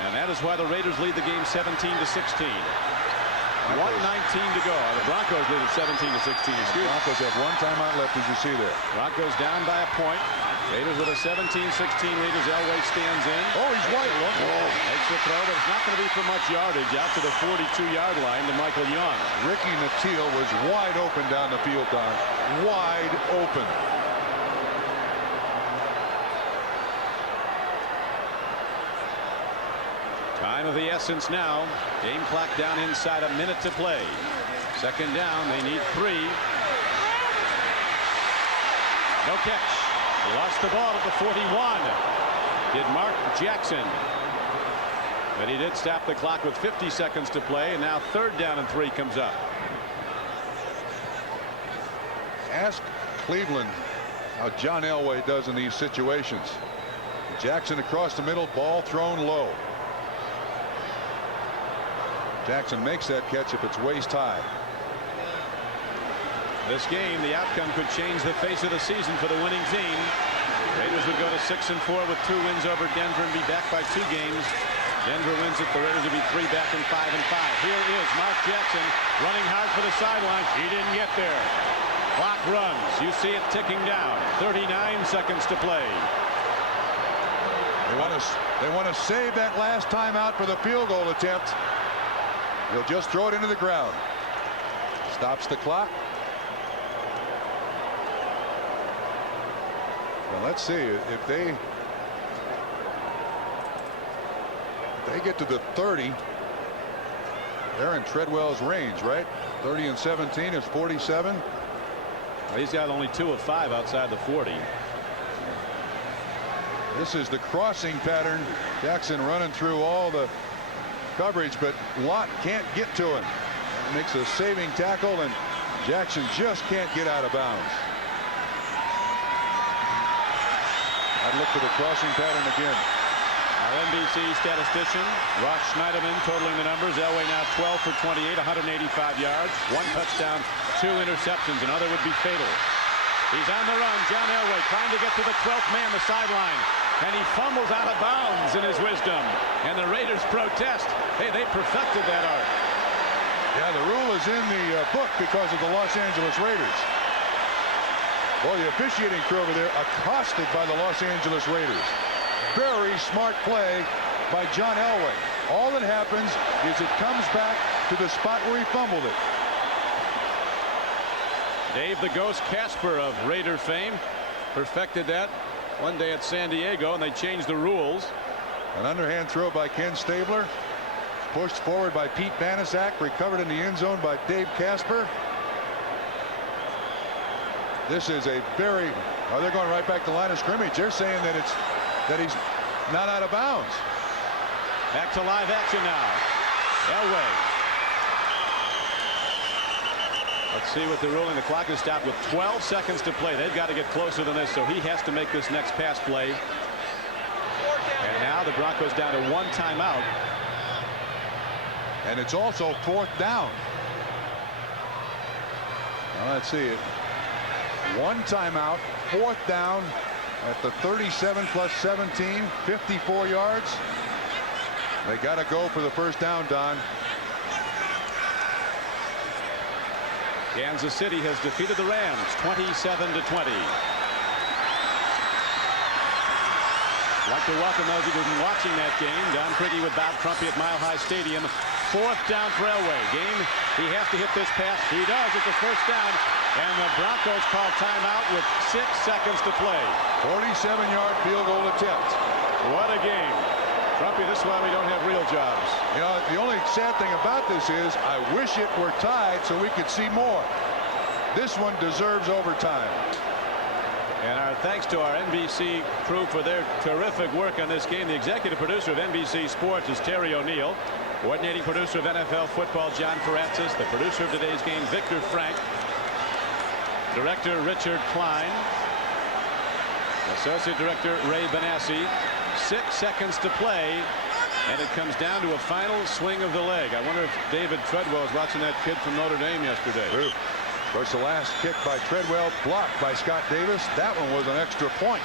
And that is why the Raiders lead the game 17-16. 1:19 to go. The Broncos lead at 17-16. The Broncos have 1 timeout left, as you see there. Broncos down by a point. Raiders with a 17-16 lead as Elway stands in. Oh, he's wide. Makes the throw, but it's not going to be for much yardage. Out to the 42-yard line to Michael Young. Ricky Nattiel was wide open down the field, Don. Wide open. Time of the essence now. Game clock down inside a minute to play. 2nd down. They need 3. No catch. He lost the ball at the 41. Did Mark Jackson. But he did stop the clock with 50 seconds to play, and now 3rd down and 3 comes up. Ask Cleveland how John Elway does in these situations. Jackson across the middle, ball thrown low. Jackson makes that catch if it's waist high. This game, the outcome could change the face of the season for the winning team. Raiders would go to 6-4 with 2 wins over Denver and be back by 2 games. Denver wins it. The Raiders would be 3 back and 5-5. Here is Mark Jackson running hard for the sideline. He didn't get there. Clock runs. You see it ticking down. 39 seconds to play. They want to save that last timeout for the field goal attempt. He'll just throw it into the ground. Stops the clock. Well, let's see if they get to the 30. They're in Treadwell's range, right? 30 and 17 is 47. Well, he's got only 2 of 5 outside the 40. This is the crossing pattern. Jackson running through all the coverage, but Lott can't get to him. Makes a saving tackle, and Jackson just can't get out of bounds. I'd look for the crossing pattern again. Our NBC statistician, Ross Schneiderman, totaling the numbers. Elway now 12 for 28, 185 yards, 1 touchdown, 2 interceptions. Another would be fatal. He's on the run. John Elway trying to get to the 12th man, the sideline. And he fumbles out of bounds in his wisdom. And the Raiders protest. Hey, they perfected that art. Yeah, the rule is in the book because of the Los Angeles Raiders. Well, the officiating crew over there accosted by the Los Angeles Raiders. Very smart play by John Elway. All that happens is it comes back to the spot where he fumbled it. Dave the Ghost Casper of Raider fame perfected that one day at San Diego, and they changed the rules. An underhand throw by Ken Stabler. Pushed forward by Pete Banasak. Recovered in the end zone by Dave Casper. This is a very... Oh, they're going right back to the line of scrimmage. They're saying that he's not out of bounds. Back to live action now. Elway. Let's see what the ruling. The clock is stopped with 12 seconds to play. They've got to get closer than this, so he has to make this next pass play. And now the Broncos down to 1 timeout. And it's also 4th down. Well, let's see it. 1 timeout, 4th down at the 37 plus 17, 54 yards. They got to go for the first down, Don. Kansas City has defeated the Rams 27-20. I'd like to welcome those who've been watching that game. Don Prigge with Bob Crumpy at Mile High Stadium. 4th down for Elway. Game, he has to hit this pass. He does. It's a first down. And the Broncos call timeout with 6 seconds to play. 47-yard field goal attempt. What a game. Crumpy, this is why we don't have real jobs. You know, the only sad thing about this is I wish it were tied so we could see more. This one deserves overtime. And our thanks to our NBC crew for their terrific work on this game. The executive producer of NBC Sports is Terry O'Neill. Coordinating producer of NFL Football, John Faratzis. The producer of today's game, Victor Frank. Director, Richard Klein. Associate Director, Ray Benassi. 6 seconds to play. And it comes down to a final swing of the leg. I wonder if David Treadwell was watching that kid from Notre Dame yesterday. Ooh. Of course, the last kick by Treadwell blocked by Scott Davis. That one was an extra point.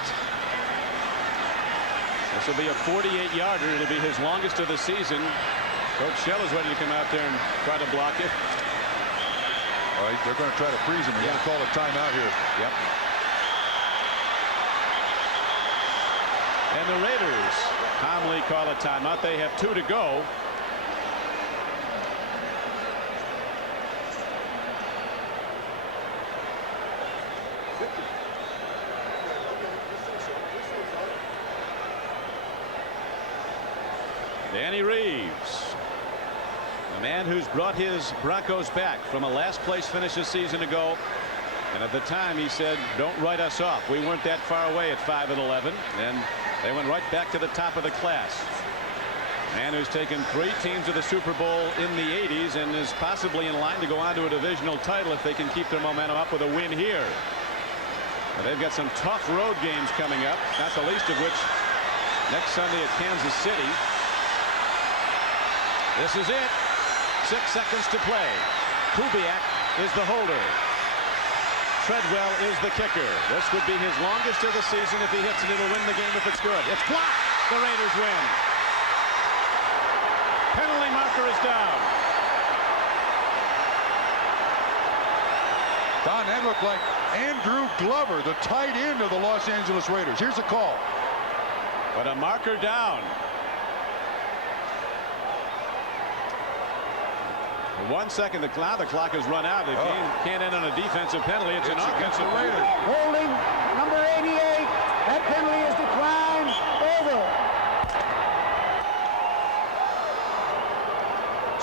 This will be a 48-yarder. It'll be his longest of the season. Coach Shell is ready to come out there and try to block it. All right, they're going to try to freeze him. They're going to call a timeout here. Yep. And the Raiders calmly call a timeout. They have 2 to go. Danny Reeves, the man who's brought his Broncos back from a last place finish a season ago. And at the time he said, don't write us off. We weren't that far away at 5-11. And they went right back to the top of the class. Man who's taken 3 teams to the Super Bowl in the 80s and is possibly in line to go on to a divisional title if they can keep their momentum up with a win here. And they've got some tough road games coming up, not the least of which next Sunday at Kansas City. This is it. 6 seconds to play. Kubiak is the holder. Treadwell is the kicker. This would be his longest of the season. If he hits it, it'll win the game if it's good. It's blocked. The Raiders win. Penalty marker is down. Don, that looked like Andrew Glover, the tight end of the Los Angeles Raiders. Here's the call. But a marker down. 1 second. The clock has run out. The game can't end on a defensive penalty. It's an offensive penalty. Holding number 88. That penalty is declined. Over.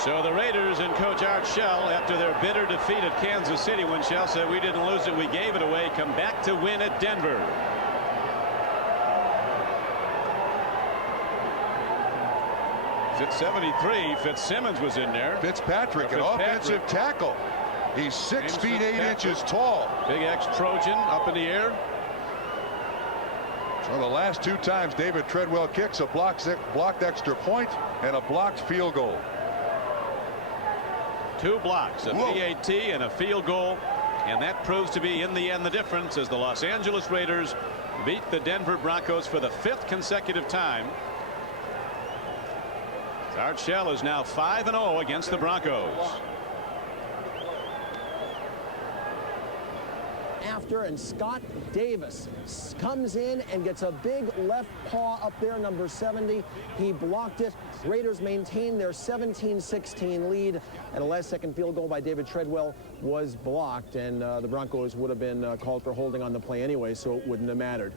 So the Raiders and Coach Art Shell, after their bitter defeat at Kansas City when Shell said we didn't lose it, we gave it away, come back to win at Denver. At 73, Fitzsimmons was in there. Fitzpatrick, an offensive tackle. He's 6 feet 8 inches tall. Big ex-Trojan up in the air. So the last 2 times David Treadwell kicks, a blocked extra point and a blocked field goal. 2 blocks, a PAT and a field goal. And that proves to be, in the end, the difference as the Los Angeles Raiders beat the Denver Broncos for the 5th consecutive time. Art Shell is now 5-0 against the Broncos. And Scott Davis comes in and gets a big left paw up there, number 70. He blocked it. Raiders maintain their 17-16 lead, and a last-second field goal by David Treadwell was blocked, and the Broncos would have been called for holding on the play anyway, so it wouldn't have mattered.